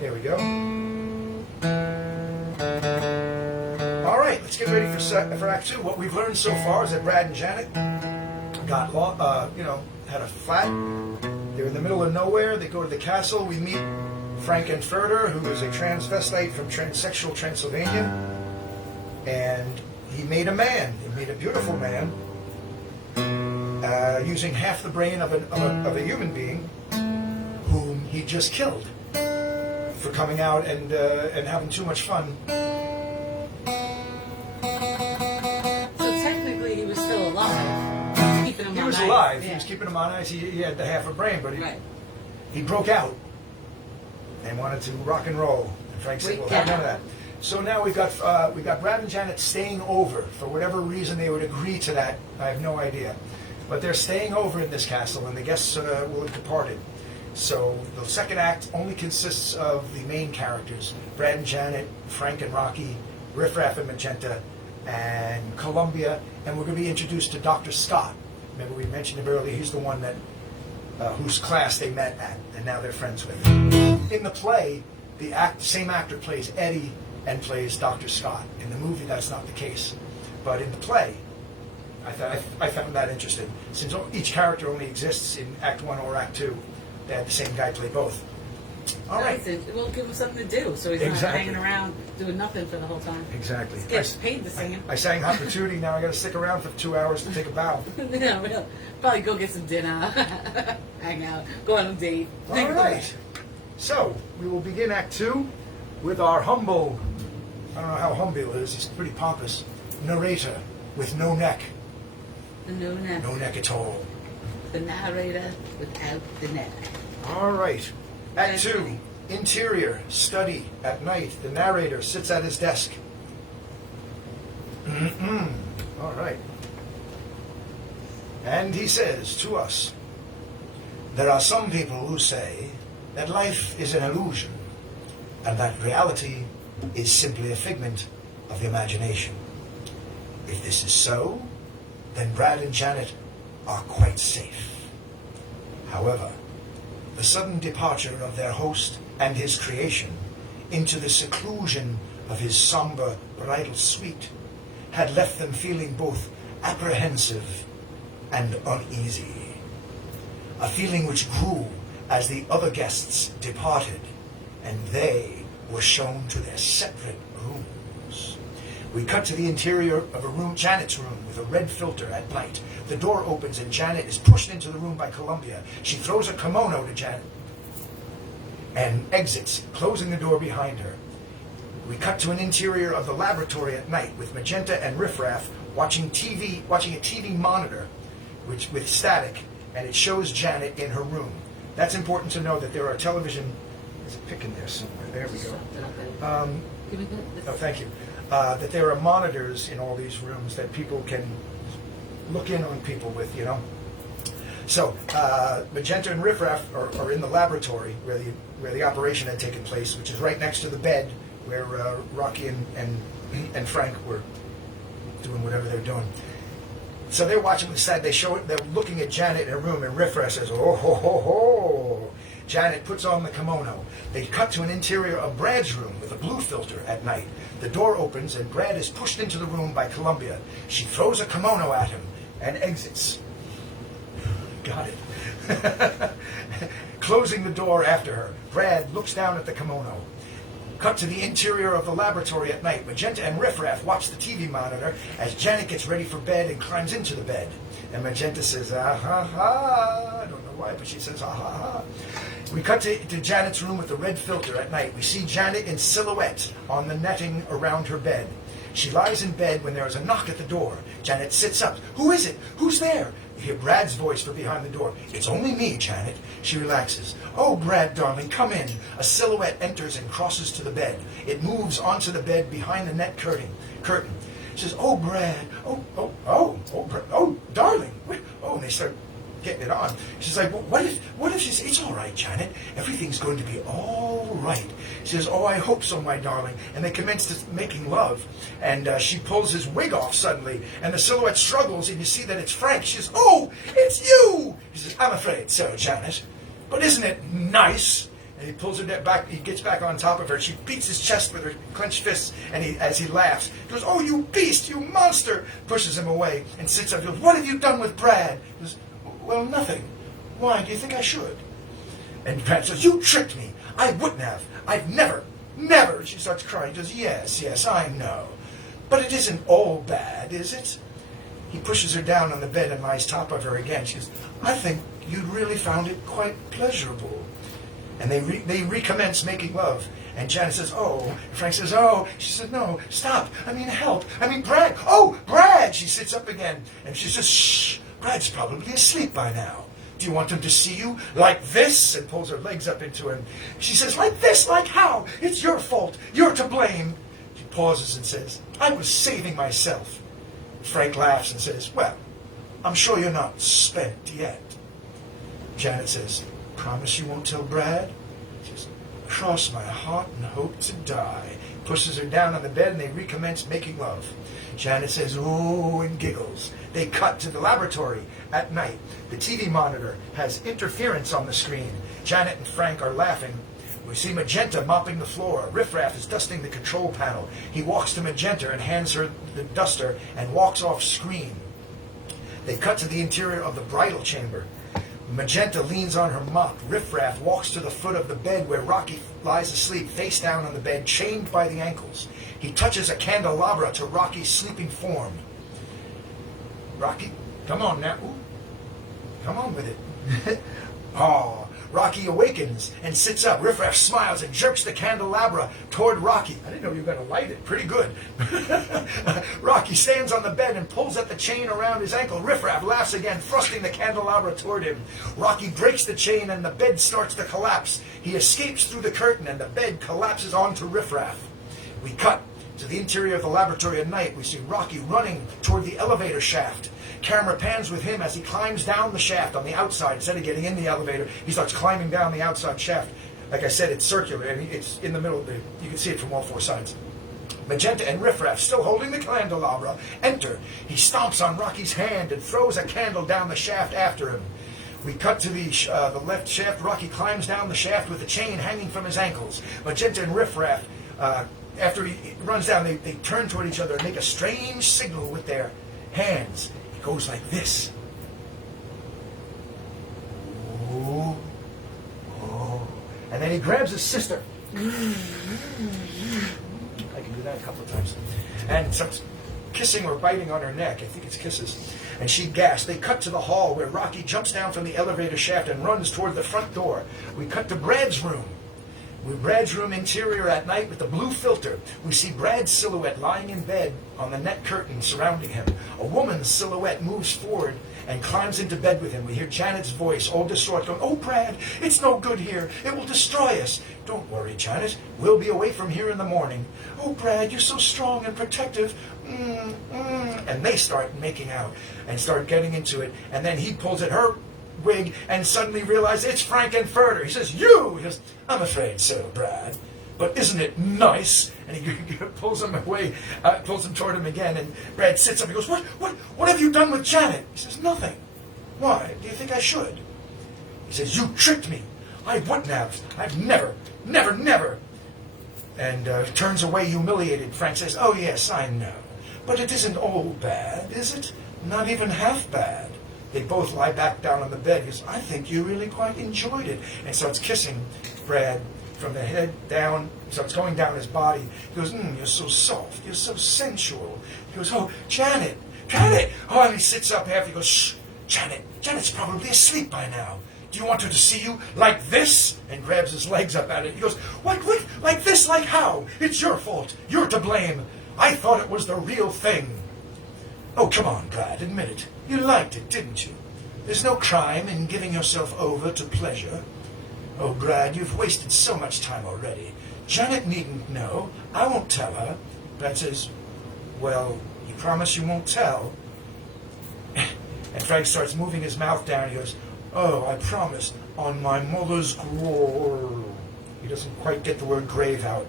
There we go. All right, let's get ready for Act 2. What we've learned so far is that Brad and Janet got had a flat. They're in the middle of nowhere. They go to the castle. We meet Frank-N-Furter, who is a transvestite from transsexual Transylvania, and he made a man. He made a beautiful man using half the brain of a human being, whom he just killed for coming out and having too much fun. So technically, he was still alive. Keeping him He on was ice. alive. He Yeah. was keeping him on ice. He had the half a brain, but Right. he broke out and wanted to rock and roll. And Frank said, "Well, have none of that." So now we've got Brad and Janet staying over for whatever reason they would agree to that. I have no idea, but they're staying over in this castle, and the guests will have departed. So the second act only consists of the main characters: Brad and Janet, Frank and Rocky, Riff Raff and Magenta, and Columbia, and we're going to be introduced to Dr. Scott. Remember we mentioned him earlier. He's the one that whose class they met at, and now they're friends with. In the play, the same actor plays Eddie and plays Dr. Scott. In the movie, that's not the case, but in the play, I found that interesting. Since each character only exists in Act 1 or Act 2, they had the same guy play both. All right. We'll give him something to do, so he's not hanging around doing nothing for the whole time. Exactly. He gets paid to sing him. I sang Hot Patootie. Now I got to stick around for 2 hours to take a bow. No, we'll probably go get some dinner, hang out, go on a date. All right. So we will begin Act 2 with our humble, I don't know how humble he is, he's pretty pompous, narrator with no neck. No neck. No neck at all. The narrator without the neck. All right. Act 2, interior, study, at night. The narrator sits at his desk. All right. And he says to us, "There are some people who say that life is an illusion and that reality is simply a figment of the imagination. If this is so, then Brad and Janet are quite safe. However, the sudden departure of their host and his creation into the seclusion of his somber bridal suite had left them feeling both apprehensive and uneasy, a feeling which grew as the other guests departed and they were shown to their separate rooms. We cut to the interior of a room, Janet's room, with a red filter at night. The door opens and Janet is pushed into the room by Columbia. She throws a kimono to Janet and exits, closing the door behind her. We cut to an interior of the laboratory at night with Magenta and Riff Raff watching a TV monitor which with static, and it shows Janet in her room. That's important to know that there are television. There's a pick in there somewhere. There we go. Give me the- Oh, thank you. That there are monitors in all these rooms that people can look in on people with, you know. So Magenta and Riff Raff are in the laboratory where the operation had taken place, which is right next to the bed where Rocky and Frank were doing whatever they're doing. So they're watching the side. They're looking at Janet in her room, and Riff Raff says, "Oh ho ho ho!" Janet puts on the kimono. They cut to an interior of Brad's room with a blue filter at night. The door opens, and Brad is pushed into the room by Columbia. She throws a kimono at him and exits. Got it. Closing the door after her, Brad looks down at the kimono. Cut to the interior of the laboratory at night. Magenta and Riff Raff watch the TV monitor as Janet gets ready for bed and climbs into the bed. And Magenta says, ah ha ha. I don't know why, but she says, ah ha ha. We cut to Janet's room with the red filter at night. We see Janet in silhouette on the netting around her bed. She lies in bed when there is a knock at the door. Janet sits up. Who is it? Who's there? You hear Brad's voice from behind the door. It's only me, Janet. She relaxes. Oh, Brad, darling, come in. A silhouette enters and crosses to the bed. It moves onto the bed behind the net curtain. She says, oh, Brad. Oh, darling. Oh, and they start getting it on. She's like, well, what if she says, it's all right, Janet. Everything's going to be all right. She says, oh, I hope so, my darling. And they commence making love. And she pulls his wig off suddenly, and the silhouette struggles, and you see that it's Frank. She says, oh, it's you! He says, I'm afraid so, Janet. But isn't it nice? And he pulls her back. He gets back on top of her. She beats his chest with her clenched fists, and as he laughs, he goes, oh, you beast, you monster! Pushes him away and sits up. He goes, what have you done with Brad? He goes, well, nothing. Why, do you think I should? And Brad says, you tricked me. I wouldn't have. I've never. She starts crying. He goes, yes, I know. But it isn't all bad, is it? He pushes her down on the bed and lies top of her again. She goes, I think you'd really found it quite pleasurable. And they recommence making love. And Janet says, oh. Frank says, oh. She says, no, stop. I mean, help. I mean, Brad. Oh, Brad. She sits up again. And she says, shh. Brad's probably asleep by now. Do you want him to see you like this? And pulls her legs up into him. She says, like this? Like how? It's your fault. You're to blame. She pauses and says, I was saving myself. Frank laughs and says, well, I'm sure you're not spent yet. Janet says, promise you won't tell Brad? She says, cross my heart and hope to die. Pushes her down on the bed and they recommence making love. Janet says, ooh, and giggles. They cut to the laboratory at night. The TV monitor has interference on the screen. Janet and Frank are laughing. We see Magenta mopping the floor. Riff Raff is dusting the control panel. He walks to Magenta and hands her the duster and walks off screen. They cut to the interior of the bridal chamber. Magenta leans on her mop. Riff Raff walks to the foot of the bed where Rocky lies asleep, face down on the bed, chained by the ankles. He touches a candelabra to Rocky's sleeping form. Rocky, come on now. Ooh, come on with it. Oh, Rocky awakens and sits up. Riff Raff smiles and jerks the candelabra toward Rocky. I didn't know you were going to light it. Pretty good. Rocky stands on the bed and pulls at the chain around his ankle. Riff Raff laughs again, thrusting the candelabra toward him. Rocky breaks the chain and the bed starts to collapse. He escapes through the curtain and the bed collapses onto Riff Raff. We cut to the interior of the laboratory at night. We see Rocky running toward the elevator shaft. Camera pans with him as he climbs down the shaft on the outside. Instead of getting in the elevator, he starts climbing down the outside shaft. Like I said, it's circular, and it's in the middle. You can see it from all four sides. Magenta and Riff Raff, still holding the candelabra, enter. He stomps on Rocky's hand and throws a candle down the shaft after him. We cut to the left shaft. Rocky climbs down the shaft with the chain hanging from his ankles. Magenta and Riff Raff, after he runs down, they turn toward each other and make a strange signal with their hands. It goes like this. Ooh, oh. And then he grabs his sister. I can do that a couple of times. And some kissing or biting on her neck. I think it's kisses. And she gasps. They cut to the hall where Rocky jumps down from the elevator shaft and runs toward the front door. We cut to Brad's room. With Brad's room interior at night with the blue filter, we see Brad's silhouette lying in bed on the net curtain surrounding him. A woman's silhouette moves forward and climbs into bed with him. We hear Janet's voice, all distraught, going, "Oh, Brad, it's no good here. It will destroy us." "Don't worry, Janet. We'll be away from here in the morning." "Oh, Brad, you're so strong and protective." And they start making out and start getting into it. And then he pulls at her wig and suddenly realizes it's Frankenfurter. He says, "You!" He goes, "I'm afraid so, Brad. But isn't it nice?" And he pulls him away, pulls him toward him again. And Brad sits up. He goes, What have you done with Janet?" He says, "Nothing." "Why? Do you think I should?" He says, "You tricked me. I wouldn't have. I've never. And turns away humiliated. Frank says, "Oh, yes, I know. But it isn't all bad, is it? Not even half bad." They both lie back down on the bed. He goes, "I think you really quite enjoyed it." And starts kissing Brad from the head down. Starts going down his body. He goes, "You're so soft. You're so sensual." He goes, "Oh, Janet. Oh, and he sits up half. He goes, "Shh, Janet's probably asleep by now. Do you want her to see you like this?" And grabs his legs up at it. He goes, What? Like this? Like how? It's your fault. You're to blame. I thought it was the real thing." "Oh, come on, Brad, admit it. You liked it, didn't you? There's no crime in giving yourself over to pleasure." "Oh, Brad, you've wasted so much time already. Janet needn't know. I won't tell her." Brad says, "Well, you promise you won't tell?" And Frank starts moving his mouth down. He goes, "Oh, I promise, on my mother's grave." He doesn't quite get the word grave out.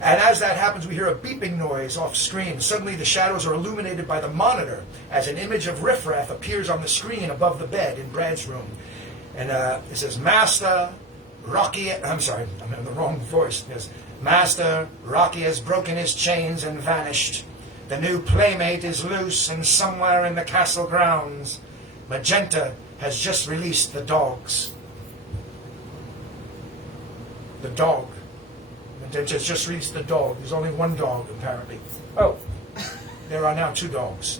And as that happens, we hear a beeping noise off screen. Suddenly the shadows are illuminated by the monitor as an image of Riffraff appears on the screen above the bed in Brad's room. And it says, "Master Rocky," I'm sorry, I'm in the wrong voice. It says, "Master Rocky has broken his chains and vanished. The new playmate is loose and somewhere in the castle grounds. Magenta has just released the dogs." The dog. Magenta has just released the dog. There's only one dog, apparently. Oh, there are now 2 dogs.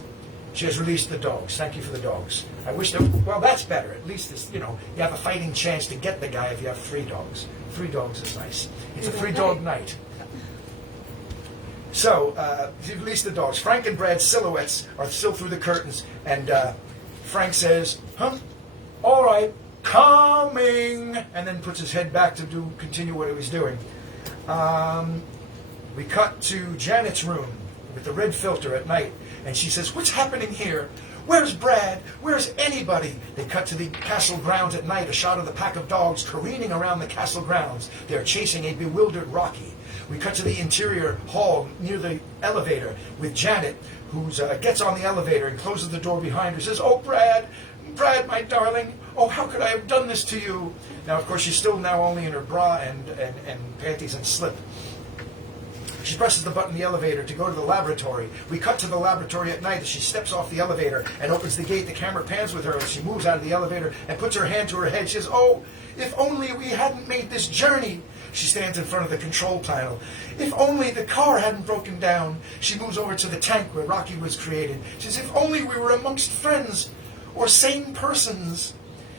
She has released the dogs. Thank you for the dogs. I wish that, well, that's better. At least, it's, you have a fighting chance to get the guy if you have 3 dogs. 3 dogs is nice. It's a 3-dog night. So, he released the dogs. Frank and Brad's silhouettes are still through the curtains, and Frank says, "Huh? All right, coming," and then puts his head back to continue what he was doing. We cut to Janet's room with the red filter at night, and she says, "What's happening here? Where's Brad? Where's anybody?" They cut to the castle grounds at night, a shot of the pack of dogs careening around the castle grounds. They're chasing a bewildered Rocky. We cut to the interior hall near the elevator with Janet, who gets on the elevator and closes the door behind her. Says, "Oh, Brad, my darling. Oh, how could I have done this to you?" Now, of course, she's still now only in her bra and panties and slip. She presses the button in the elevator to go to the laboratory. We cut to the laboratory at night as she steps off the elevator and opens the gate. The camera pans with her as she moves out of the elevator and puts her hand to her head. She says, "Oh, if only we hadn't made this journey." She stands in front of the control panel. "If only the car hadn't broken down." She moves over to the tank where Rocky was created. She says, "If only we were amongst friends or sane persons."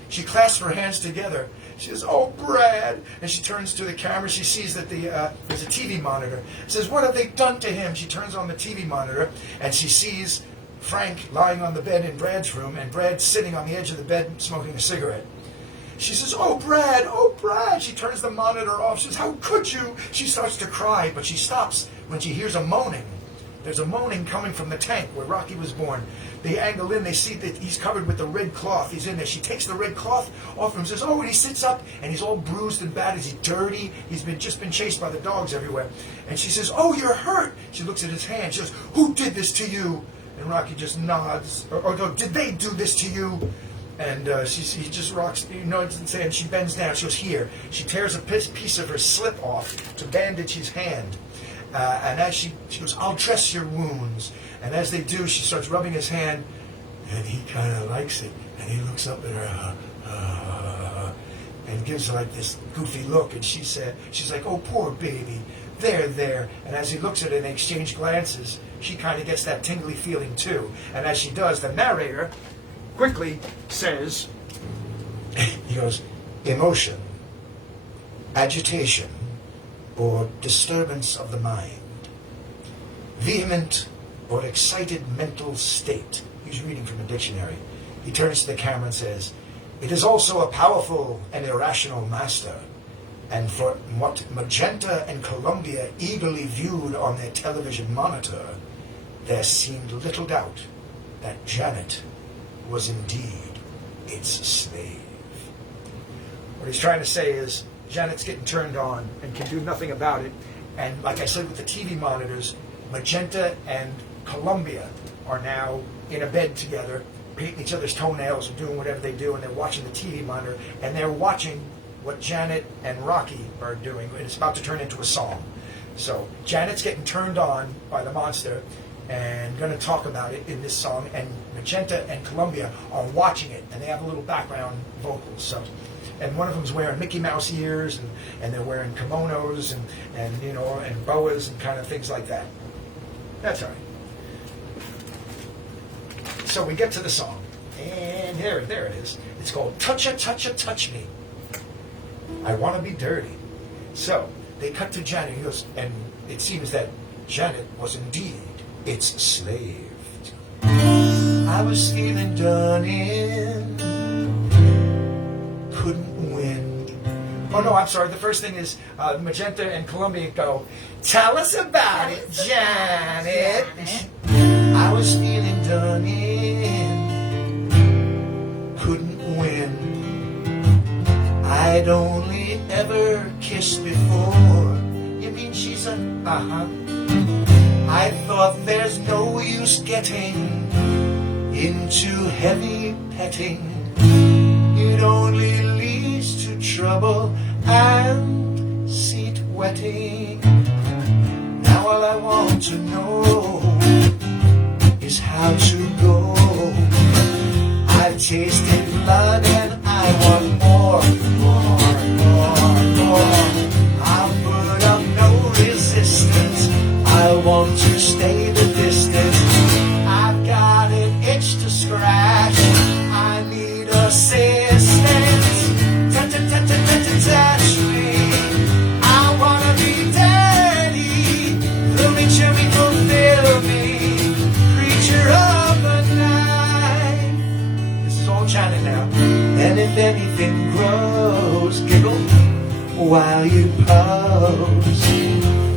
She clasps her hands together. She says, "Oh, Brad." And she turns to the camera. She sees that there's a TV monitor. She says, "What have they done to him?" She turns on the TV monitor, and she sees Frank lying on the bed in Brad's room, and Brad sitting on the edge of the bed smoking a cigarette. She says, "Oh, Brad, oh, Brad." She turns the monitor off. She says, "How could you?" She starts to cry, but she stops when she hears a moaning. There's a moaning coming from the tank where Rocky was born. They angle in. They see that he's covered with the red cloth. He's in there. She takes the red cloth off him and says, "Oh," and he sits up, and he's all bruised and battered. He's dirty. He's just been chased by the dogs everywhere. And she says, "Oh, you're hurt." She looks at his hand. She goes, "Who did this to you?" And Rocky just nods. Or "Did they do this to you?" And he just rocks, nods and says, and she bends down. She goes, "Here." She tears a piece of her slip off to bandage his hand. And as she goes, "I'll dress your wounds." And as they do, she starts rubbing his hand, and he kind of likes it. And he looks up at her and gives her like this goofy look. And she's like, "Oh, poor baby. There." And as he looks at her and they exchange glances, she kind of gets that tingly feeling too. And as she does, the narrator quickly says, he goes, "Emotion. agitation or disturbance of the mind, vehement or excited mental state. He's reading from a dictionary. He turns to the camera and says, "It is also a powerful and irrational master, and for what Magenta and Columbia eagerly viewed on their television monitor, there seemed little doubt that Janet was indeed its slave." What he's trying to say is Janet's getting turned on and can do nothing about it. And like I said with the TV monitors, Magenta and Columbia are now in a bed together, painting each other's toenails and doing whatever they do, and they're watching the TV monitor, and they're watching what Janet and Rocky are doing, and it's about to turn into a song. So Janet's getting turned on by the monster and going to talk about it in this song, and Magenta and Columbia are watching it, and they have a little background vocals. So, and one of them's wearing Mickey Mouse ears, and they're wearing kimonos and you know, and boas and kind of things like that. That's all right. So we get to the song, and there it is. It's called "Toucha, Toucha, Touch Me. I Want to Be Dirty." So they cut to Janet. He goes, and it seems that Janet was indeed its slave. I was feeling done in, couldn't win. Oh no, I'm sorry. The first thing is Magenta and Columbia go, "Tell us about it, Janet." I was feeling done in, couldn't win. I'd only ever kissed before. You mean she's a I thought there's no use getting into heavy petting. It only leads to trouble and seat wetting. Now all I want to know is how to go. I've tasted blood and I want more. I'll put up no resistance. I want to stay the distance. I've got an itch to scratch. I need assistance. Touch me. I wanna be dirty. Fill me, chew me, fulfill me. Creature of the night. This is all Janet now. And if anything grows, giggle while you pose.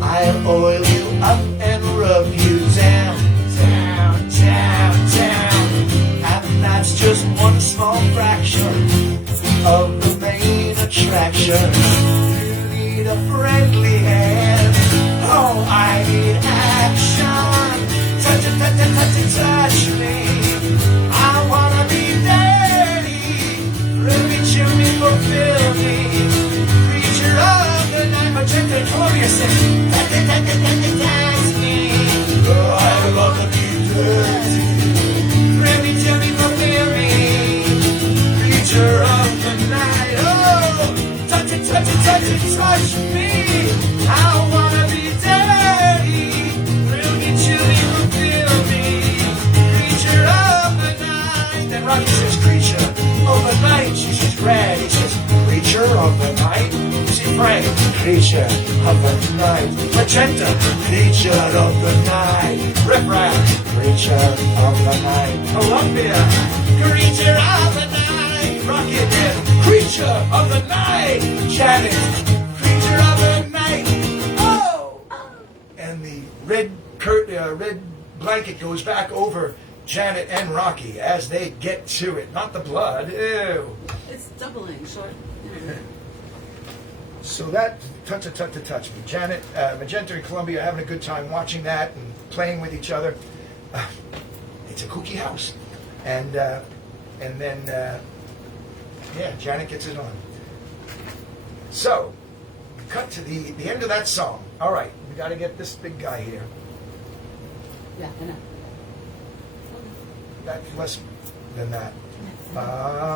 I'll oil you up and rub you down, down, down, down. And that's just one small fraction of the main attraction. You need a friendly hand. Oh, I need action. Touch, touch, touch, touch, touch me. I wanna be dirty. Really chew me, fulfill me. Creature of the night, Magenta and Columbia sing. Touch me. Oh, I love to be dirty. Really chew me, fulfill me. Creature of the night. Oh, touch it, touch it, touch it, touch me. I wanna be dirty. Really chew me, fulfill me. Creature of the night. Then Rocky says, "Creature of the night." She says, "Red." He says, "Creature of the night." You see, Frank, "Creature of the night." Magenta, "Creature of the night." Riff Raff, "Creature of the night." Columbia, "Creature of the night." Rocky again, "Creature of the night." Janet, "Creature of the night." Oh! And the red blanket goes back over Janet and Rocky as they get to it. Not the blood. Ew. It's doubling short. So that touch me. Janet, Magenta and Columbia are having a good time watching that and playing with each other. It's a kooky house, and then Janet gets it on. So cut to the end of that song. All right, we got to get this big guy here. Yeah, I know. That's less than that.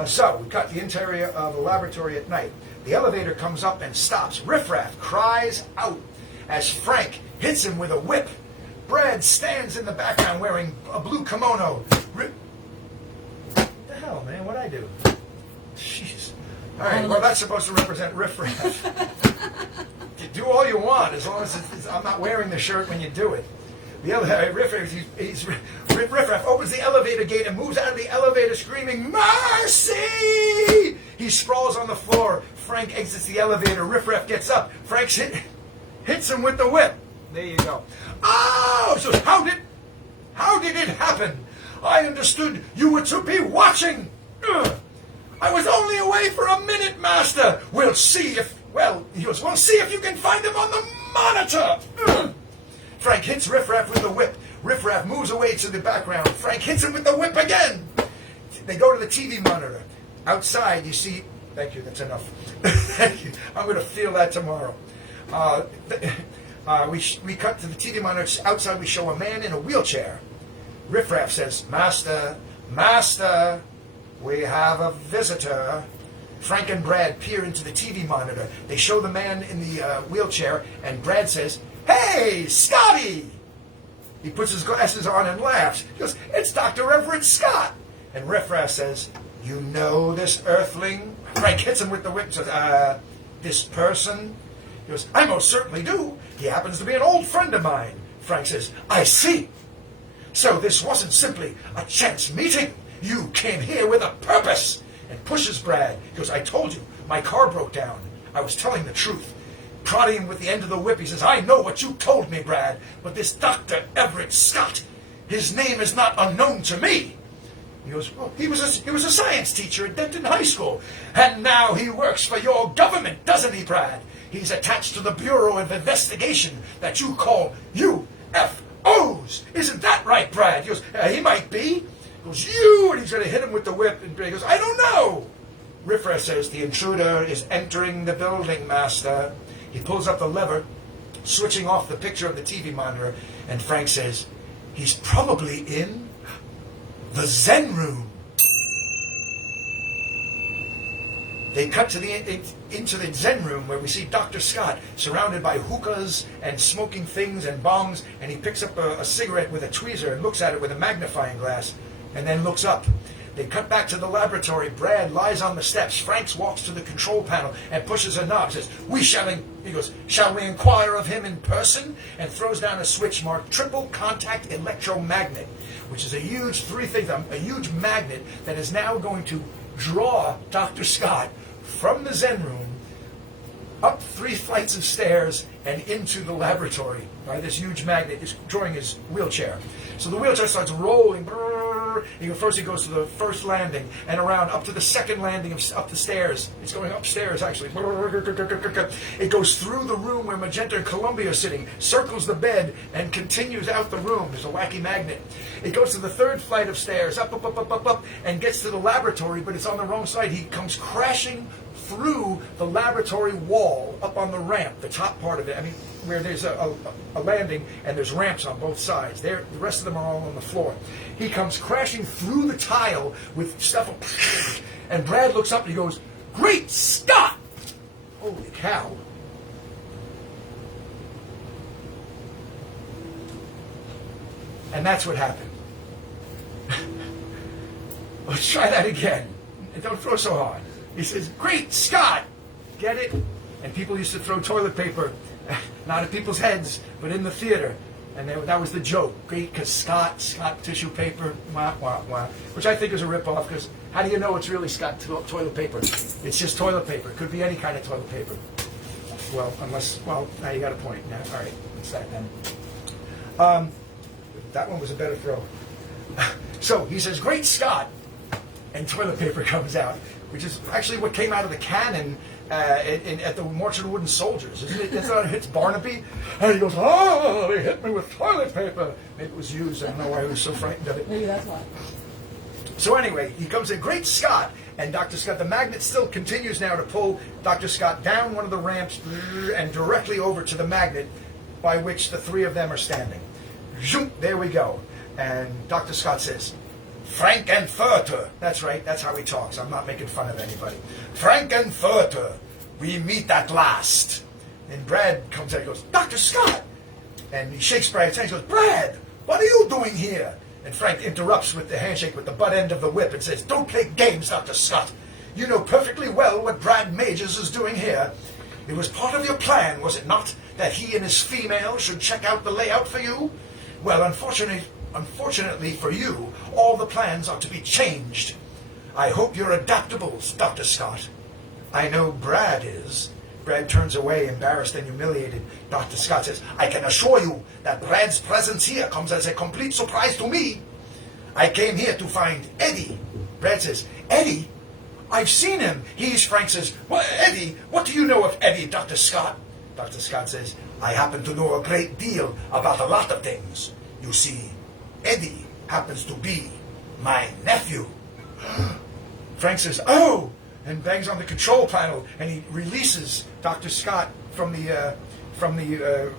So we got the interior of a laboratory at night. The elevator comes up and stops. Riff Raff cries out as Frank hits him with a whip. Brad stands in the background wearing a blue kimono. What the hell, man? What'd I do? Jeez. All right, well, that's supposed to represent Riff Raff. Do all you want, as long as I'm not wearing the shirt when you do it. The elevator, Riff-Raff opens the elevator gate and moves out of the elevator screaming, "Mercy!" He sprawls on the floor. Frank exits the elevator. Riff-Raff gets up. Frank hits him with the whip. There you go. Oh! So how did it happen? I understood you were to be watching. Ugh. I was only away for a minute, Master. We'll see if you can find him on the monitor. Ugh. Frank hits Riff-Raff with the whip. Riff-Raff moves away to the background. Frank hits him with the whip again. They go to the TV monitor. Outside, you see... Thank you, that's enough. Thank you. I'm going to feel that tomorrow. We cut to the TV monitor. Outside, we show a man in a wheelchair. Riff-Raff says, Master, we have a visitor. Frank and Brad peer into the TV monitor. They show the man in the wheelchair, and Brad says, Hey, Scotty! He puts his glasses on and laughs. He goes, It's Dr. Everett Scott! And Riff-Raff says, You know this earthling? Frank hits him with the whip and says, this person? He goes, I most certainly do. He happens to be an old friend of mine. Frank says, I see. So this wasn't simply a chance meeting. You came here with a purpose. And pushes Brad. He goes, I told you, my car broke down. I was telling the truth. Prodding him with the end of the whip, he says, I know what you told me, Brad, but this Dr. Everett Scott, his name is not unknown to me. He goes, well, he was a science teacher at Denton High School, and now he works for your government, doesn't he, Brad? He's attached to the Bureau of Investigation that you call UFOs. Isn't that right, Brad? He goes, he might be. He goes, you, and he's going to hit him with the whip, and Brad goes, I don't know. Riff-Raff says, the intruder is entering the building, Master. He pulls up the lever, switching off the picture of the TV monitor, and Frank says, he's probably in the Zen room. They cut to into the Zen room where we see Dr. Scott surrounded by hookahs and smoking things and bongs, and he picks up a cigarette with a tweezer and looks at it with a magnifying glass and then looks up. They cut back to the laboratory. Brad lies on the steps. Franks walks to the control panel and pushes a knob. Says, he goes, shall we inquire of him in person? And throws down a switch marked triple contact electromagnet, which is a huge a huge magnet that is now going to draw Dr. Scott from the Zen room up 3 flights of stairs and into the laboratory by this huge magnet is drawing his wheelchair. So the wheelchair starts rolling. First he goes to the first landing and around up to the second landing up the stairs. It's going upstairs actually. It goes through the room where Magenta and Columbia are sitting, circles the bed, and continues out the room. There's a wacky magnet. It goes to the 3rd flight of stairs, up, and gets to the laboratory, but it's on the wrong side. He comes crashing through the laboratory wall up on the ramp, the top part of it. I mean, where there's a landing and there's ramps on both sides. The rest of them are all on the floor. He comes crashing through the tile with stuff, and Brad looks up and he goes, Great Scott! Holy cow. And that's what happened. Let's try that again. And don't throw so hard. He says, Great Scott! Get it? And people used to throw toilet paper, not at people's heads, but in the theater. And that was the joke. Great, because Scott tissue paper, wah, wah, wah. Which I think is a ripoff, because how do you know it's really Scott toilet paper? It's just toilet paper. It could be any kind of toilet paper. Well, now you got a point. Now, all right, it's that then. That one was a better throw. So he says, Great Scott! And toilet paper comes out, which is actually what came out of the cannon at the March of the Wooden Soldiers. Isn't it? It's Barnaby. And he goes, oh, they hit me with toilet paper. Maybe it was used. I don't know why he was so frightened of it. Maybe that's why. So anyway, he comes in, Great Scott, and Dr. Scott, the magnet still continues now to pull Dr. Scott down one of the ramps and directly over to the magnet by which the 3 of them are standing. Zoom, there we go. And Dr. Scott says, Frankenfurter. That's right, that's how he talks. I'm not making fun of anybody. Frankenfurter, we meet at last. And Brad comes out and goes, Dr. Scott! And he shakes Brad's hand. He goes, Brad, what are you doing here? And Frank interrupts with the handshake with the butt end of the whip and says, Don't play games, Dr. Scott. You know perfectly well what Brad Majors is doing here. It was part of your plan, was it not, that he and his female should check out the layout for you? Well, unfortunately for you, all the plans are to be changed. I hope you're adaptable, Dr. Scott. I know Brad is. Brad turns away, embarrassed and humiliated. Dr. Scott says, I can assure you that Brad's presence here comes as a complete surprise to me. I came here to find Eddie. Brad says, Eddie? I've seen him. Frank says, well, Eddie, what do you know of Eddie, Dr. Scott? Dr. Scott says, I happen to know a great deal about a lot of things. You see, Eddie happens to be my nephew. Frank says, oh, and bangs on the control panel, and he releases Dr. Scott from the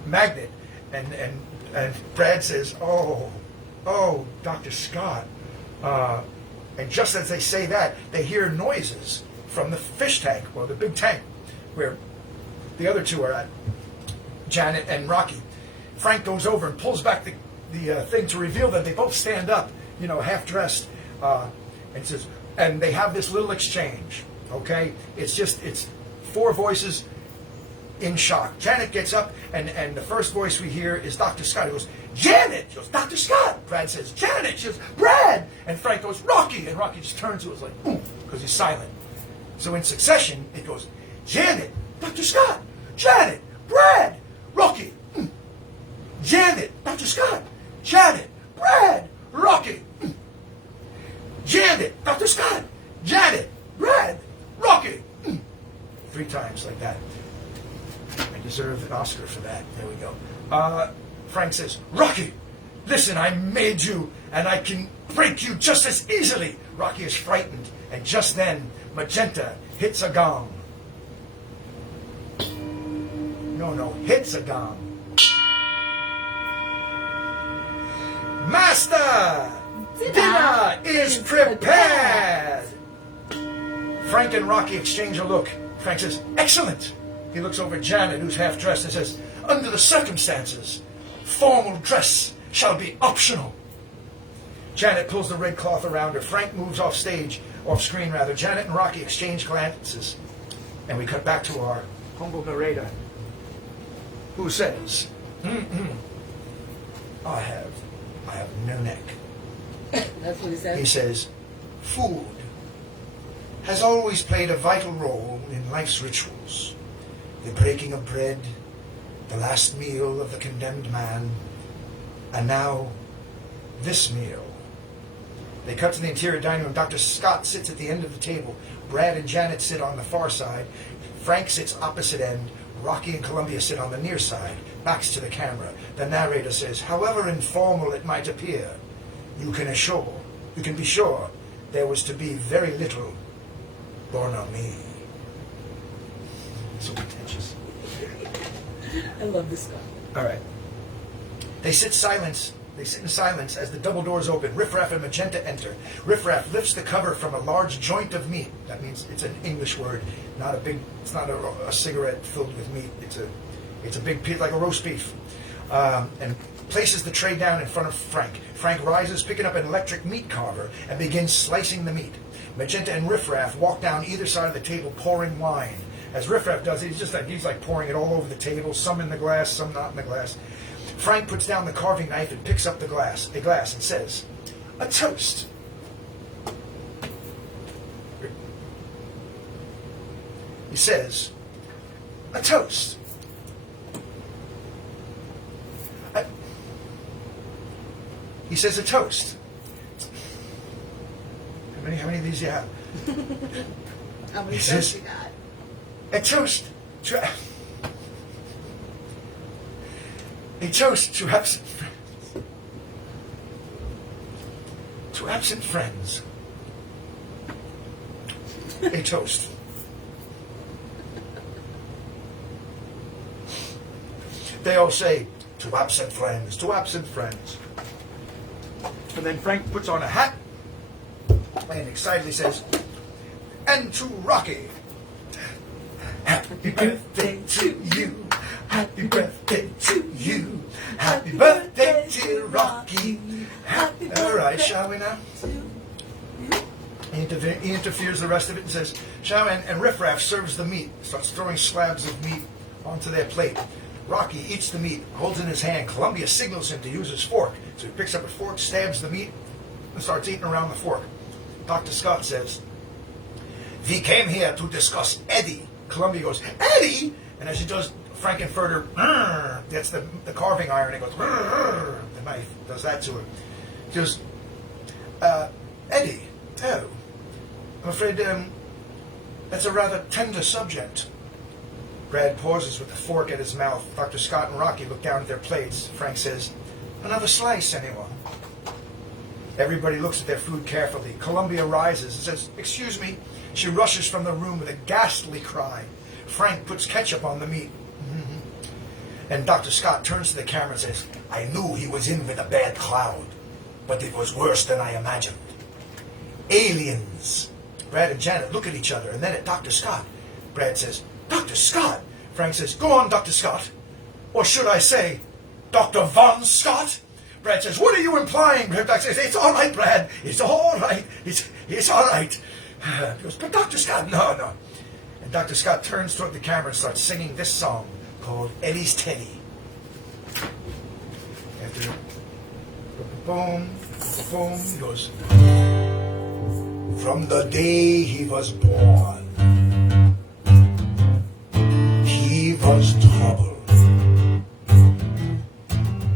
magnet, and Brad says, oh, Dr. Scott, and just as they say that, they hear noises from the fish tank, or the big tank, where the other two are at, Janet and Rocky. Frank goes over and pulls back the thing to reveal that they both stand up, half dressed, and says, and they have this little exchange. Okay, it's four voices in shock. Janet gets up, and the first voice we hear is Dr. Scott. He goes, Janet! She goes, Dr. Scott! Brad says, Janet! She goes, Brad! And Frank goes, Rocky! And Rocky just turns to us like, boom, because he's silent. So in succession, it goes, Janet! Dr. Scott! Janet! Brad! Rocky! Janet! Dr. Scott! Janet! Brad! Rocky! Janet! Dr. Scott! Janet! Brad! Rocky! 3 times like that. I deserve an Oscar for that. There we go. Frank says, Rocky, listen, I made you, and I can break you just as easily. Rocky is frightened, and just then, Magenta hits a gong. No, hits a gong. Master! Dinner is prepared! Frank and Rocky exchange a look. Frank says, excellent! He looks over at Janet, who's half dressed, and says, under the circumstances, formal dress shall be optional. Janet pulls the red cloth around her. Frank moves off screen. Janet and Rocky exchange glances. And we cut back to our humble narrator, who says, I have no neck. That's what he said. He says, food has always played a vital role in life's rituals. The breaking of bread, the last meal of the condemned man, and now this meal. They cut to the interior dining room. Dr. Scott sits at the end of the table. Brad and Janet sit on the far side. Frank sits opposite end. Rocky and Columbia sit on the near side, backs to the camera. The narrator says, however informal it might appear, you can be sure there was to be very little born on me. So pretentious. I love this stuff. All right. They sit in silence as the double doors open. Riffraff and Magenta enter. Riffraff lifts the cover from a large joint of meat. That means it's an English word, it's not a cigarette filled with meat. It's a big piece, like a roast beef. And places the tray down in front of Frank. Frank rises, picking up an electric meat carver, and begins slicing the meat. Magenta and Riffraff walk down either side of the table, pouring wine. As Riffraff does, he's like pouring it all over the table, some in the glass, some not in the glass. Frank puts down the carving knife and picks up a glass, and says, a toast. He says, a toast. He says a toast. How many of these do you have? How many He toasts says, you got? a toast to absent friends. To absent friends. A toast. They all say, to absent friends, to absent friends. And then Frank puts on a hat and excitedly says, and to Rocky, happy birthday to you, happy birthday to you, happy birthday to Rocky. All right, shall we now? He interferes the rest of it and says, "Shall," and Riff Raff serves the meat, starts throwing slabs of meat onto their plate. Rocky eats the meat, holds it in his hand. Columbia signals him to use his fork. So he picks up a fork, stabs the meat, and starts eating around the fork. Dr. Scott says, "We came here to discuss Eddie." Columbia goes, "Eddie?" And as he does, Frankenfurter gets the carving iron and goes, the knife does that to him. He goes, "Eddie, oh, I'm afraid that's a rather tender subject." Brad pauses with the fork at his mouth. Dr. Scott and Rocky look down at their plates. Frank says, "Another slice, anyone?" Everybody looks at their food carefully. Columbia rises and says, "Excuse me." She rushes from the room with a ghastly cry. Frank puts ketchup on the meat. And Dr. Scott turns to the camera and says, "I knew he was in with a bad cloud, but it was worse than I imagined. Aliens." Brad and Janet look at each other and then at Dr. Scott. Brad says, "Dr. Scott." Frank says, "Go on, Dr. Scott. Or should I say, Dr. Von Scott?" Brad says, "What are you implying?" Dr. says, "It's all right, Brad. It's all right. It's all right." He goes, "But Dr. Scott, no." And Dr. Scott turns toward the camera and starts singing this song called Eddie's Teddy. After boom, boom, he goes, "From the day he was born, he was trouble.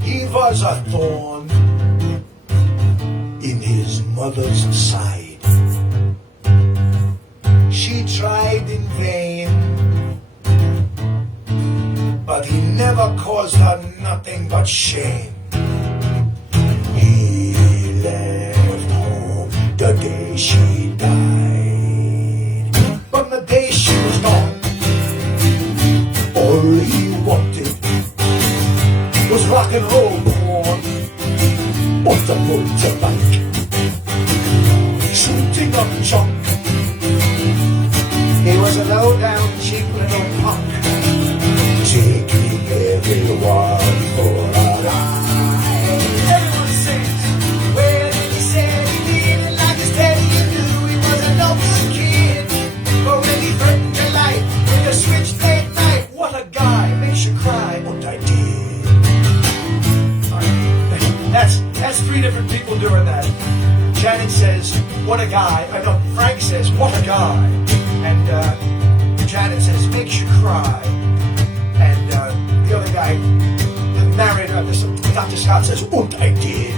He was a thorn in his mother's side. She tried in vain, but he never caused her nothing but shame. He left home the day she died. From the day she was gone, all he wanted was rock and roll porn, or the motorbike, shooting up junk. He was a low-down, cheap little punk, taking everyone for a ride. Everyone sings, well, he said he didn't like his daddy, you knew he was a no good kid. But when he threatened your life with a switchblade knife, what a guy, makes you cry, and I did." That's three different people doing that. Janet says, "What a guy." No, Frank says, "What a guy." And Janet says, "Makes you cry." And the other guy, the narrator of this, Dr. Scott says, "And I did."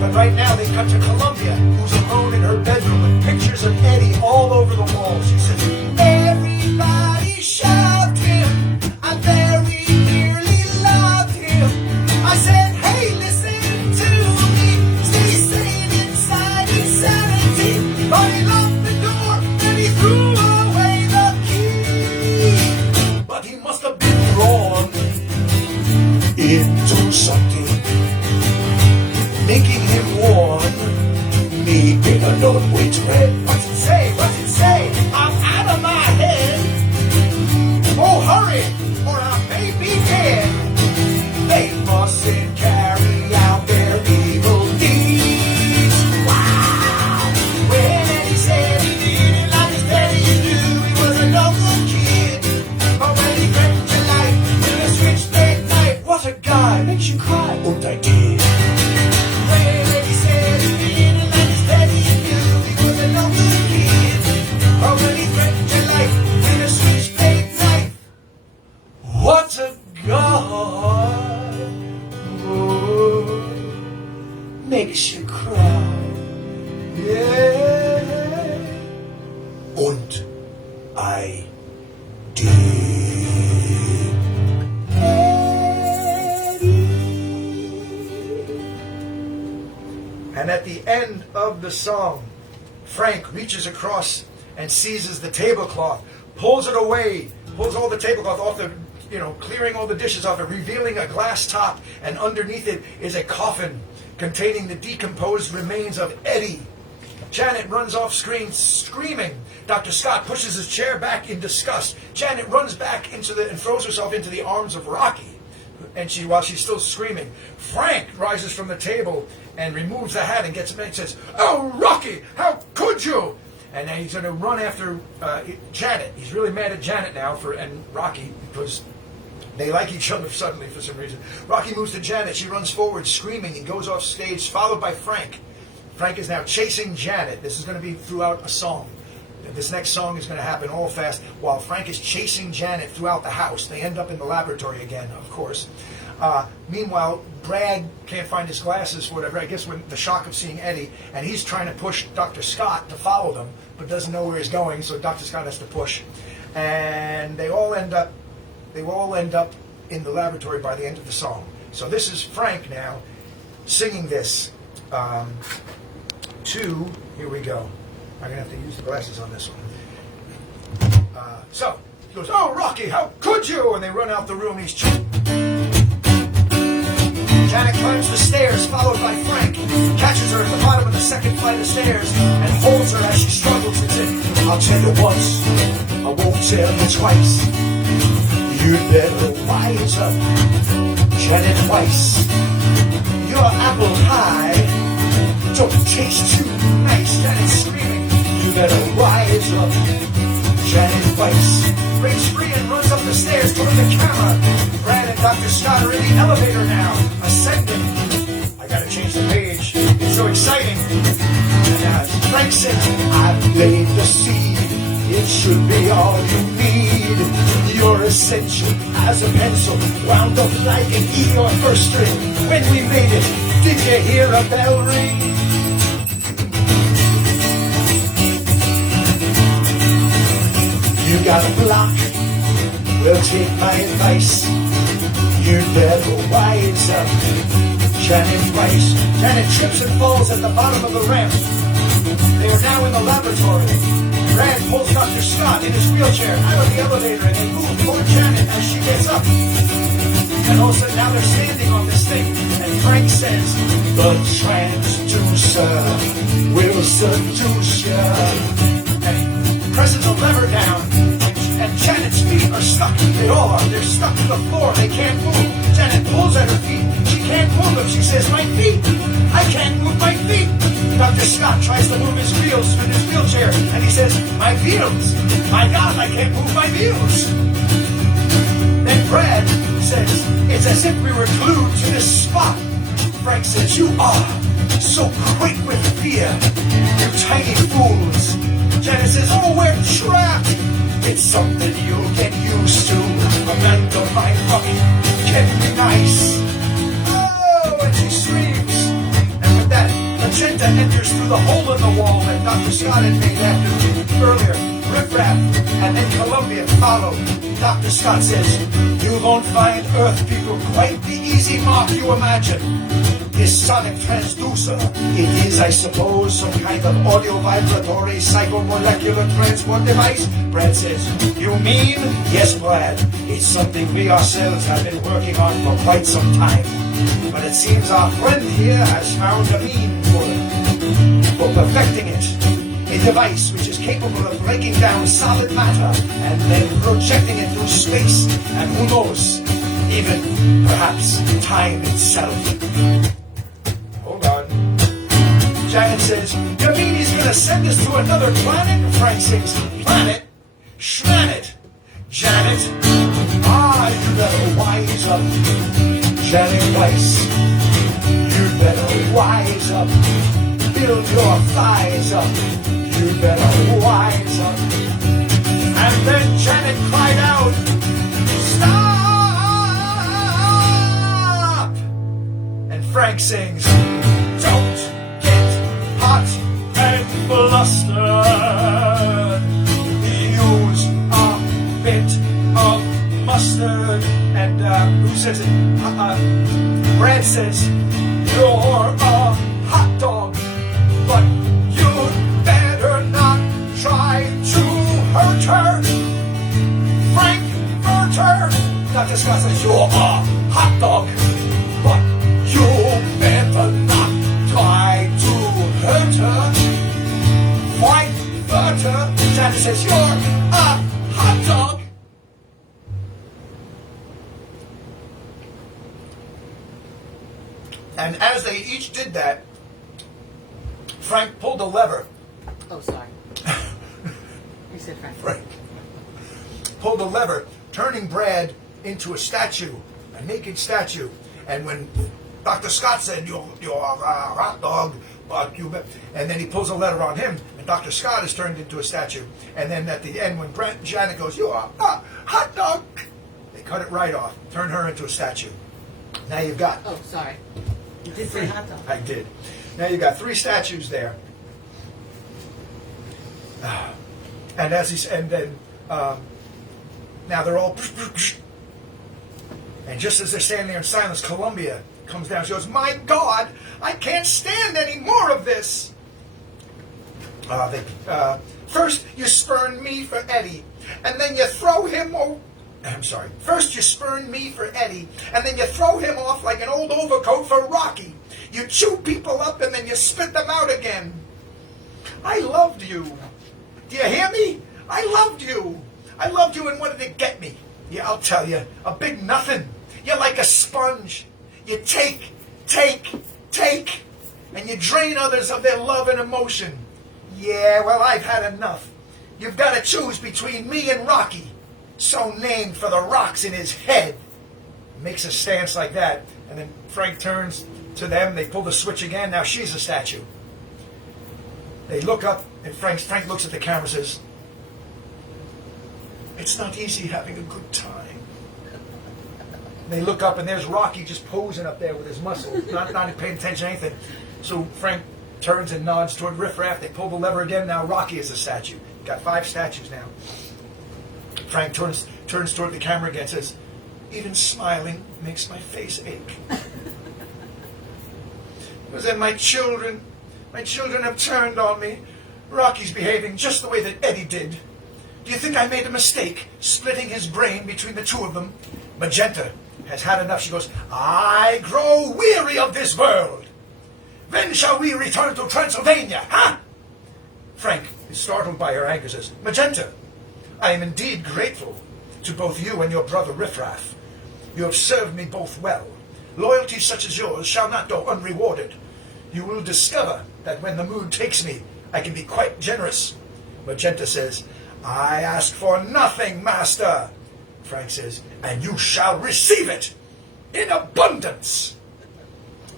But right now they cut to Columbia, who's alone in her bedroom with pictures of Eddie all over the wall. She says, "Everybody shoved him. I very nearly loved him. I said, hey, listen to me. Stay sane inside insanity. But he locked the door and he threw away the key. But he must have been drawn into something, making him warn me in a non-wait red." What's it say? What's it say? "I'm out of my head. Oh, hurry, or I may be dead. They mustn't carry out their evil deeds." Wow! When he said he didn't like his daddy, you knew he was a no-good kid. But when he threatened your life with a switchblade knife, what a guy, makes you cry, and I did. When he said he didn't like his daddy, you knew he was a no-good kid. But when he threatened your life with a switchblade knife, what a guy, oh, makes you cry, yeah, and I did. And at the end of the song, Frank reaches across and seizes the tablecloth, pulls it away, pulls all the tablecloth off the, clearing all the dishes off it, revealing a glass top, and underneath it is a coffin containing the decomposed remains of Eddie. Janet runs off screen screaming. Dr. Scott pushes his chair back in disgust. Janet runs back and throws herself into the arms of Rocky, and while she's still screaming. Frank rises from the table and removes the hat and gets him and says, "Oh, Rocky, how could you?" And then he's going to run after Janet. He's really mad at Janet now and Rocky because they like each other suddenly for some reason. Rocky moves to Janet. She runs forward screaming and goes off stage, followed by Frank. Frank is now chasing Janet. This is going to be throughout a song. This next song is going to happen all fast while Frank is chasing Janet throughout the house. They end up in the laboratory again, of course. Meanwhile, Brad can't find his glasses for whatever, I guess when the shock of seeing Eddie, and he's trying to push Dr. Scott to follow them, but doesn't know where he's going, so Dr. Scott has to push. And they all end up in the laboratory by the end of the song. So this is Frank now singing this here we go. I'm going to have to use the glasses on this one. So, he goes, "Oh, Rocky, how could you?" And they run out the room. Janet climbs the stairs, followed by Frank. Catches her at the bottom of the second flight of stairs and holds her as she struggles and says, "I'll tell you once, I won't tell you twice. You'd better wise up, Janet Weiss. Your apple pie don't taste too nice." Janet's screaming, "You better rise up, Janet Weiss." Breaks free and runs up the stairs toward the camera. Brad and Dr. Scott are in the elevator now, ascending. I gotta change the page. It's so exciting. And Frank says, "I've laid the seed. It should be all you need. You're essential as a pencil, wound up like an E or first string. When we made it, did you hear a bell ring?" You got a block, well take my advice. You'd better wise up, Janet Weiss. Janet trips and falls at the bottom of the ramp. They are now in the laboratory. Brad pulls Dr. Scott in his wheelchair out of the elevator and they move toward Janet as she gets up. And all of a sudden now they're standing on this thing. And Frank says, "The transducer will seduce you." And he presses a lever down. And Janet's feet are stuck. They all are. They're stuck to the floor. They can't move. Janet pulls at her feet. She can't move them. She says, "My feet. I can't move my feet." Dr. Scott tries to move his wheels in his wheelchair. And he says, "My wheels. My God, I can't move my wheels." Then Brad says, "It's as if we were glued to this spot." Frank says, "You are so quick with fear, you tiny fools." Janet says, "Oh, we're trapped. It's something you'll get used to. Amanda, my fuck, can be nice." Oh, and she screams. And with that, Magenta enters through the hole in the wall that Dr. Scott had made earlier. Riff Raff and then Columbia follow. Dr. Scott says, "You won't find Earth people quite the easy mark you imagine. This sonic transducer, it is, I suppose, some kind of audio-vibratory psychomolecular transport device." Brad says, "You mean?" "Yes, Brad. It's something we ourselves have been working on for quite some time. But it seems our friend here has found a means for perfecting it. A device which is capable of breaking down solid matter and then projecting it through space, and who knows, even, perhaps, time itself." Hold on. Janet says, "You mean he's going to send us to another planet?" Frank says, "Planet? Schmanet. Janet, you better wise up, Janet Weiss. You better wise up. Build your thighs up. You better wise up." And then Janet cried out, "Stop!" And Frank sings, "Don't get hot and flustered. Use a bit of mustard." And who says it? Brad says, "You're a hot dog, but you'd better not try to hurt her. Frank, hurt her." Dr. Scott says, "You're a hot dog, but you better not try to hurt her. Frank, hurt her." Janet says, "You're a hot dog." And as they each did that, Frank pulled a lever. Oh, sorry. You said Frank. Frank pulled a lever, turning Brad into a statue, a naked statue. And when Dr. Scott said, you're a hot dog, but you... And then he pulls a lever on him, and Dr. Scott is turned into a statue. And then at the end, when Brad and Janet goes, you're a hot dog, they cut it right off, turn her into a statue. Now you've got... Oh, sorry. You did say hot dog. I did. Now you've got 3 statues there. And as he's... And then... now they're all... And just as they're standing there in silence, Columbia comes down. She goes, my God, I can't stand any more of this. First you spurn me for Eddie, and then you throw him... I'm sorry. First you spurn me for Eddie, and then you throw him off like an old overcoat for Rocky. You chew people up, and then you spit them out again. I loved you. Do you hear me? I loved you. I loved you, and what did it get me? Yeah, I'll tell you. A big nothing. You're like a sponge. You take, and you drain others of their love and emotion. Yeah, well, I've had enough. You've got to choose between me and Rocky, so named for the rocks in his head. Makes a stance like that, and then Frank turns to them. They pull the switch again. Now she's a statue. They look up, and Frank looks at the camera and says, it's not easy having a good time. They look up, and there's Rocky just posing up there with his muscles, not paying attention to anything. So Frank turns and nods toward Riff Raff. They pull the lever again. Now Rocky is a statue. Got 5 statues now. Frank turns toward the camera again and says, even smiling makes my face ache. Because then my children have turned on me. Rocky's behaving just the way that Eddie did. Do you think I made a mistake splitting his brain between the 2 of them? Magenta has had enough. She goes, I grow weary of this world. When shall we return to Transylvania, huh? Frank is startled by her anger, says, Magenta, I am indeed grateful to both you and your brother Riff Raff. You have served me both well. Loyalty such as yours shall not go unrewarded. You will discover that when the mood takes me, I can be quite generous. Magenta says, I ask for nothing, master. Frank says, and you shall receive it in abundance.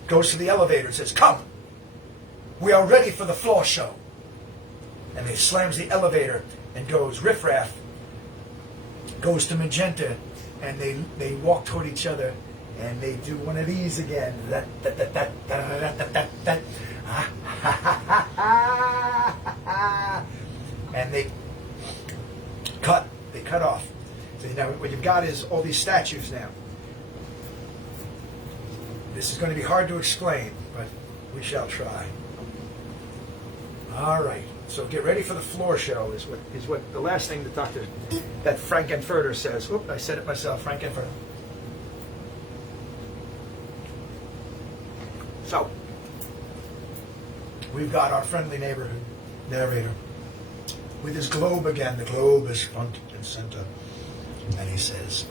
Goes to the elevator and says, come, we are ready for the floor show. And he slams the elevator and goes. Riff Raff goes to Magenta, and they walk toward each other, and they do one of these again. And they cut off. So now what you've got is all these statues now. This is going to be hard to explain, but we shall try. All right. So get ready for the floor show is what the last thing that Frank-N-Furter says. Oop, I said it myself, Frank-N-Furter. So we've got our friendly neighborhood narrator with his globe again. The globe is front and center. And he says,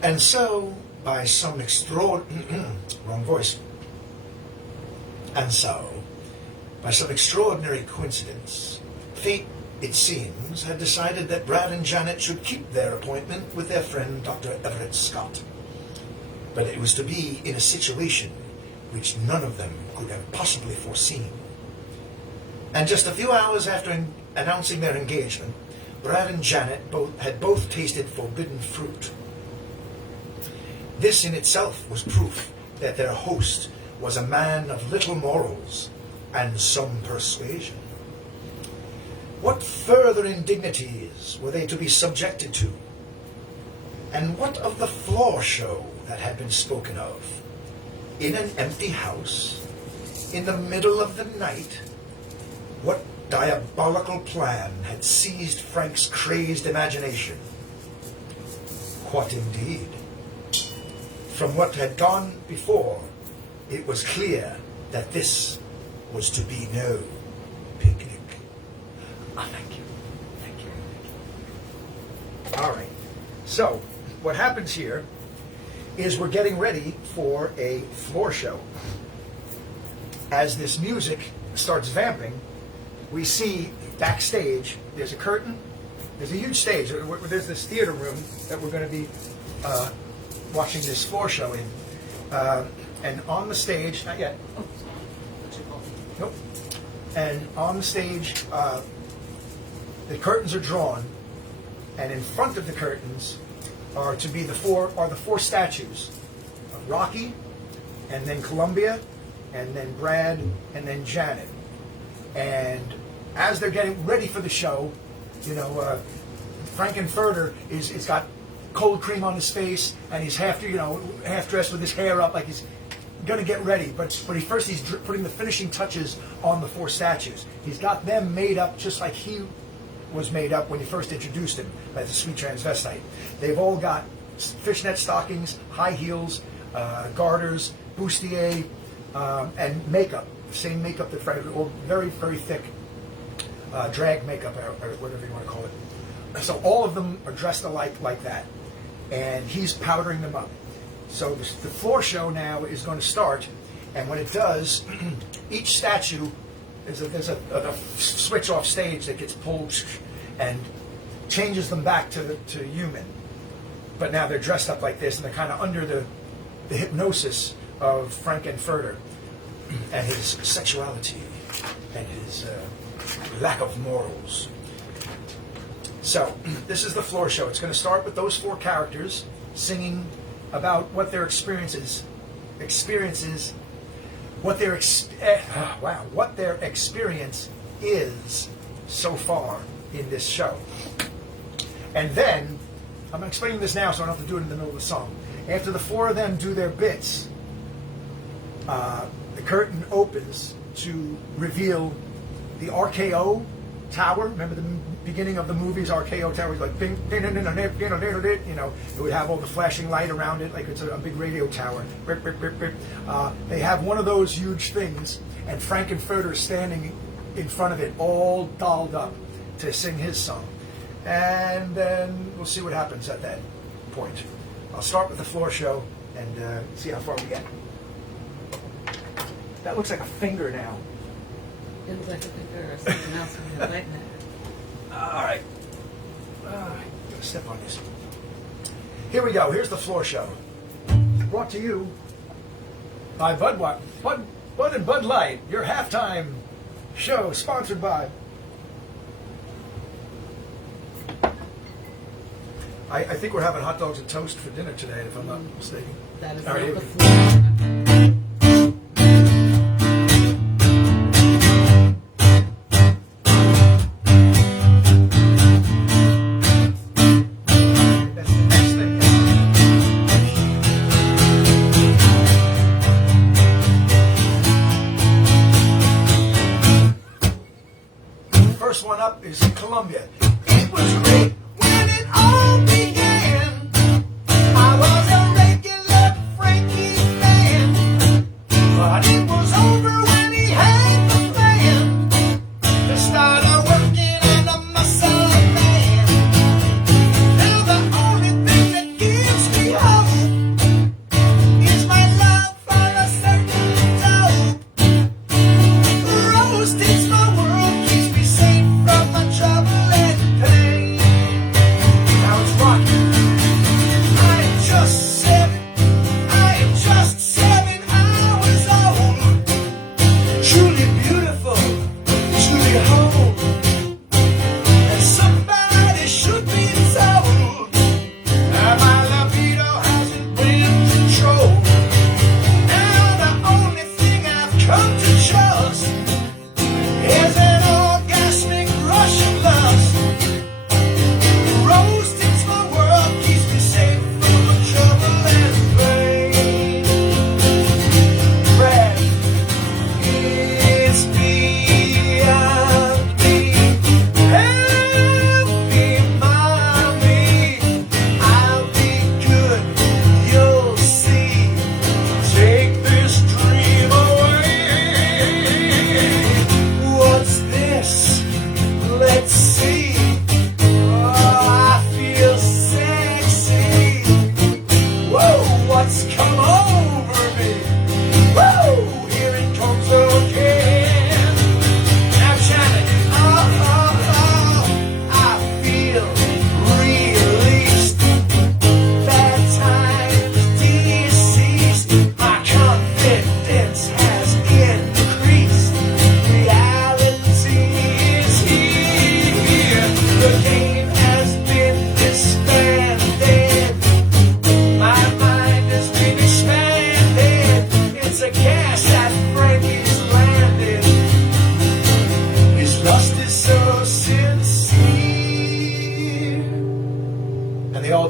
and so, by some wrong voice. And so, by some extraordinary coincidence, fate, it seems, had decided that Brad and Janet should keep their appointment with their friend Dr. Everett Scott. But it was to be in a situation which none of them could have possibly foreseen. And just a few hours after announcing their engagement, Brad and Janet had both tasted forbidden fruit. This in itself was proof that their host was a man of little morals and some persuasion. What further indignities were they to be subjected to? And what of the floor show that had been spoken of? In an empty house, in the middle of the night? What diabolical plan had seized Frank's crazed imagination? What indeed? From what had gone before, it was clear that this was to be no picnic. Thank you. Thank you. All right. So, what happens here is we're getting ready for a floor show. As this music starts vamping, we see backstage, there's a curtain, there's a huge stage, there's this theater room that we're going to be watching this floor show in. And on the stage, not yet, nope. And on the stage, the curtains are drawn, and in front of the curtains are to be the four statues of Rocky, and then Columbia, and then Brad, and then Janet. And as they're getting ready for the show, you know, Frankenfurter is got cold cream on his face, and he's half dressed with his hair up like he's gonna get ready. But he's putting the finishing touches on the four statues. He's got them made up just like he was made up when you first introduced him as a sweet transvestite. They've all got fishnet stockings, high heels, garters, bustier, and makeup. Same makeup that Frank, or very, very thick drag makeup, or whatever you want to call it. So all of them are dressed alike like that. And he's powdering them up. So the floor show now is going to start, and when it does, each statue, there's a switch off stage that gets pulled and changes them back to human. But now they're dressed up like this, and they're kind of under the hypnosis of Frankenfurter and his sexuality and his lack of morals. So this is the floor show. It's going to start with those four characters singing about what their experiences, what their experience is so far in this show. And then, I'm explaining this now so I don't have to do it in the middle of the song. After the four of them do their bits, the curtain opens to reveal the RKO Tower. Remember the beginning of the movies, RKO Tower is like, bing, ding, ding, ding, ding, ding, ding, ding, you know, it would have all the flashing light around it like it's a big radio tower. They have one of those huge things, and Frankenfurter is standing in front of it, all dolled up to sing his song. And then we'll see what happens at that point. I'll start with the floor show and see how far we get. That looks like a finger now. It looks like a finger or something else when you're lighting it. All right. Gotta step on this. Here we go. Here's the floor show. Brought to you by Bud and Bud Light, your halftime show, sponsored by. I think we're having hot dogs and toast for dinner today, if I'm not mistaken. That is All right, not the floor. That's the next thing. First one up is Columbia. It was great when it all began. I was a regular Frankie fan, but it was over when he had the plan to start working on a muscle man. Now the only thing that gives me hope is my love for a certain dope. Rose takes my world, keeps me safe from my trouble and pain.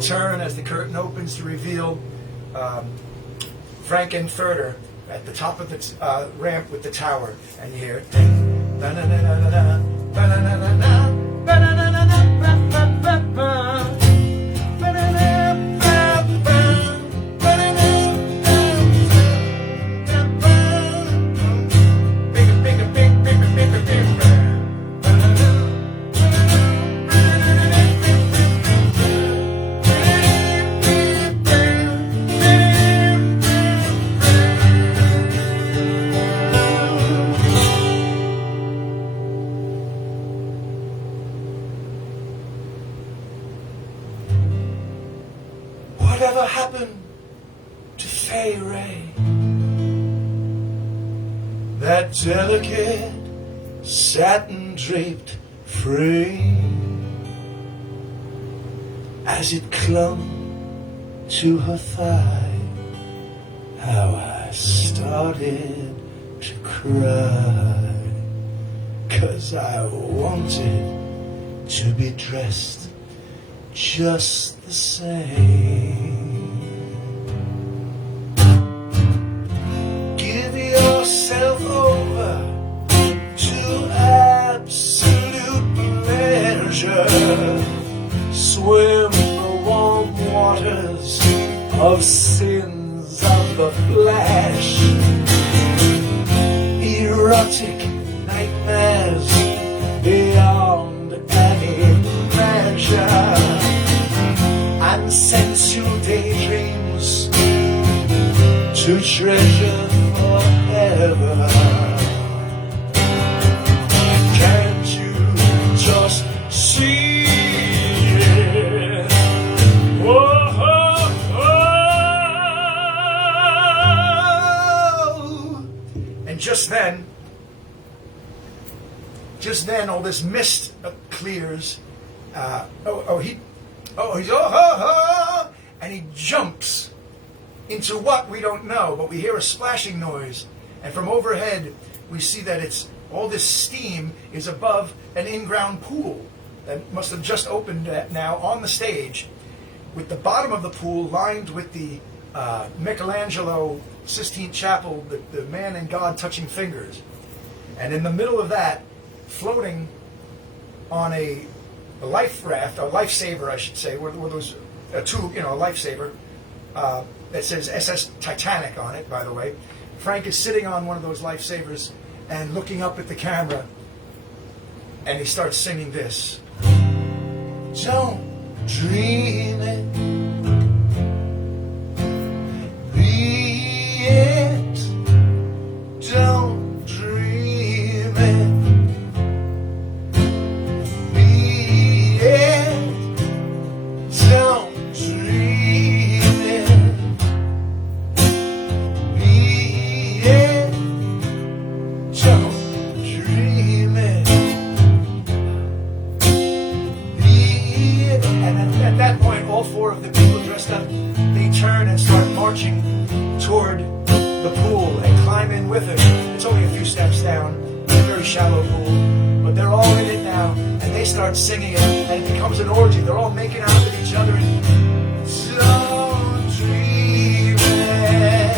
turn as the curtain opens to reveal Frankenfurter at the top of the ramp with the tower, and you hear ding, ba-na-na-na-na-na, ba-na-na-na-na, ba-na-na-na-na-ba-ba-ba-ba, ba-na-na-ba-ba, ba-na-na-ba-ba, bigger, bigger, big, bigger, bigger, bigger, Whatever happened to Fay Ray? That delicate satin draped frame, as it clung to her thigh, how I started to cry, 'cause I wanted to be dressed just the same. Give yourself over to absolute pleasure. Swim the warm waters of sins of the flesh. Erotic nightmares beyond any measure. And sensual daydreams to treasure forever. Can't you just see it? Whoa, and just then, all this mist clears. And he jumps into what we don't know, but we hear a splashing noise, and from overhead we see that it's all this steam is above an in-ground pool that must have just opened now on the stage, with the bottom of the pool lined with the Michelangelo Sistine Chapel, the man and God touching fingers, and in the middle of that, floating on a life raft, a lifesaver, I should say, where those a tube, a lifesaver that says SS Titanic on it. By the way, Frank is sitting on one of those lifesavers and looking up at the camera, and he starts singing this. Don't dream it, be it. Don't dream it. All four of the people dressed up, they turn and start marching toward the pool and climb in with it. It's only a few steps down, it's a very shallow pool, but they're all in it now, and they start singing it, and it becomes an orgy. They're all making out with each other, and don't dream it.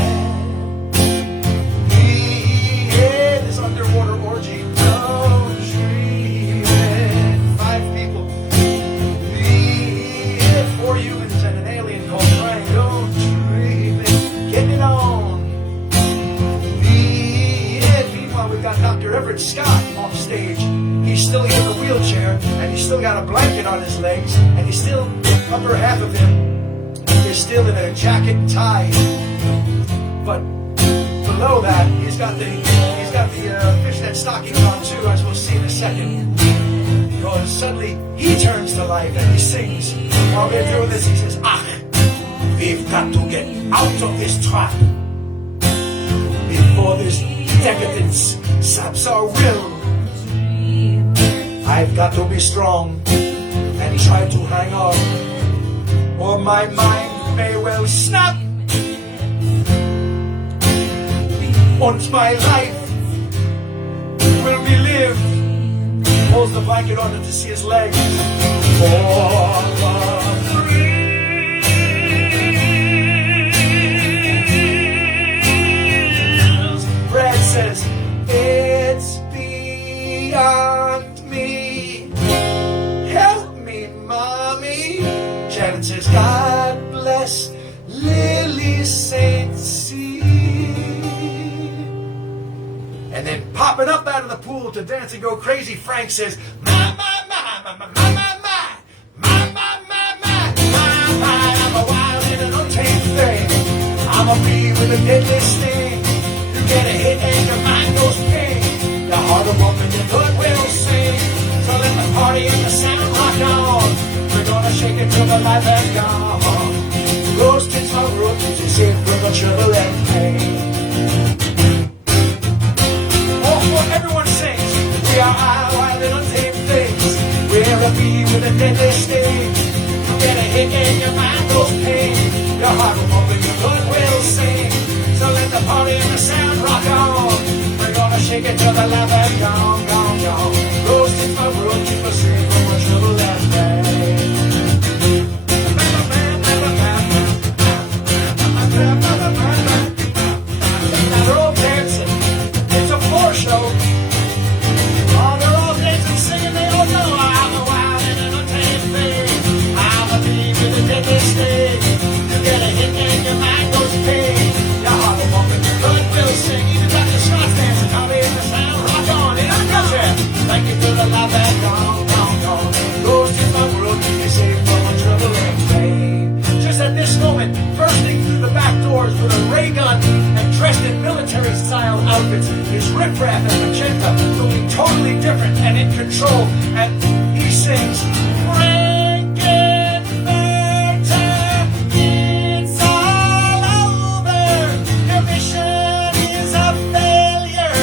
Yeah, this underwater orgy. Don't dream it. 5 people. 4 humans and an alien called Frank. Don't dream it. Get it on. Meanwhile, we've got Dr. Everett Scott off stage. He's still in a wheelchair, and he's still got a blanket on his legs, and he's still, the upper half of him is still in a jacket and tie. But below that, he's got the fishnet stockings on too, as we'll see in a second. Because suddenly he turns to life and he sings. While we're doing this, he says, "Ach, we've got to get out of this trap before this decadence saps our will. I've got to be strong and try to hang on, or my mind may well snap, and my life will be lived." Pulls the blanket on him to see his legs. For the thrill Popping up out of the pool to dance and go crazy, Frank says, my, my, my, my, my, my, my, my, my, my, my, my, my, I'm a wild and an untamed thing. I'm a bee with a deadly sting. You get a hit and your mind goes ping. Your heart will bump and your blood will sing. So let the party and the sound rock on. We're gonna shake it till the light has gone. Rose tints my roots to save from the trouble and pain. Oh, for everyone sings. We are wild and untamed things. We're a bee with a deadly sting. You get a hit and your mind goes ping. Your heart will pump and your blood will sing. So let the party and the sound rock on. We're gonna shake it till the light has gone, gone, gone. Rose tints my roots to save from the trouble and pain. Now they're all dancing. It's a floor show. Oh, they're all dancing, singing. They all know I'm a wild and an untamed thing. I'm a bee with a deadly sting. You get a hit and your mind goes ping. Your heart will pump and your blood will sing. Even got the shots dancing. How they in the sound rock on. And I got you. Thank you for the life that's gone, gone, gone. Goes to my world. You save from my trouble and pain. Just at this moment, bursting through the back doors with a ray gun and dressed in military-style outfits is Riff Raff and Magenta, looking totally different and in control. And he sings, Frankenfurter, it's all over. Your mission is a failure.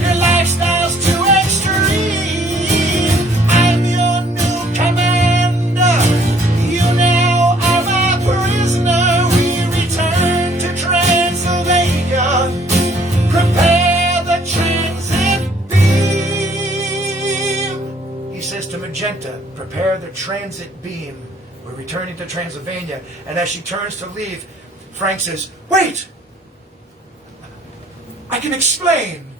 Your lifestyle's too extreme. I'm your new commander. You now are my prisoner. We return to Transylvania. Prepare the transit beam. He says to Magenta, prepare the transit beam. We're returning to Transylvania. And as she turns to leave, Frank says, wait! I can explain.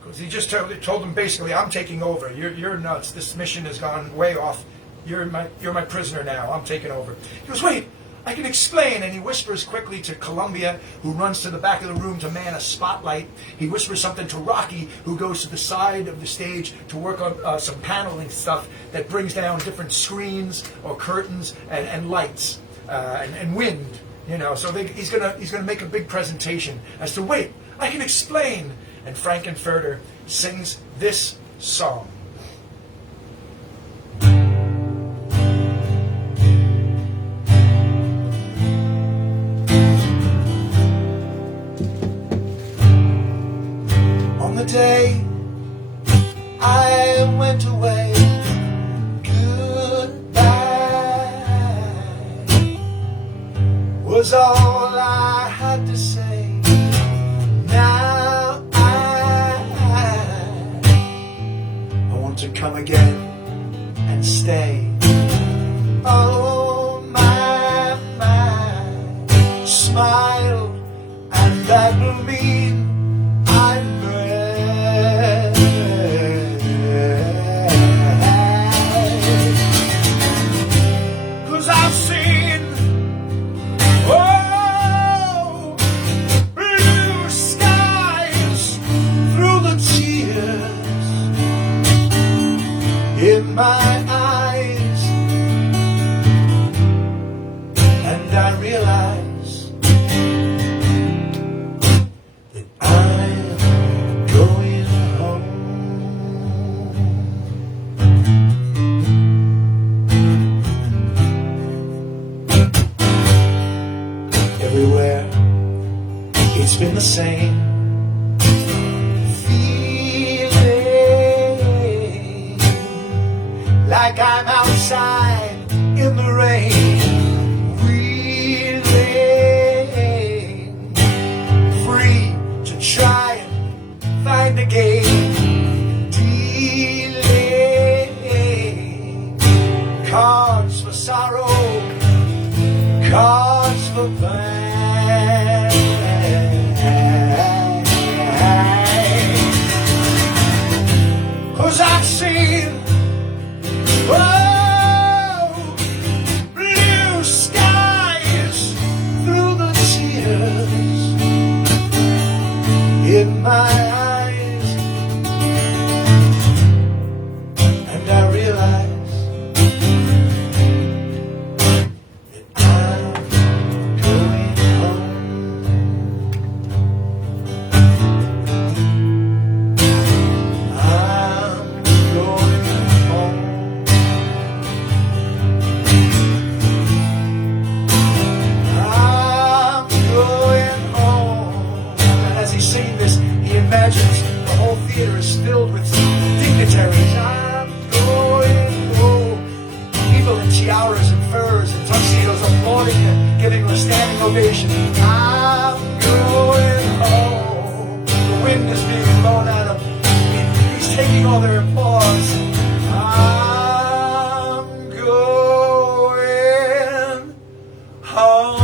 Because he just told him basically, I'm taking over. You're nuts. This mission has gone way off. You're my prisoner now. I'm taking over. He goes, wait, I can explain. And he whispers quickly to Columbia, who runs to the back of the room to man a spotlight. He whispers something to Rocky, who goes to the side of the stage to work on some paneling stuff that brings down different screens or curtains and lights and wind. You know, so he's gonna make a big presentation as to, wait, I can explain. And Frankenfurter sings this song. On the day I went away, goodbye was all I had to say. Now I want to come again and stay. Oh my, smile and that will mean I'm brave. 'Cause I've seen, oh, blue skies through the tears in my eyes, and I realize that I'm going home. Everywhere it's been the same feeling, like I'm outside in the rain, reeling, free to try and find a game, dealing cards for sorrow, cards for pain. 'Cause I've seen, oh, blue skies through the tears in my eyes, Scott. I'm going home.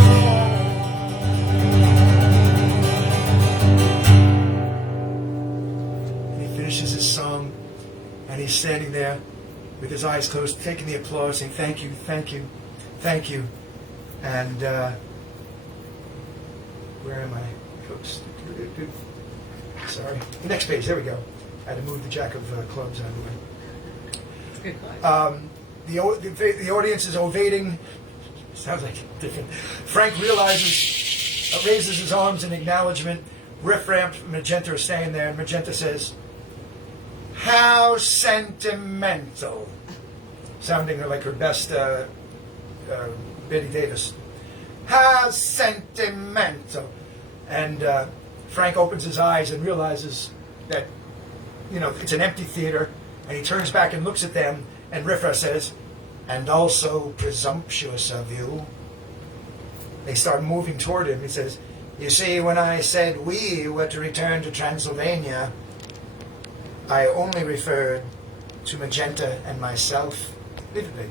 And he finishes his song, and he's standing there with his eyes closed, taking the applause, saying, "Thank you, thank you, thank you." And where am I? Oops. Sorry. The next page. There we go. I had to move the jack of clubs out of the way. It's good. The audience is ovating. Sounds like different. Frank raises his arms in acknowledgement. Riff Raff and Magenta are standing there, and Magenta says, "How sentimental," sounding like her best Betty Davis. "How sentimental." And Frank opens his eyes and realizes that, it's an empty theater, and he turns back and looks at them, and Riff Raff says, "And also presumptuous of you." They start moving toward him. He says, "You see, when I said we were to return to Transylvania, I only referred to Magenta and myself vividly."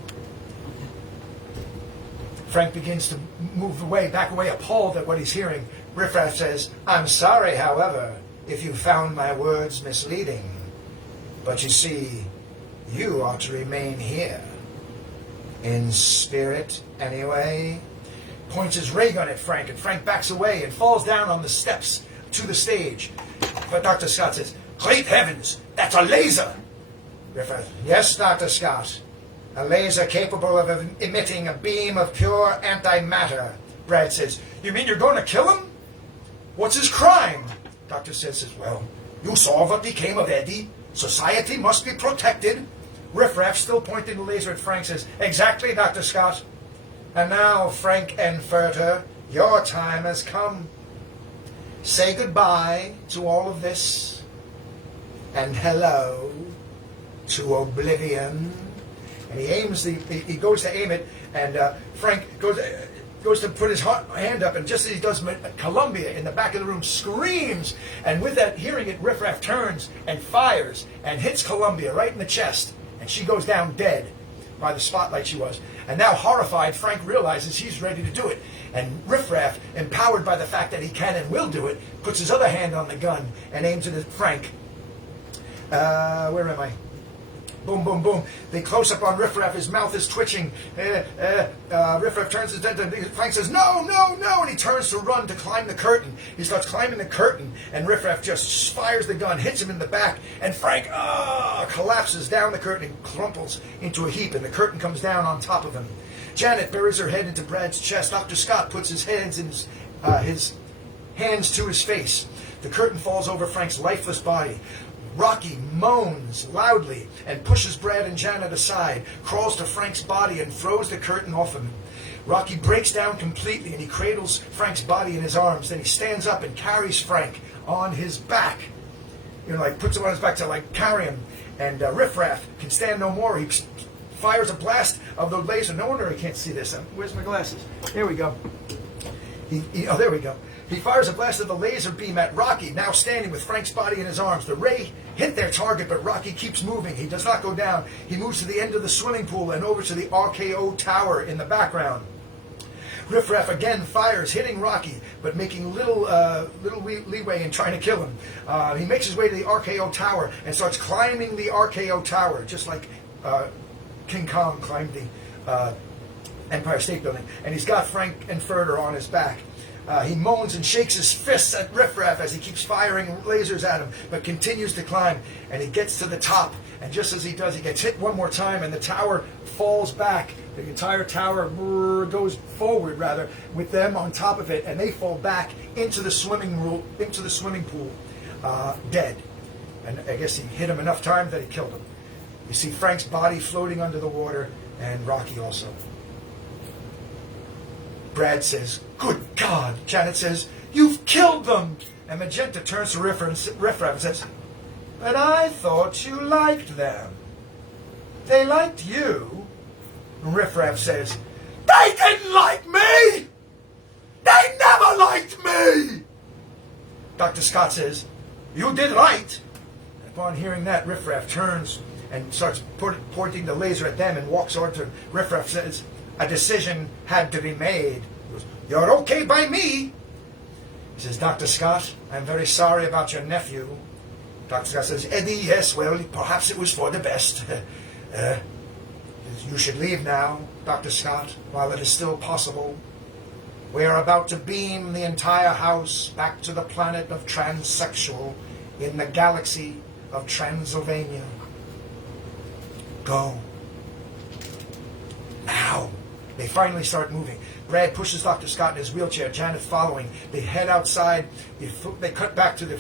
Frank begins to move back away, appalled at what he's hearing. Riff Raff says, "I'm sorry, however, if you found my words misleading. But you see, you are to remain here. In spirit, anyway." Points his ray gun at Frank, and Frank backs away and falls down on the steps to the stage. But Dr. Scott says, "Great heavens, that's a laser!" Riff Raff, "Yes, Dr. Scott. A laser capable of emitting a beam of pure antimatter." Brad says, "You mean you're going to kill him? What's his crime?" Dr. says, "Well, you saw what became of Eddie. Society must be protected." Riff Raff, still pointing the laser at Frank, says, "Exactly, Dr. Scott. And now, Frank Enfurter, your time has come. Say goodbye to all of this, and hello to oblivion." And he goes to aim it, and Frank goes to put his hand up, and just as he does, Columbia in the back of the room screams, and with that, hearing it, Riff Raff turns and fires and hits Columbia right in the chest, and she goes down dead by the spotlight she was. And now, horrified, Frank realizes he's ready to do it, and Riff Raff, empowered by the fact that he can and will do it, puts his other hand on the gun and aims it at Frank. Where am I? Boom, boom, boom. They close up on Riff Raff. His mouth is twitching. Riff Raff turns his head to Frank, says, "No, no, no," and he turns to run to climb the curtain. He starts climbing the curtain, and Riff Raff just fires the gun, hits him in the back, and Frank collapses down the curtain and crumples into a heap, and the curtain comes down on top of him. Janet buries her head into Brad's chest. Dr. Scott puts his hands to his face. The curtain falls over Frank's lifeless body. Rocky moans loudly and pushes Brad and Janet aside, crawls to Frank's body and throws the curtain off him. Rocky breaks down completely, and he cradles Frank's body in his arms. Then he stands up and carries Frank on his back. Puts him on his back to carry him. And Riff Raff can stand no more. He fires a blast of the laser. No wonder I can't see this. Where's my glasses? There we go. There we go. He fires a blast of the laser beam at Rocky, now standing with Frank's body in his arms. The ray hit their target, but Rocky keeps moving. He does not go down. He moves to the end of the swimming pool and over to the RKO tower in the background. Riff Raff again fires, hitting Rocky, but making little leeway in trying to kill him. He makes his way to the RKO tower and starts climbing the RKO tower, just like King Kong climbed the Empire State Building. And he's got Frank Enfurter on his back. He moans and shakes his fists at Riff Raff as he keeps firing lasers at him, but continues to climb. And he gets to the top, and just as he does, he gets hit one more time, and the tower falls back. The entire tower goes forward, rather, with them on top of it, and they fall back into the swimming pool, dead. And I guess he hit him enough times that he killed him. You see Frank's body floating under the water, and Rocky also. Brad says, "Good God." Janet says, "You've killed them." And Magenta turns to Riff Raff and says, "But I thought you liked them. They liked you." And Riff Raff says, "They didn't like me! They never liked me!" Dr. Scott says, "You did right." Upon hearing that, Riff Raff turns and starts pointing the laser at them and walks over to Riffraff, says, a decision had to be made. He goes, you're okay by me. He says, Dr. Scott, I'm very sorry about your nephew. Dr. Scott says, Eddie, yes, well, perhaps it was for the best. You should leave now, Dr. Scott, while it is still possible. We are about to beam the entire house back to the planet of transsexual in the galaxy of Transylvania. Go. Now. They finally start moving. Brad pushes Dr. Scott in his wheelchair, Janet following. They head outside. They cut back to the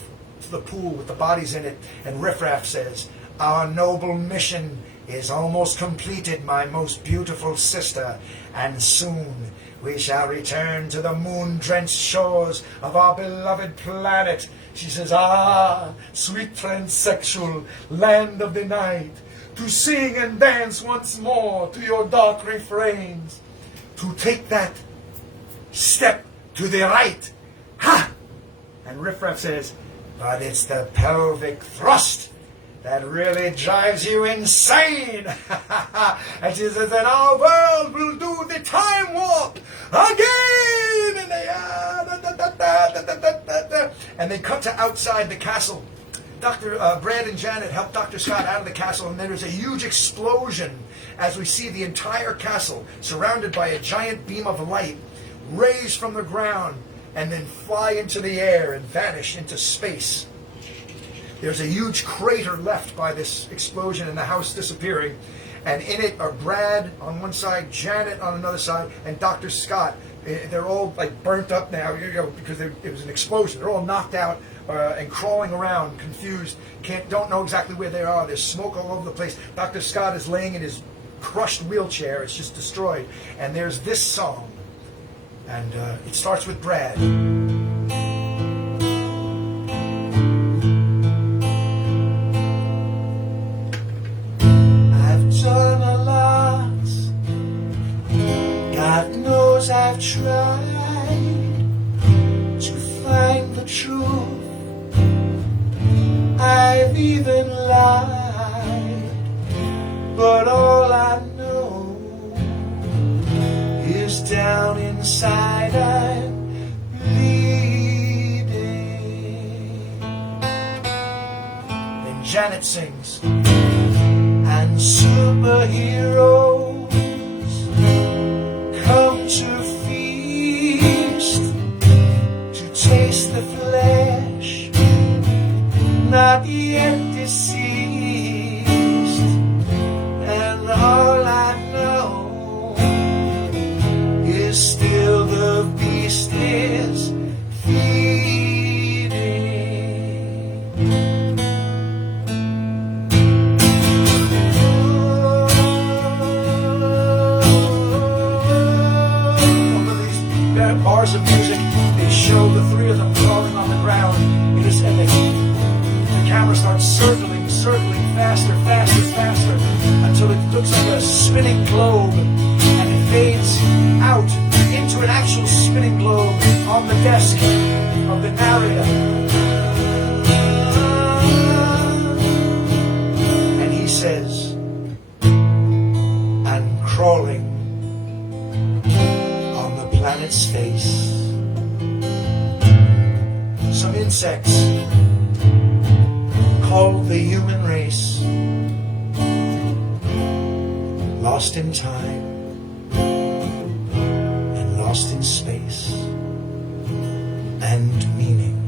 pool with the bodies in it, and Riffraff says, our noble mission is almost completed, my most beautiful sister, and soon we shall return to the moon-drenched shores of our beloved planet. She says, sweet transsexual land of the night, to sing and dance once more to your dark refrains, to take that step to the right. Ha! And Riffraff says, but it's the pelvic thrust that really drives you insane. And she says, and our world will do the time warp again. And they cut to outside the castle. Brad and Janet help Dr. Scott out of the castle, and then there's a huge explosion as we see the entire castle surrounded by a giant beam of light raise from the ground and then fly into the air and vanish into space. There's a huge crater left by this explosion and the house disappearing, and in it are Brad on one side, Janet on another side, and Dr. Scott. They're all like burnt up now, because it was an explosion. They're all knocked out and crawling around, confused, don't know exactly where they are. There's smoke all over the place. Dr. Scott is laying in his crushed wheelchair. It's just destroyed. And there's this song, and it starts with Brad. Done a lot, God knows I've tried to find the truth, I've even lied, but all I know is down inside I'm bleeding. And Janet sings, and superheroes come to feast, to taste the flesh, not yet deceased, and all I know is still the beast is feeding. Bars of music, they show the three of them crawling on the ground, and the camera starts circling faster, until it looks like a spinning globe, and it fades out into an actual spinning globe on the desk of the narrator. And he says, I'm crawling planet's face. Some insects called the human race, lost in time and lost in space and meaning.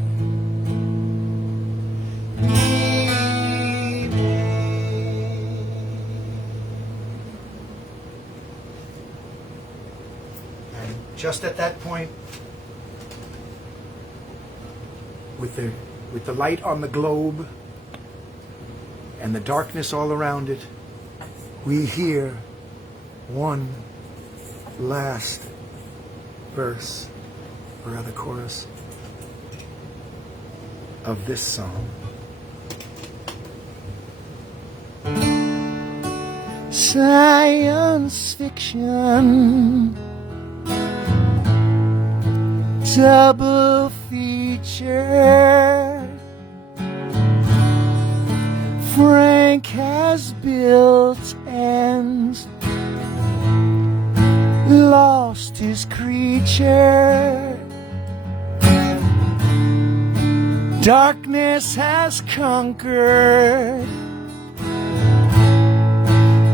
Just at that point, with the light on the globe and the darkness all around it, we hear one last verse, or rather chorus, of this song. Science fiction, double feature, Frank bank has built and lost his creature. Darkness has conquered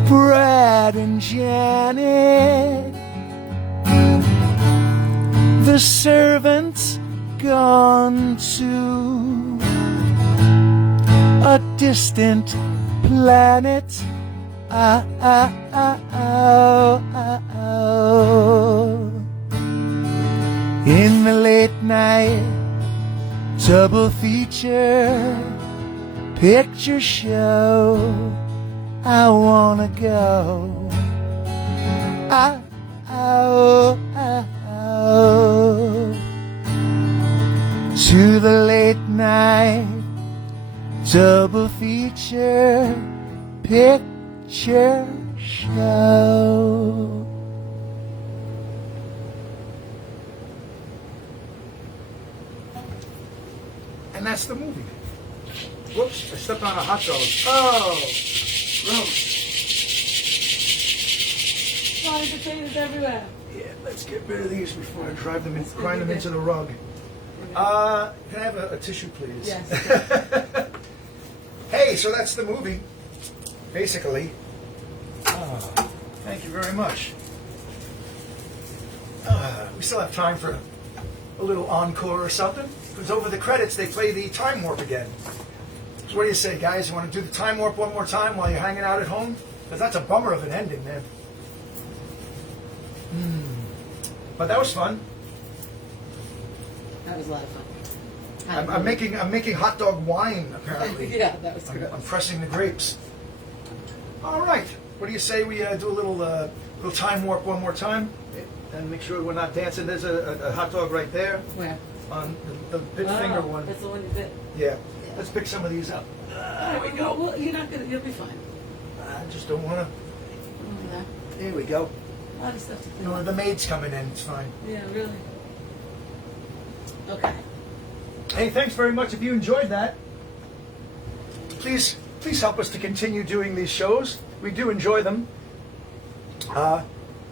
Brad and Janet. The servant's gone to a distant planet. In the late night double feature picture show, I wanna go. To the late night double feature picture show. And that's the movie. Whoops, I stepped on a hot dog. Oh, gross. Flying potatoes everywhere. Yeah, let's get rid of these before I drive them in, grind them into the rug. Can I have a tissue, please? Yes. Hey, so that's the movie, basically. Thank you very much. We still have time for a little encore or something. Because over the credits, they play the Time Warp again. So what do you say, guys? You want to do the Time Warp one more time while you're hanging out at home? Because that's a bummer of an ending, man. But that was fun. That was a lot of fun. I'm making hot dog wine, apparently. Yeah, that was gross. I'm pressing the grapes. All right. What do you say we do a little Time Warp one more time? And make sure we're not dancing. There's a hot dog right there. Where? On the big finger one. That's the one you did. Yeah. Let's pick some of these up. There we go. Well, you'll be fine. I just don't want to. Yeah. There we go. A lot of stuff to clean No, up. the maid's coming in. It's fine. Yeah, really. Okay. Hey, thanks very much. If you enjoyed that, please help us to continue doing these shows. We do enjoy them.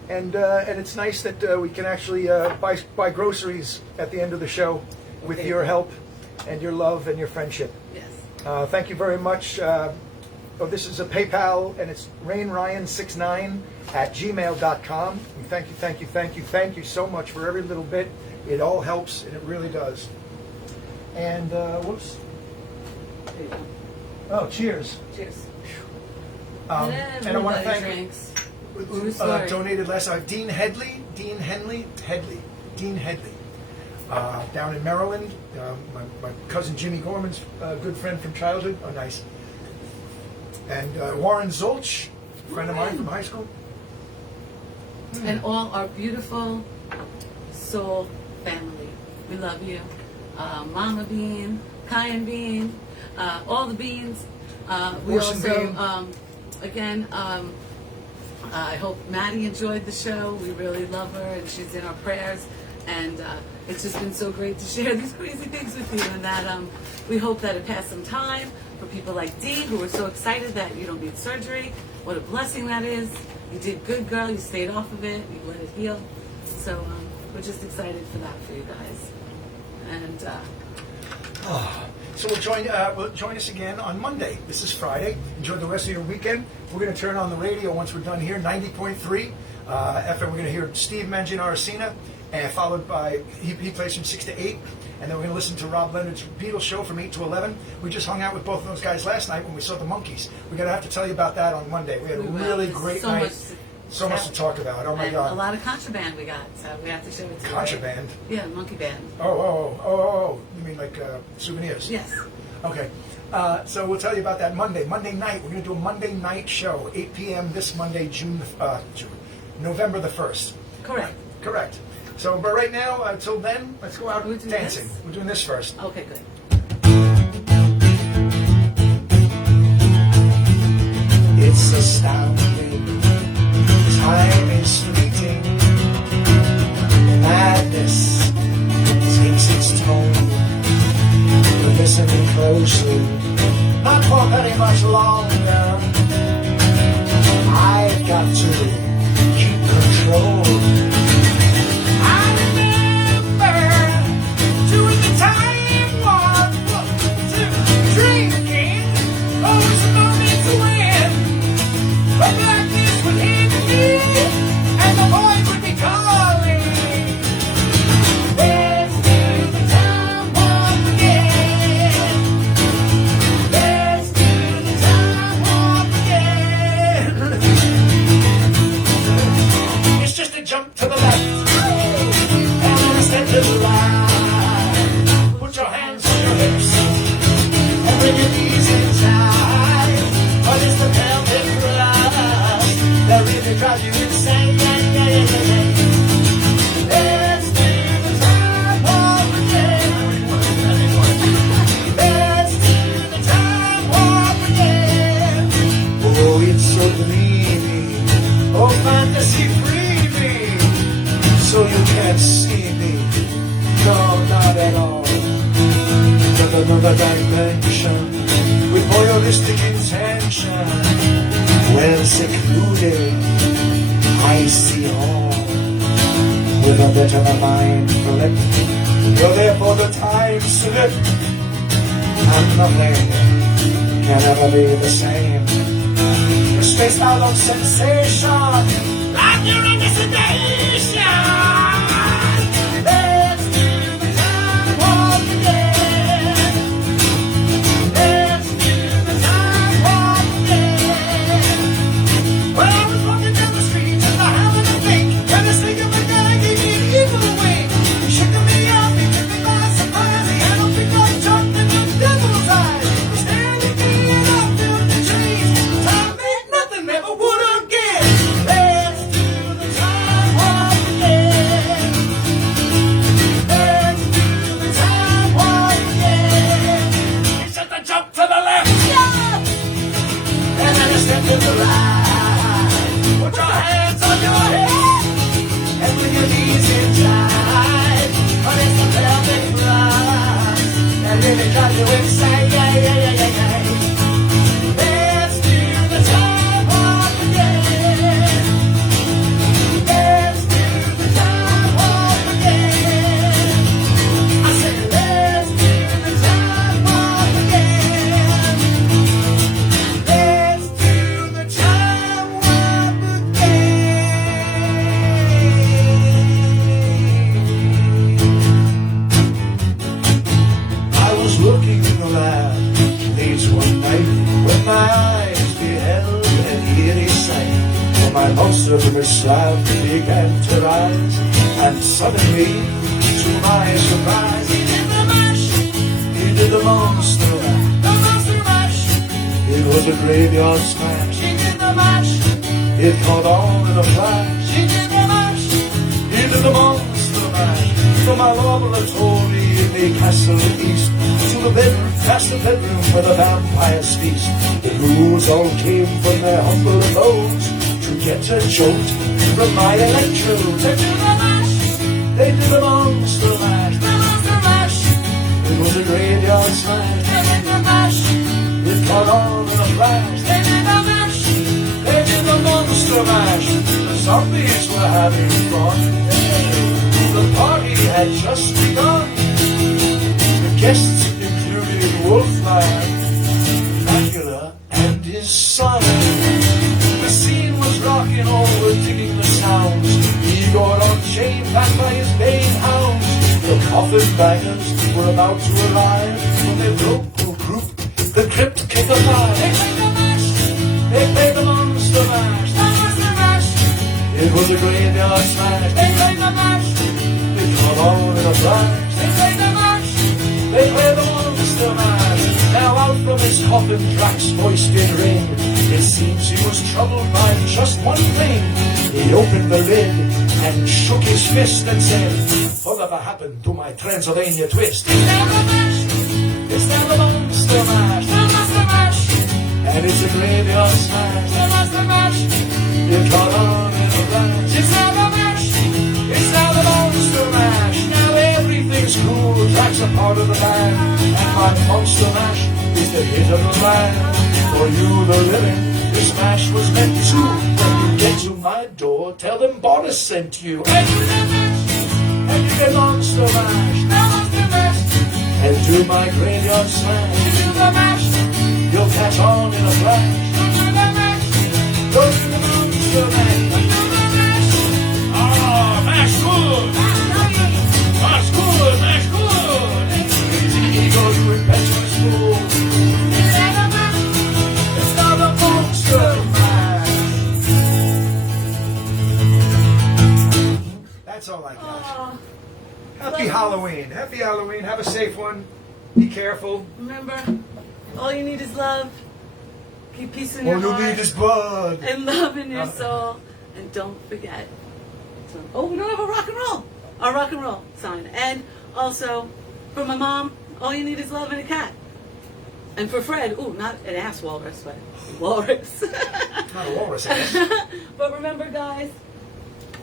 And it's nice that we can actually buy groceries at the end of the show with your help and your love and your friendship. Yes. Thank you very much. This is a PayPal, and it's rainryan69@gmail.com. We thank you so much for every little bit. It all helps, and it really does. And, whoops. There you go. Oh, cheers. Cheers. And I want to thank drinks. who donated last night. Dean Headley, down in Maryland. My cousin Jimmy Gorman's good friend from childhood. Oh, nice. And Warren Zolch, a friend of mine from high school. And all our beautiful soul family. We love you. Mama Bean, Cayenne Bean, all the beans. We Horse and also, again, I hope Maddie enjoyed the show. We really love her, and she's in our prayers. And it's just been so great to share these crazy things with you. And that we hope that it passed some time for people like Dee, who are so excited that you don't need surgery. What a blessing that is. You did good, girl. You stayed off of it. You let it heal. So we're just excited for that for you guys. And So we'll join us again on Monday. This is Friday. Enjoy the rest of your weekend. We're going to turn on the radio once we're done here, 90.3 FM. We're going to hear Steve Mangianaracina, and followed by, he plays from 6 to 8. And then we're going to listen to Rob Leonard's Beatles show from 8 to 11. We just hung out with both of those guys last night when we saw the Monkees. We're going to have to tell you about that on Monday. We had a really great night. So much to talk about. Oh, my and God. a lot of contraband we got, so we have to show it to you. Contraband? Yeah, monkey band. Oh. You mean like souvenirs? Yes. Okay. So we'll tell you about that Monday. Monday night. We're going to do a Monday night show, 8 p.m. this Monday, November the 1st. Correct. So, but right now, until then, let's go out dancing. This? We're doing this first. Okay, good. It's astounding. Time is fleeting. Madness takes its toll. We're listening closely. Not for very much longer. dreamy. Oh, fantasy, free me. So you can't see me. No, not at all. But another dimension with voyeuristic intention. Well secluded, I see all. With a bit of a mind flip, you're there for the time slip. And nothing can ever be the same. Your space out of sensation, and your destination. Let's do the time warp again. Let's do the time warp again. Well, I was walking down the street and I happened to think, and I think of a guy gave me an evil wink. He shook me up, he took me by surprise. He had a big old truck and the devil's eyes. He stared at me and I filled the trees. Time meant nothing, never would again. Let's do the time warp again. Let's do the time warp again. He said to jump to the left. Yeah! And then he stepped to the right. Put your hands on your head and with your knees in tight. But it's the velvet rise that really drives you insane. Yeah, yeah, yeah, yeah, yeah. Let's do the time warp again. Let's do the time warp again. I said, let's do the time warp again. Let's do the time warp again. I was looking in the lab late one night when my eyes beheld an eerie sight. For my monster slab began to rise, and suddenly, to my surprise, he did the mash. He did the monster mash. The monster mash. It was a graveyard smash. He did the mash. It caught on in a flash. He did the mash. He did the monster mash. From my laboratory in the castle east to the bedroom, past the bedroom where the vampires feast. The ghouls all came from their humble abodes to get a jolt from my electrodes. They did the mash. They did the monster mash. The monster mash. It was a graveyard smash. They did the mash. It caught on in a flash. They did the mash. They did the monster mash. The zombies were having fun. The party had just begun. The guests included Wolfman, Dracula, and his son. The scene was rocking, all were digging the sounds. Igor on chain, backed by his baying hounds. The coffin bangers were about to arrive when their local group, the Crypt Kick Alive. They played the mash. They played the monster mash. The monster mash. It was a graveyard smash. They played the mash. They caught on in a flash. They played the mash. They played the monster mash. Now out from his coffin, Drax's voice did ring. It seems he was troubled by just one thing. He opened the lid and shook his fist and said, whatever happened to my Transylvania twist? It's now the mash. It's now the monster mash. The monster mash. And it's a graveyard smash. The monster mash. It caught on in a flash. It's now the mash. It's now the monster mash. Now everything's cool. Drax a part of the band. And my monster mash is the hit of the land. For you, the living, this mash was meant to. When you get to my door, tell them Boris sent you. And you the mash. And you the monster mash. The monster mash. And to my graveyard smash. You do the mash. You'll catch on in a flash. You do the mash. Go to the monster mash. You do the mash. Ah, mash good. Mash good, mash good. Crazy ego, you impetuous fool. It's now the mash. It's now the monster mash. That's all I got. Aw. Happy Halloween. Happy Halloween. Have a safe one. Be careful. Remember, all you need is love. Keep peace in All your you heart. need is blood. And love in your soul. And don't forget. We don't have a rock and roll. Our rock and roll sign. And also, for my mom, all you need is love and a cat. And for Fred, ooh, not an ass walrus, but walrus. Not a walrus, I guess. But remember, guys,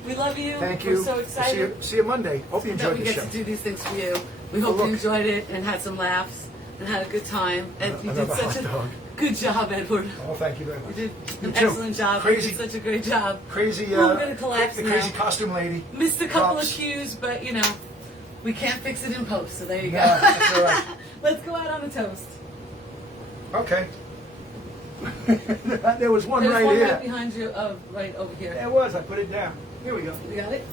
we love you. Thank you. We're so excited See you Monday. Hope you that enjoyed we the get show. to do these things for you. We hope look. you enjoyed it and had some laughs and had a good time. And you did Another such hot a dog. good job, Edward. Oh, thank you very You much. did You an too. excellent job. Crazy- You did such a great job. Crazy, Ooh, I'm gonna collapse the now. crazy costume lady. Missed a couple Props. of cues, but you know, we can't fix it in post. So there you go. Yeah, that's all right. Let's go out on a toast. Okay. There was one There's right one here. right behind you, right over here. There was. I put it down. Here we go. You got it?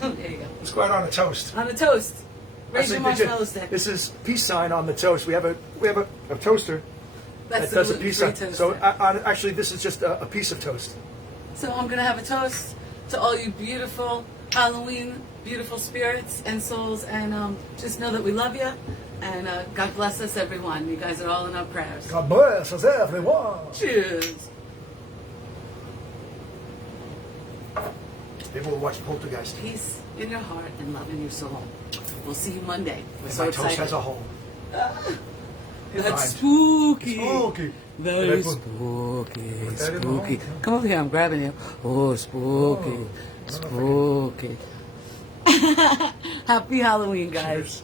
There you go. Let's go out on a toast. On a toast. Raise your Actually, marshmallow stick. This is peace sign on the toast. We have a toaster That's that does a the peace gluten-free sign. toast. So actually, this is just a piece of toast. So I'm gonna have a toast to all you beautiful Halloween, beautiful spirits and souls, and just know that we love you, and God bless us, everyone. You guys are all in our prayers. God bless us, everyone. Cheers. Maybe we'll watch Poltergeist. Peace in your heart and love in your soul. We'll see you Monday. We're And so my toast excited. has a hole. That's Fine. spooky. Spooky. Very Put spooky. that in the Spooky. hole. Come over here. I'm grabbing you. Oh, spooky. Oh. Spooky. Happy Halloween, guys. Cheers.